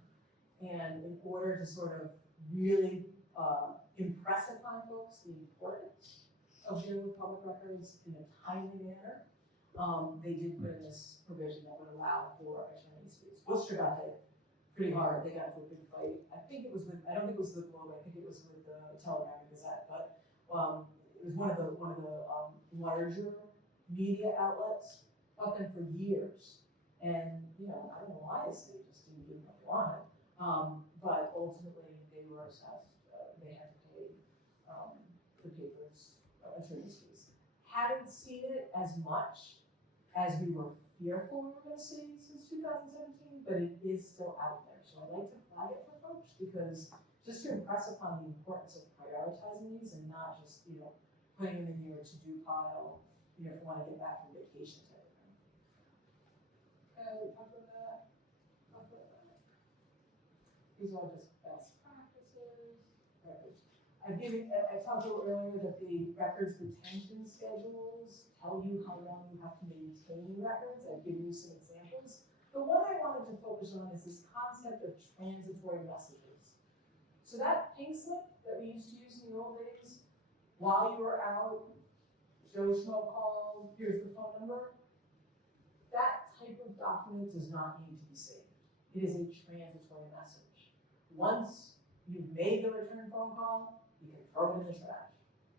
And in order to sort of really impress upon folks the importance of dealing with public records in a timely manner, they did put in this provision that would allow for attorney's fees. Worcester got hit pretty hard. They got into a big fight. I don't think it was with the Globe. I think it was with the Telegram and Gazette, but it was one of the larger media outlets. Fought them for years, and I don't know why the state just didn't give them what they wanted. But ultimately, they were assessed. They had to pay the paper's attorney's fees. Haven't seen it as much as we were fearful we were going to see since 2017, but it is still out there. So I'd like to flag it for folks because just to impress upon the importance of prioritizing these and not just putting them in your to-do pile. If you want to get back from vacation type of thing. Okay, we talked about that. These are all just best practices. Records. I talked a little earlier that the records retention schedules tell you how long you have to maintain records. I've given you some examples. The one I wanted to focus on is this concept of transitory messages. So that pink slip that we used to use in the old days, while you were out, Joe Schmo called, here's the phone number. That type of document does not need to be saved. It is a transitory message. Once you've made the return phone call, you can throw it in the trash.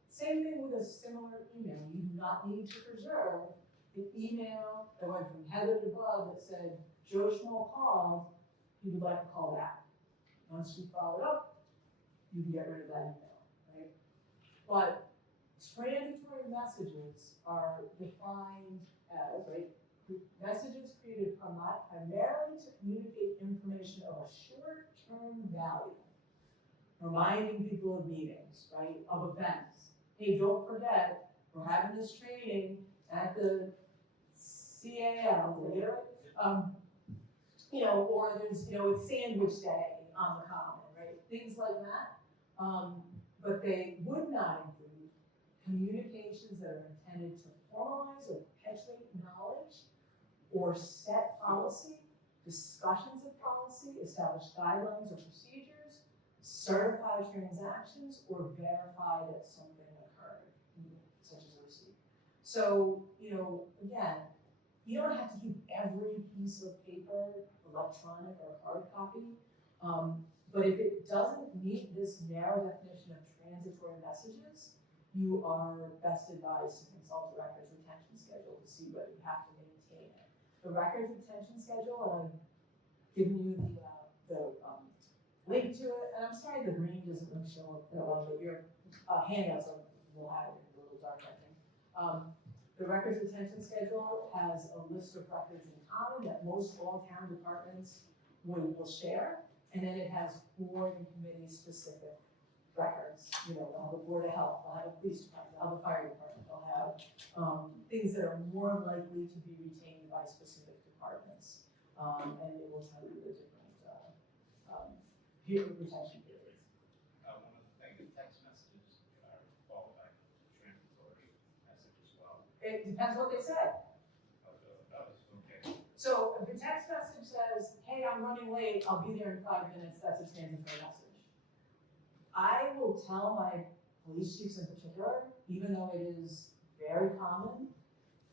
Same thing with a similar email. You do not need to preserve the email that went from Heather to Bob that said, Joe Schmo called, he would like to call back. Once you follow it up, you can get rid of that email, right? But transitory messages are defined as, messages created primarily to communicate information of a short-term value, reminding people of meetings, right, of events. Hey, don't forget, we're having this training at the CAL, or there's, it's Sandwich Day on the Common, right, things like that. But they would not include communications that are intended to formalize or perpetuate knowledge or set policy, discussions of policy, establish guidelines or procedures, certify transactions, or verify that something occurred, such as a receipt. So, again, you don't have to keep every piece of paper electronic or hard copy, but if it doesn't meet this narrow definition of transitory messages, you are best advised to consult the records retention schedule to see whether you have to maintain it. The records retention schedule, and I've given you the link to it, and I'm sorry the green doesn't look show up that well, but your handouts will have it in a little dark, I think. The records retention schedule has a list of records in common that most all town departments will share, and then it has board and committee specific records. They'll have a board of health, they'll have a police department, they'll have a fire department, they'll have things that are more likely to be retained by specific departments. And it will tell you the different retention periods. One of the things, text messages are qualified as a transitory message as well. It depends what they say. Okay. So if the text message says, hey, I'm running late, I'll be there in 5 minutes, that's a transitory message. I will tell my police chiefs in particular, even though it is very common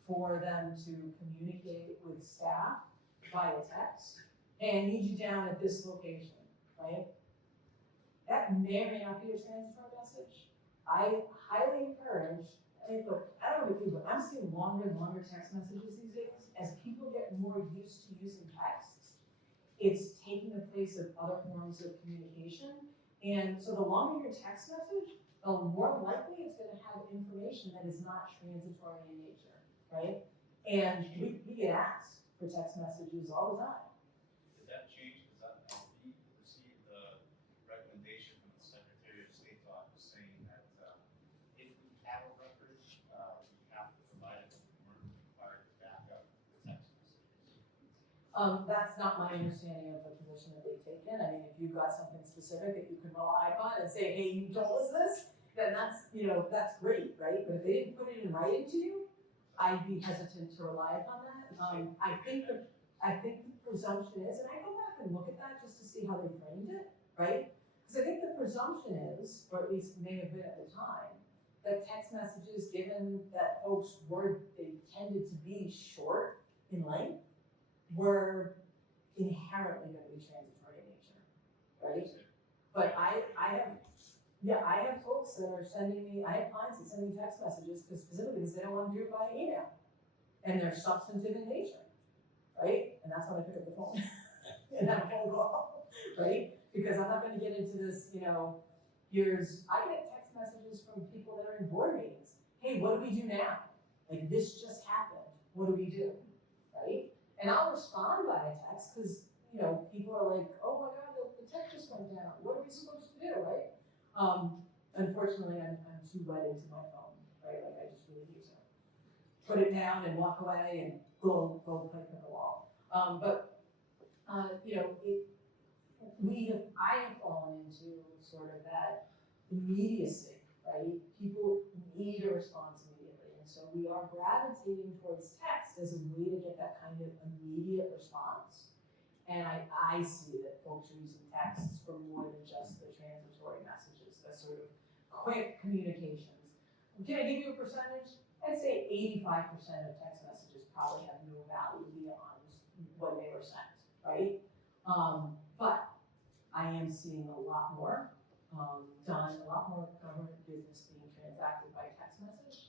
for them to communicate with staff via text, hey, I need you down at this location, right? That may or may not be a transitory message. I highly encourage, look, I don't know about you, but I'm seeing longer and longer text messages these days. As people get more used to using texts, it's taking the place of other forms of communication. And so the longer your text message, the more likely it's going to have information that is not transitory in nature, right? And we get asked for text messages all the time. Did that change? Because we received the recommendation from the Secretary of State's office saying that if we have a record, we have to provide it, we're required to back up the text messages. That's not my understanding of the position that they've taken. I mean, if you've got something specific that you can rely upon and say, hey, you told us this, then that's great, right? But if they didn't put it in writing to you, I'd be hesitant to rely upon that. I think the presumption is, and I go back and look at that just to see how they framed it, right? Because I think the presumption is, or at least may have been at the time, that text messages, given that folks they tended to be short in length, were inherently going to be transitory in nature, right? But I have folks that are sending me, I have clients that send me text messages because specifically because they don't want to do it by email. And they're substantive in nature, right? And that's when I pick up the phone and have a phone call, right? Because I'm not gonna get into this, I get text messages from people that are in board meetings. Hey, what do we do now? Like, this just happened, what do we do, right? And I'll respond via text because, people are like, oh my God, the text just went down. What are we supposed to do, right? Unfortunately, I'm too wet into my phone, right? Like, I just really need to put it down and walk away and go play pickleball. I have fallen into sort of that immediacy, right? People need a response immediately. And so we are gravitating towards text as a way to get that kind of immediate response. And I see that folks are using texts for more than just the transitory messages, the sort of quick communications. Can I give you a percentage? I'd say 85% of text messages probably have no value beyond when they were sent, right? But I am seeing a lot more done, a lot more government business being transacted by text message.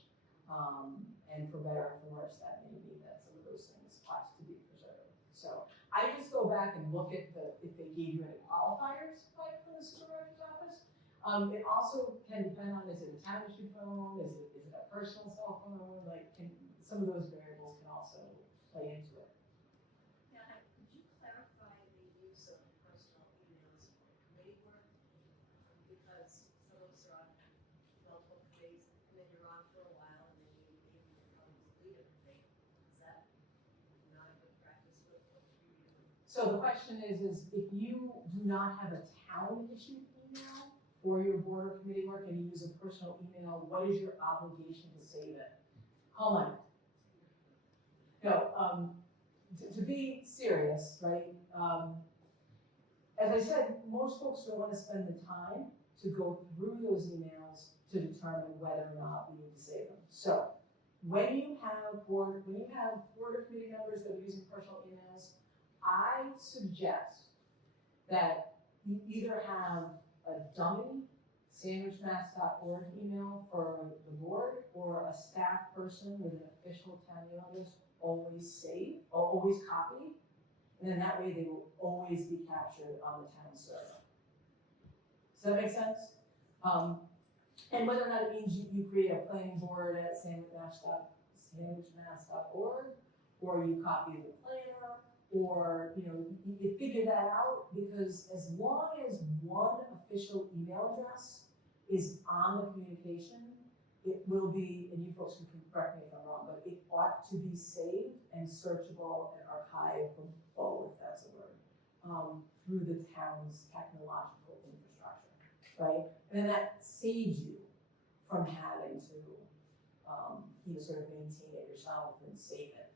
And for better or for worse, that may mean that some of those things ought to be preserved. So I just go back and look at if they gave you any qualifiers, like from the supervisor's office. It also can depend on, is it a town issued phone, is it a personal cell phone, like some of those variables can also play into it. Now, could you clarify the use of personal emails for committee work? Because some of us are on multiple committees, and then you're on for a while, and then you maybe become the leader. Is that not a good practice with what you do? So the question is if you do not have a town issued email for your board or committee work and you use a personal email, what is your obligation to save it? Hold on. No, to be serious, right? As I said, most folks don't want to spend the time to go through those emails to determine whether or not we need to save them. So when you have board or committee members that are using personal emails, I suggest that you either have a dummy sandwichmass.org email for the board or a staff person with an official town email address always save, or always copy, and then that way they will always be captured on the town server. Does that make sense? And whether or not it means you create a planning board at sandwichmass.org, or you copy the planner, or you figure that out, because as long as one official email address is on the communication, it will be, and you folks can correct me if I'm wrong, but it ought to be saved and searchable and archivable, if that's a word, through the town's technological infrastructure, right? And then that saves you from having to, sort of maintain it yourself and save it.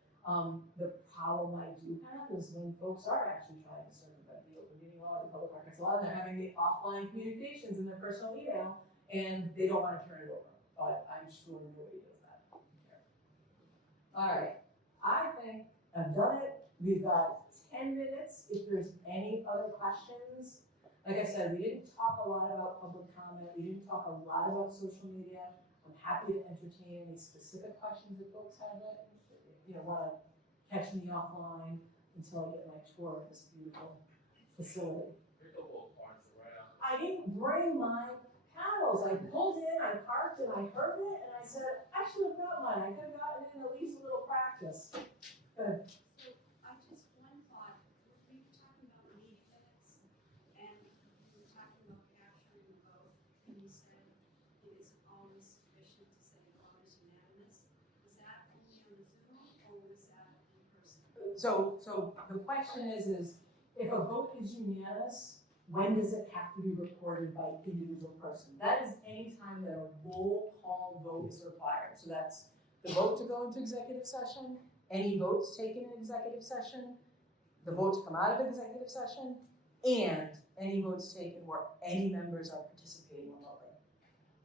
The problem I do have is when folks are actually trying to circumvent the open meeting law, the public records law, and they're having the offline communications in their personal email, and they don't want to turn it over. But I'm sure nobody does that. All right, I think I've done it. We've got 10 minutes. If there's any other questions, like I said, we didn't talk a lot about public comment. We didn't talk a lot about social media. I'm happy to entertain any specific questions that folks have that want to catch me offline until I get my tour of this beautiful facility. Pickleball courts are right out. I didn't bring my paddles. I pulled in, I parked, and I heard it, and I said, actually, I've got mine. I could have gotten in at least a little practice. Good. So I just one thought, we were talking about meeting minutes, and we were talking about capturing both, and you said it isn't always sufficient to say the vote is unanimous. Was that only on the Zoom, or was that in person? So the question is if a vote is unanimous, when does it have to be recorded by individual person? That is any time that a roll call vote is required. So that's the vote to go into executive session, any votes taken in executive session, the vote to come out of executive session, and any votes taken where any members are participating remotely.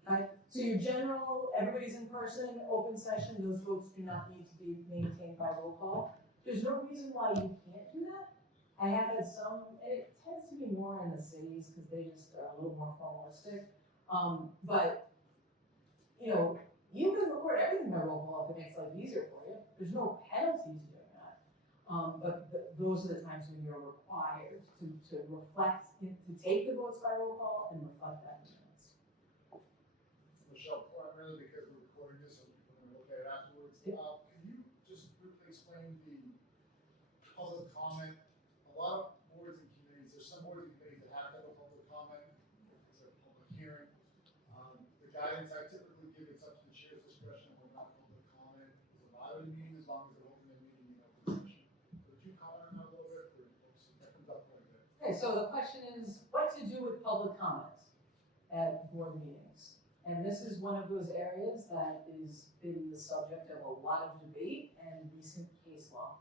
Right? So your general, everybody's in person, open session, those votes do not need to be maintained by roll call. There's no reason why you can't do that. I have had some, and it tends to be more in the cities because they just are a little more formalistic. But, you know, you can record everything by roll call if it makes life easier for you. There's no penalty to doing that. Those are the times when you're required to reflect, to take the votes by roll call and reflect that in minutes. Michelle, primarily because we're recording this and we're gonna look at it afterwards, can you just briefly explain the public comment? A lot of boards and committees, there's some boards and committees that have to have a public comment, it's a public hearing. The guidance I typically give, it's up to the chair's discretion whether or not public comment is allowed in a meeting as long as they're open in meeting in open session. Would you comment on that a little bit, or that comes up quite a bit? Okay, so the question is, what to do with public comment at board meetings? And this is one of those areas that is been the subject of a lot of debate and recent case law.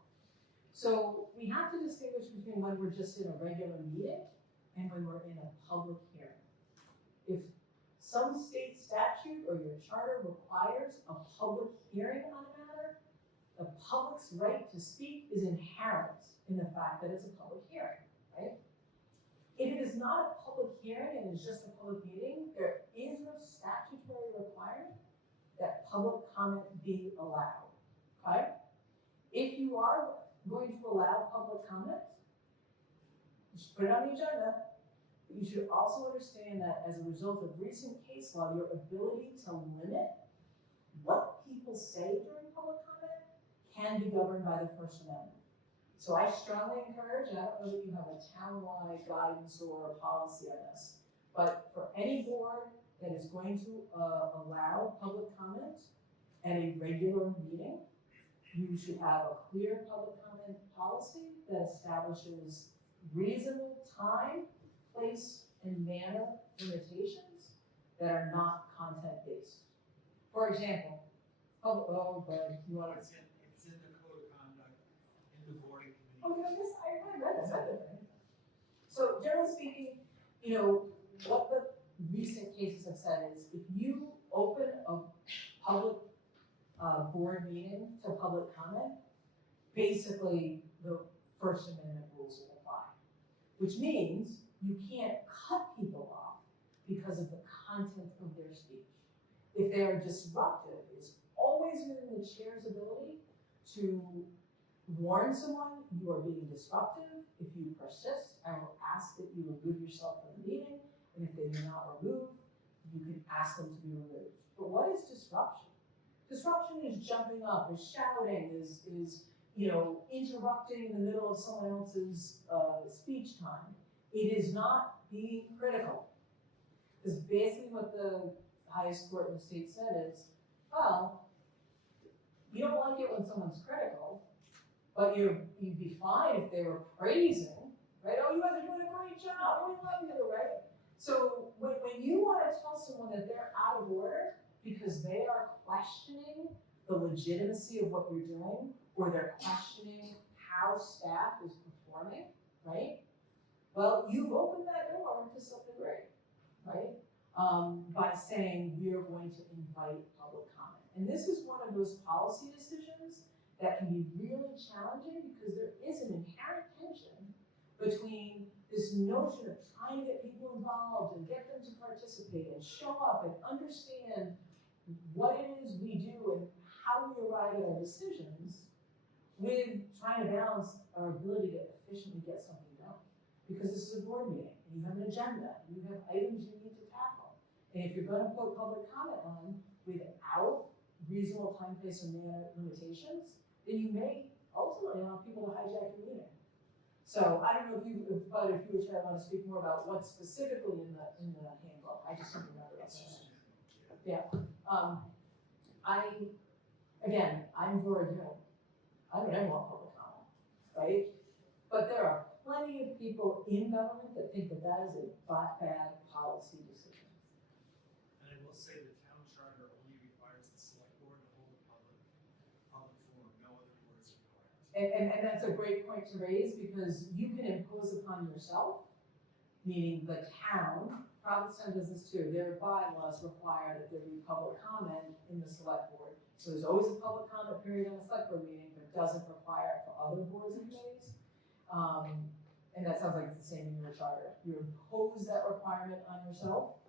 So we have to distinguish between when we're just in a regular meeting and when we're in a public hearing. If some state statute or your charter requires a public hearing on a matter, the public's right to speak is inherent in the fact that it's a public hearing, right? If it is not a public hearing and it's just a public meeting, there is no statutory requirement that public comment be allowed, okay? If you are going to allow public comment, you should put it on the agenda, but you should also understand that as a result of recent case law, your ability to limit what people say during public comment can be governed by the First Amendment. So I strongly encourage, and I don't know that you have a town-wide guidance or a policy on this, but for any board that is going to allow public comment at a regular meeting, you should have a clear public comment policy that establishes reasonable time, place, and manner limitations that are not content-based. For example, you want to... It's in the code of conduct, in the boarding committee. Oh, I read this, I didn't. So generally speaking, you know, what the recent cases have said is if you open a public board meeting to public comment, basically the First Amendment rules will apply. Which means you can't cut people off because of the content of their speech. If they are disruptive, it's always within the chair's ability to warn someone you are being disruptive. If you persist, I will ask that you remove yourself from the meeting, and if they do not remove, you can ask them to be removed. But what is disruption? Disruption is jumping up, is shouting, is you know, interrupting in the middle of someone else's speech time. It is not being critical. Because basically what the highest court in the state said is, well, you don't like it when someone's critical, but you'd be fine if they were praising, right? Oh, you guys are doing a great job, we love you, right? So when you want to tell someone that they're out of order because they are questioning the legitimacy of what you're doing, or they're questioning how staff is performing, right? Well, you've opened that door to something great, right? By saying we are going to invite public comment. And this is one of those policy decisions that can be really challenging because there is an inherent tension between this notion of trying to get people involved and get them to participate and show up and understand what it is we do and how we arrive at our decisions, with trying to balance our ability to efficiently get something done. Because this is a board meeting, and you have an agenda, and you have items you need to tackle. And if you're gonna put public comment on without reasonable time, place, and manner limitations, then you may ultimately allow people to hijack your meeting. So I don't know if you or Chad want to speak more about what's specifically in the handbook. I just don't remember that. Yeah. I'm for a Zoom. I don't ever want public comment, right? But there are plenty of people in government that think that that is a bad policy decision. And I will say the town charter only requires the select board to hold a public forum, no other boards require it. And that's a great point to raise because you can impose upon yourself meaning the town, Provincetown does this too, their bylaws require that there be public comment in the select board. So there's always a public comment period on a select board meeting, but it doesn't require it for other boards and committees. And that sounds like it's the same in your charter. You impose that requirement on yourself,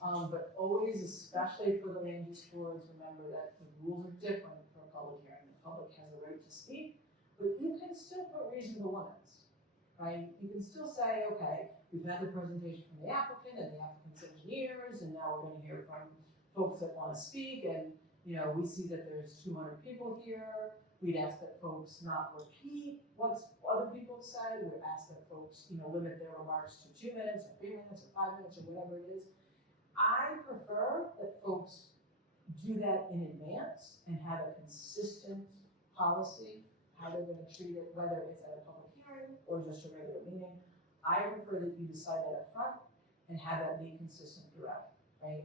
but always, especially for the land use boards, remember that the rules are different for a public hearing. The public has a right to speak, but you can still put reasonable limits, right? You can still say, okay, we've had the presentation from the applicant and the applicant's engineers, and now we're gonna hear from folks that wanna speak, and, you know, we see that there's 200 people here. We'd ask that folks not repeat what other people have said. We'd ask that folks, you know, limit their remarks to 2 minutes or 3 minutes or 5 minutes or whatever it is. I prefer that folks do that in advance and have a consistent policy, how they're gonna treat it, whether it's at a public hearing or just a regular meeting. I prefer that you decide that up front and have that be consistent throughout, right?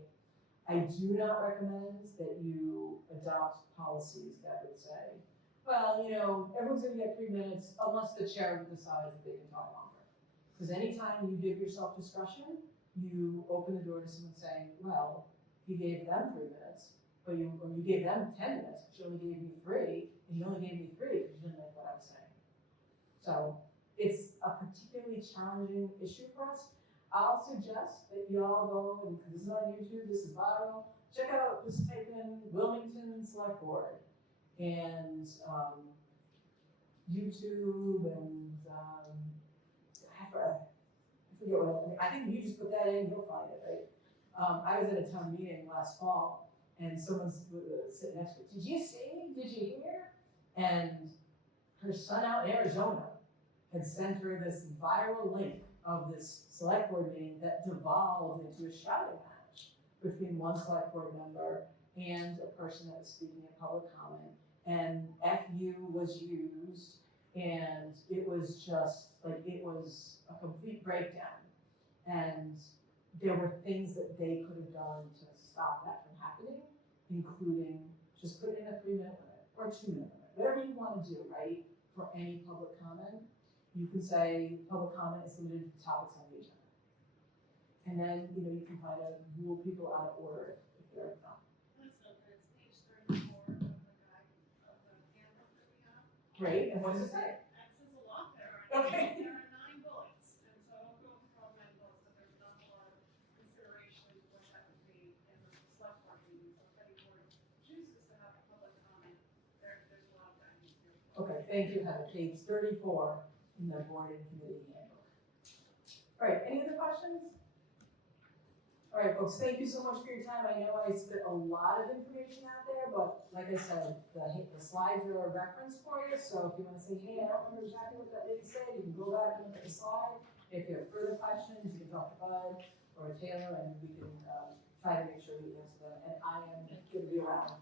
I do not recommend that you adopt policies that would say, well, you know, everyone's gonna get 3 minutes unless the chair decides that they can talk longer. Because anytime you give yourself discretion, you open the door to someone saying, well, you gave them 3 minutes, or you gave them 10 minutes, but you only gave me 3, and you only gave me 3 because you didn't like what I was saying. So it's a particularly challenging issue for us. I'll suggest that you all go, and this is on YouTube, this is viral, check out, just type in Wilmington Select Board, and YouTube, and I forget what, I think you just put that in, you'll find it, right? I was at a town meeting last fall, and someone's sitting next to me, did you see, did you hear? And her son out in Arizona had sent her this viral link of this select board meeting that devolved into a shouting match between one select board member and a person that was speaking in public comment. And FU was used, and it was just, like, it was a complete breakdown. And there were things that they could have done to stop that from happening, including just put in a 3-minute limit or 2-minute limit, whatever you want to do, right, for any public comment. You can say public comment is limited to topics on the agenda. And then, you know, you can kind of rule people out of order if they're not. Let's note that it's page 34 of the guide, of the handbook that we have. Great, and what does it say? Access a lot there. Okay. There are 9 bullets, and so I won't go through all 9 bullets, but there's not a lot of consideration what that would be in the select board meeting. So if any board chooses to have a public comment, there's a lot of guidance here. Okay, thank you, Heather. Page 34 in the board and committee handbook. All right, any other questions? All right, folks, thank you so much for your time. I know I spit a lot of information out there, but like I said, the slides are a reference for you. So if you want to say, hey, I don't remember exactly what that lady said, you can go back and look at the slide. If you have further questions, you can talk to Bud or Taylor, and we can try to make sure we answer them. And I am going to be around